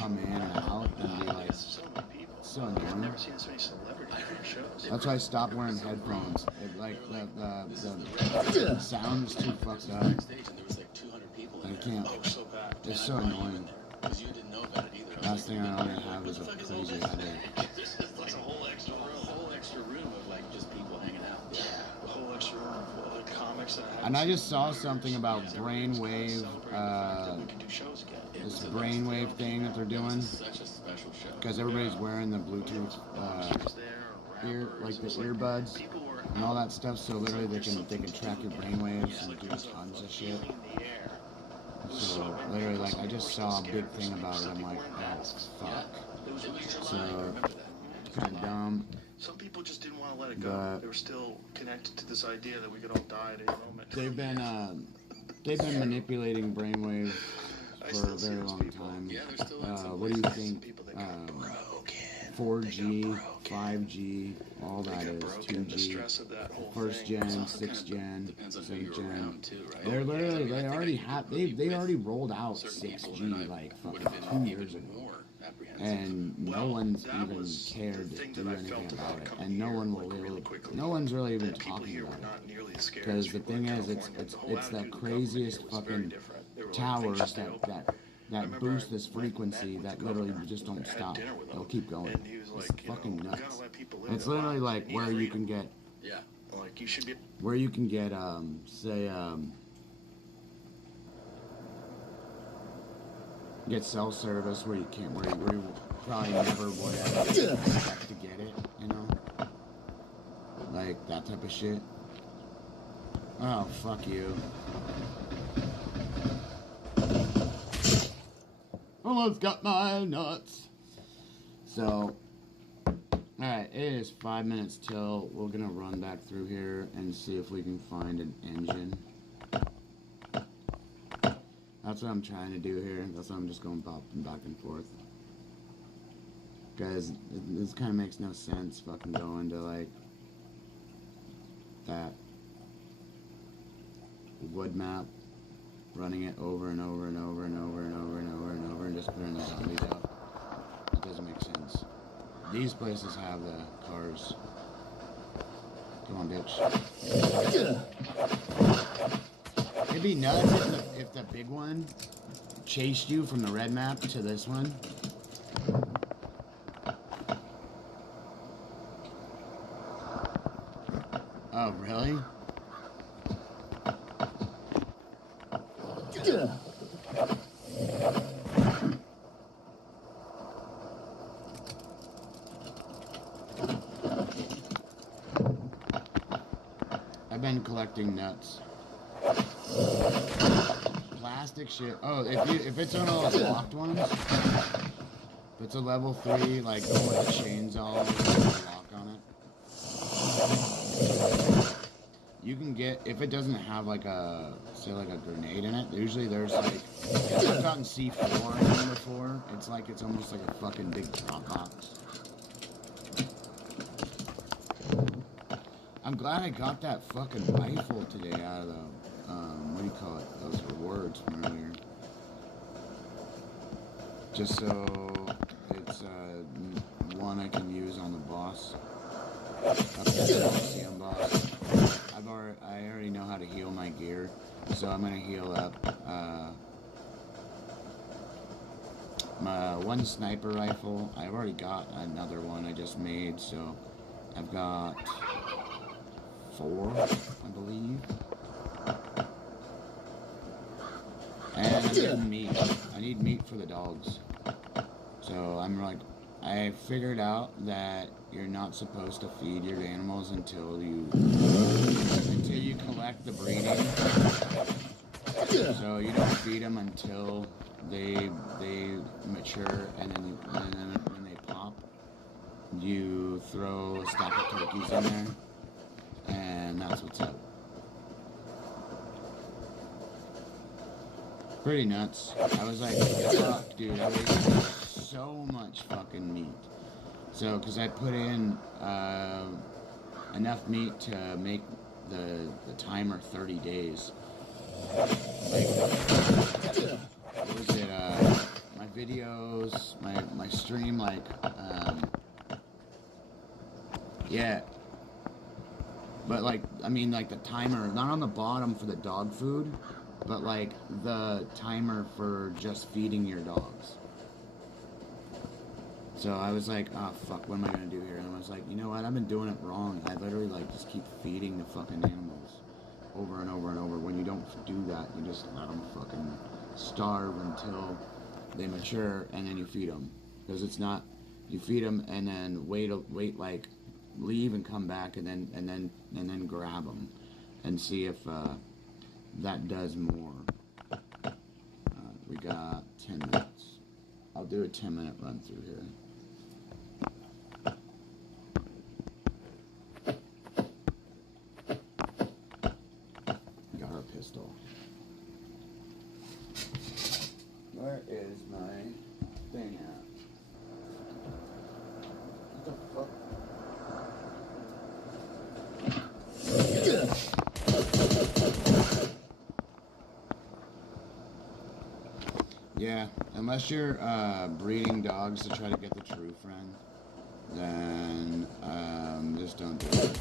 come in and out and be like So many people. so I've annoying. never seen so many celebrities on shows. That's why I stopped wearing headphones. It, like the sound is too fucked up. Backstage, and there was like 200 people in I there. can't. Oh, so bad. It's so annoying. Because you didn't know about it either. I was Last thing I want to have what is the a fuck is all crazy this? headache. It's a whole extra room. A whole extra room of like just people hanging out. Yeah. A whole extra room of other comics that I haven't And I seen just in saw years. something about Because everybody's kinda brainwave, celebrating the fact that we can do shows again. this brainwave thing that they're doing, Such a special show. because everybody's wearing the Bluetooth Was there, ear, rappers, like it the was earbuds people were and all that stuff. So literally they can track your brainwaves and do there's tons a of shit. feeling in the air. So literally, like I just saw a big thing about it. I'm like, oh fuck. It was weird. So kind of dumb. Some people just didn't want to let it go. But- They were still connected to this idea that we could all die at any moment. They've been manipulating brainwave I for still a see very those long people. time. Yeah, there's still in some what do you places. think? People that got broken. 4G, 5G, all that is 2G, first gen, 6th gen, Depends on who 7th you're gen. around too, right? They're literally, I mean, I they think already I have, grew up they with already rolled out certain people 6G that I like would fucking have been 2 years even ago. more apprehensive. And no one's even cared to do anything about it, and no one will really, no one's really even talking about it. Because the thing is, it's the craziest fucking towers that boost this frequency that literally just don't stop. They'll keep going. It's fucking nuts. It's literally like where you can get, Yeah. Like you should be. where you can get, say, get cell service where you can't, where you probably never would ever expect to get it, you know? Like that type of shit. Oh, fuck you. Almost got my nuts. So, alright, it is 5 minutes till. We're gonna run back through here and see if we can find an engine. That's what I'm trying to do here. That's why I'm just going popping back and forth. Because this kind of makes no sense fucking going to like that wood map, running it over and over and over and over and over and over and over and just putting the zombies up. It doesn't make sense. These places have the cars. Come on, bitch. It'd be nuts if the big one chased you from the red map to this one. Oh, really? I've been collecting nuts. Plastic shit. Oh, if it's one of those locked ones, if it's a level 3, like the one with the chainsaw with a lock on it, you can get, if it doesn't have like a, say like a grenade in it, usually there's like, I've gotten C4 in them before. It's like, it's almost like a fucking big drop box. I'm glad I got that fucking rifle today out of the, what do you call it, those rewards from earlier. Just so it's one I can use on the boss. Up there, the CM boss. I already know how to heal my gear, so I'm gonna heal up my one sniper rifle. I've already got another one I just made, so I've got 4, I believe. And I need meat. I need meat for the dogs. So I'm like, I figured out that you're not supposed to feed your animals until you collect the breeding. So you don't feed them until they mature, and then when they pop, you throw a stack of turkeys in there, and that's what's up. Pretty nuts. I was like, fuck, dude, I wasted so much fucking meat. So, because I put in enough meat to make the timer 30 days. Like, what was it, my videos, my stream, like, yeah. But, like, I mean, like, the timer, not on the bottom for the dog food, but like the timer for just feeding your dogs. So I was like, oh fuck, what am I gonna do here? And I was like, you know what, I've been doing it wrong. I literally like just keep feeding the fucking animals over and over and over. When you don't do that, you just let them fucking starve until they mature, and then you feed them. Because it's not, you feed them and then wait like leave and come back and then grab them and see if that does more. We got 10 minutes. I'll do a 10-minute run through here. Got our pistol. Where is my thing at? Yeah, unless you're breeding dogs to try to get the true friend, then just don't do it.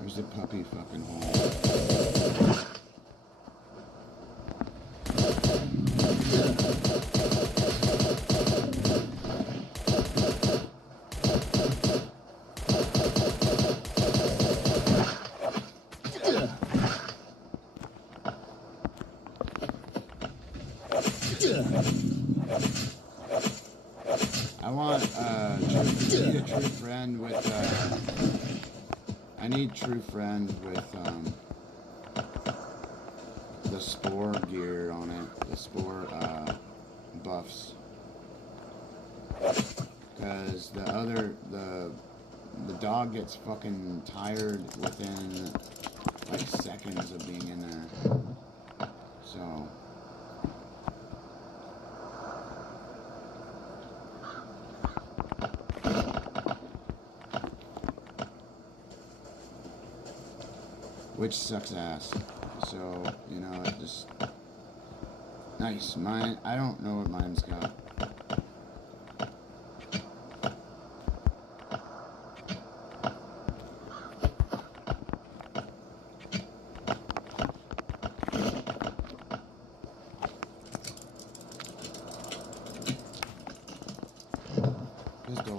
There's a puppy fucking hole. I want need a true friend with I need true friend with the spore gear on it, the spore buffs, because the dog gets fucking tired within like seconds of being in there. So which sucks ass. So, you know, it just nice. Mine, I don't know what mine's got. Pistol.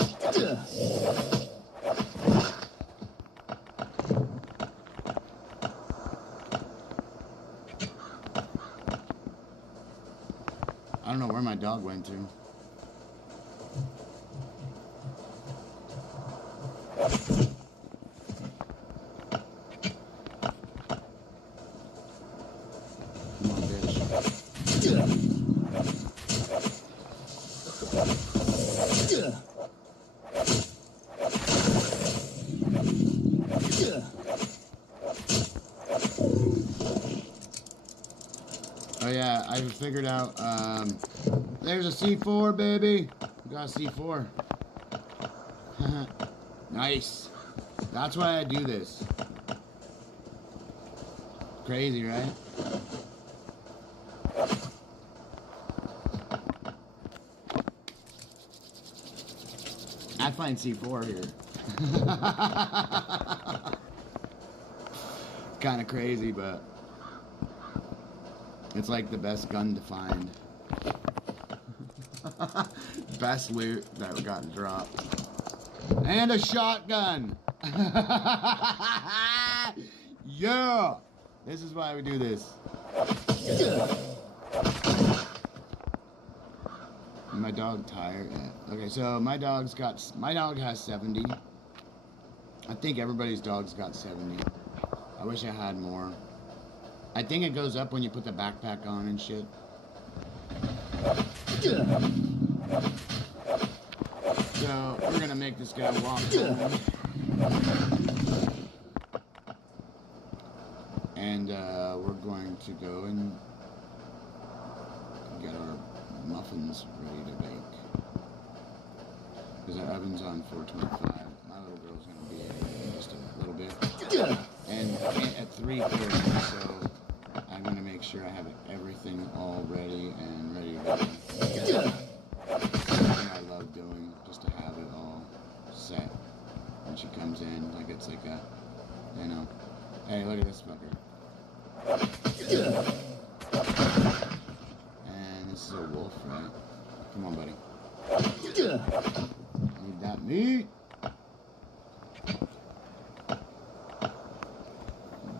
I don't know where my dog went to. Come on, bitch. Oh yeah, I figured out, there's a C4, baby. We got a C4. Nice. That's why I do this. Crazy, right? I find C4 here. Kind of crazy, but it's like the best gun to find. Best loot that got dropped. And a shotgun. Yeah. This is why we do this. My dog tired. Yeah. Okay, so my dog has 70. I think everybody's dog's got 70. I wish I had more. I think it goes up when you put the backpack on and shit. So we're gonna make this guy walk home. And we're going to go and get our muffins ready to bake. Because our oven's on 425. My little girl's gonna be in just a little bit. And at 3:30, so I'm gonna make sure I have everything all ready and ready to go. Something I love doing, just to have it all set when she comes in. Like it's like a, you know, hey, look at this fucker. And this is a wolf, right? Come on, buddy. Need that meat.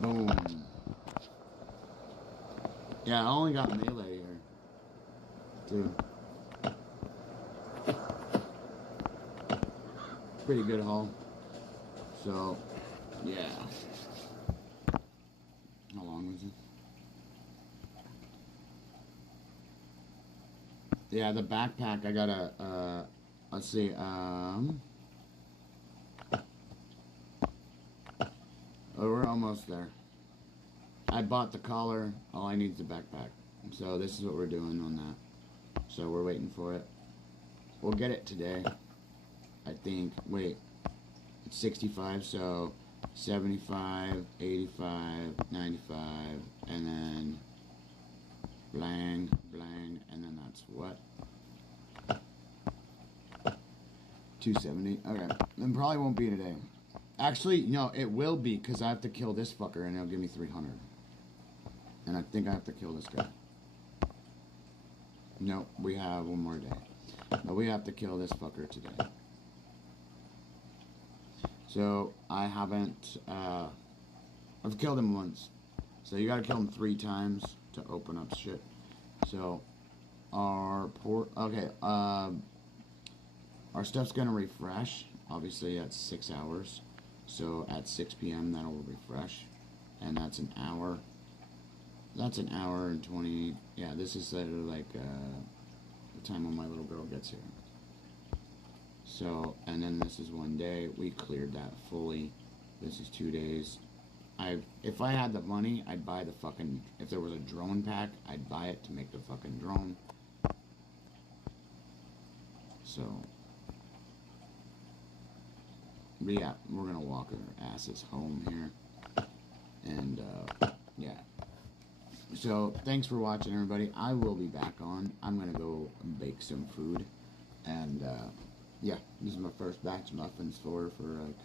Boom. Yeah, I only got melee here, too. Pretty good haul. So, yeah. How long was it? Yeah, the backpack, I gotta, let's see, oh, we're almost there. I bought the collar, all I need is the backpack. So this is what we're doing on that. So we're waiting for it. We'll get it today, I think. Wait, 65, so 75, 85, 95, and then blang, blang, and then that's what? 270. Okay, then probably won't be today. Actually, no, it will be, because I have to kill this fucker, and it'll give me 300. And I think I have to kill this guy. No, we have one more day. But we have to kill this fucker today. So, I haven't, I've killed him once. So, you gotta kill him 3 times to open up shit. So, our stuff's gonna refresh. Obviously, at 6 hours. So, at 6 p.m., that'll refresh. And that's an hour. That's an hour and 20. Yeah, this is like the time when my little girl gets here. So, and then this is 1 day. We cleared that fully. This is 2 days. If I had the money, I'd buy the fucking, if there was a drone pack, I'd buy it to make the fucking drone. So, but yeah, we're gonna walk our asses home here. And, yeah. So, thanks for watching, everybody. I will be back on. I'm gonna go bake some food. And, yeah, this is my first batch of muffins for like,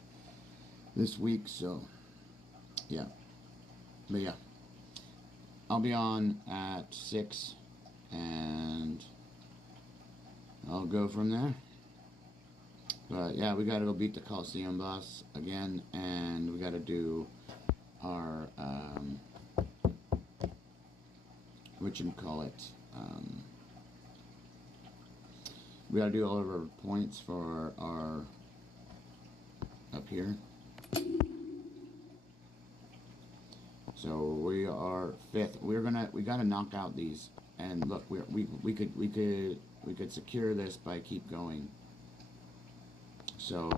this week, so, yeah. But, yeah. I'll be on at 6, and I'll go from there. But, yeah, we gotta go beat the Coliseum boss again, and we gotta do our, whatchamacallit, we gotta do all of our points for our, up here. So we are 5th. We gotta knock out these, and look, we could secure this by keep going. So,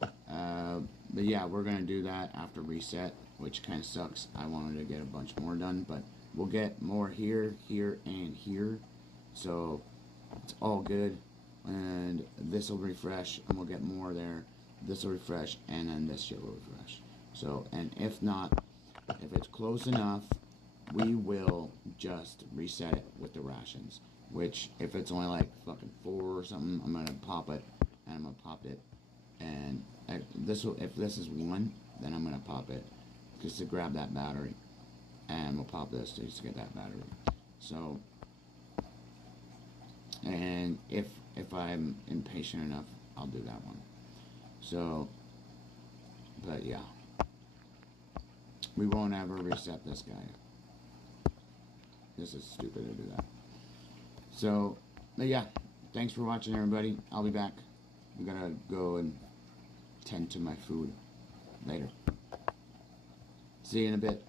but yeah, we're gonna do that after reset, which kind of sucks. I wanted to get a bunch more done, but we'll get more here, here, and here. So it's all good, and this will refresh, and we'll get more there. This will refresh, and then this shit will refresh. So, and if not, if it's close enough, we will just reset it with the rations. Which, if it's only like fucking 4 or something, I'm gonna pop it, and I'm gonna pop it, and this will, if this is 1, then I'm gonna pop it just to grab that battery, and we'll pop this just to get that battery. So, and if I'm impatient enough, I'll do that one. So, but yeah, we won't ever reset this guy. This is stupid to do that. So, but yeah, thanks for watching, everybody. I'll be back. We gotta go and tend to my food later. See you in a bit.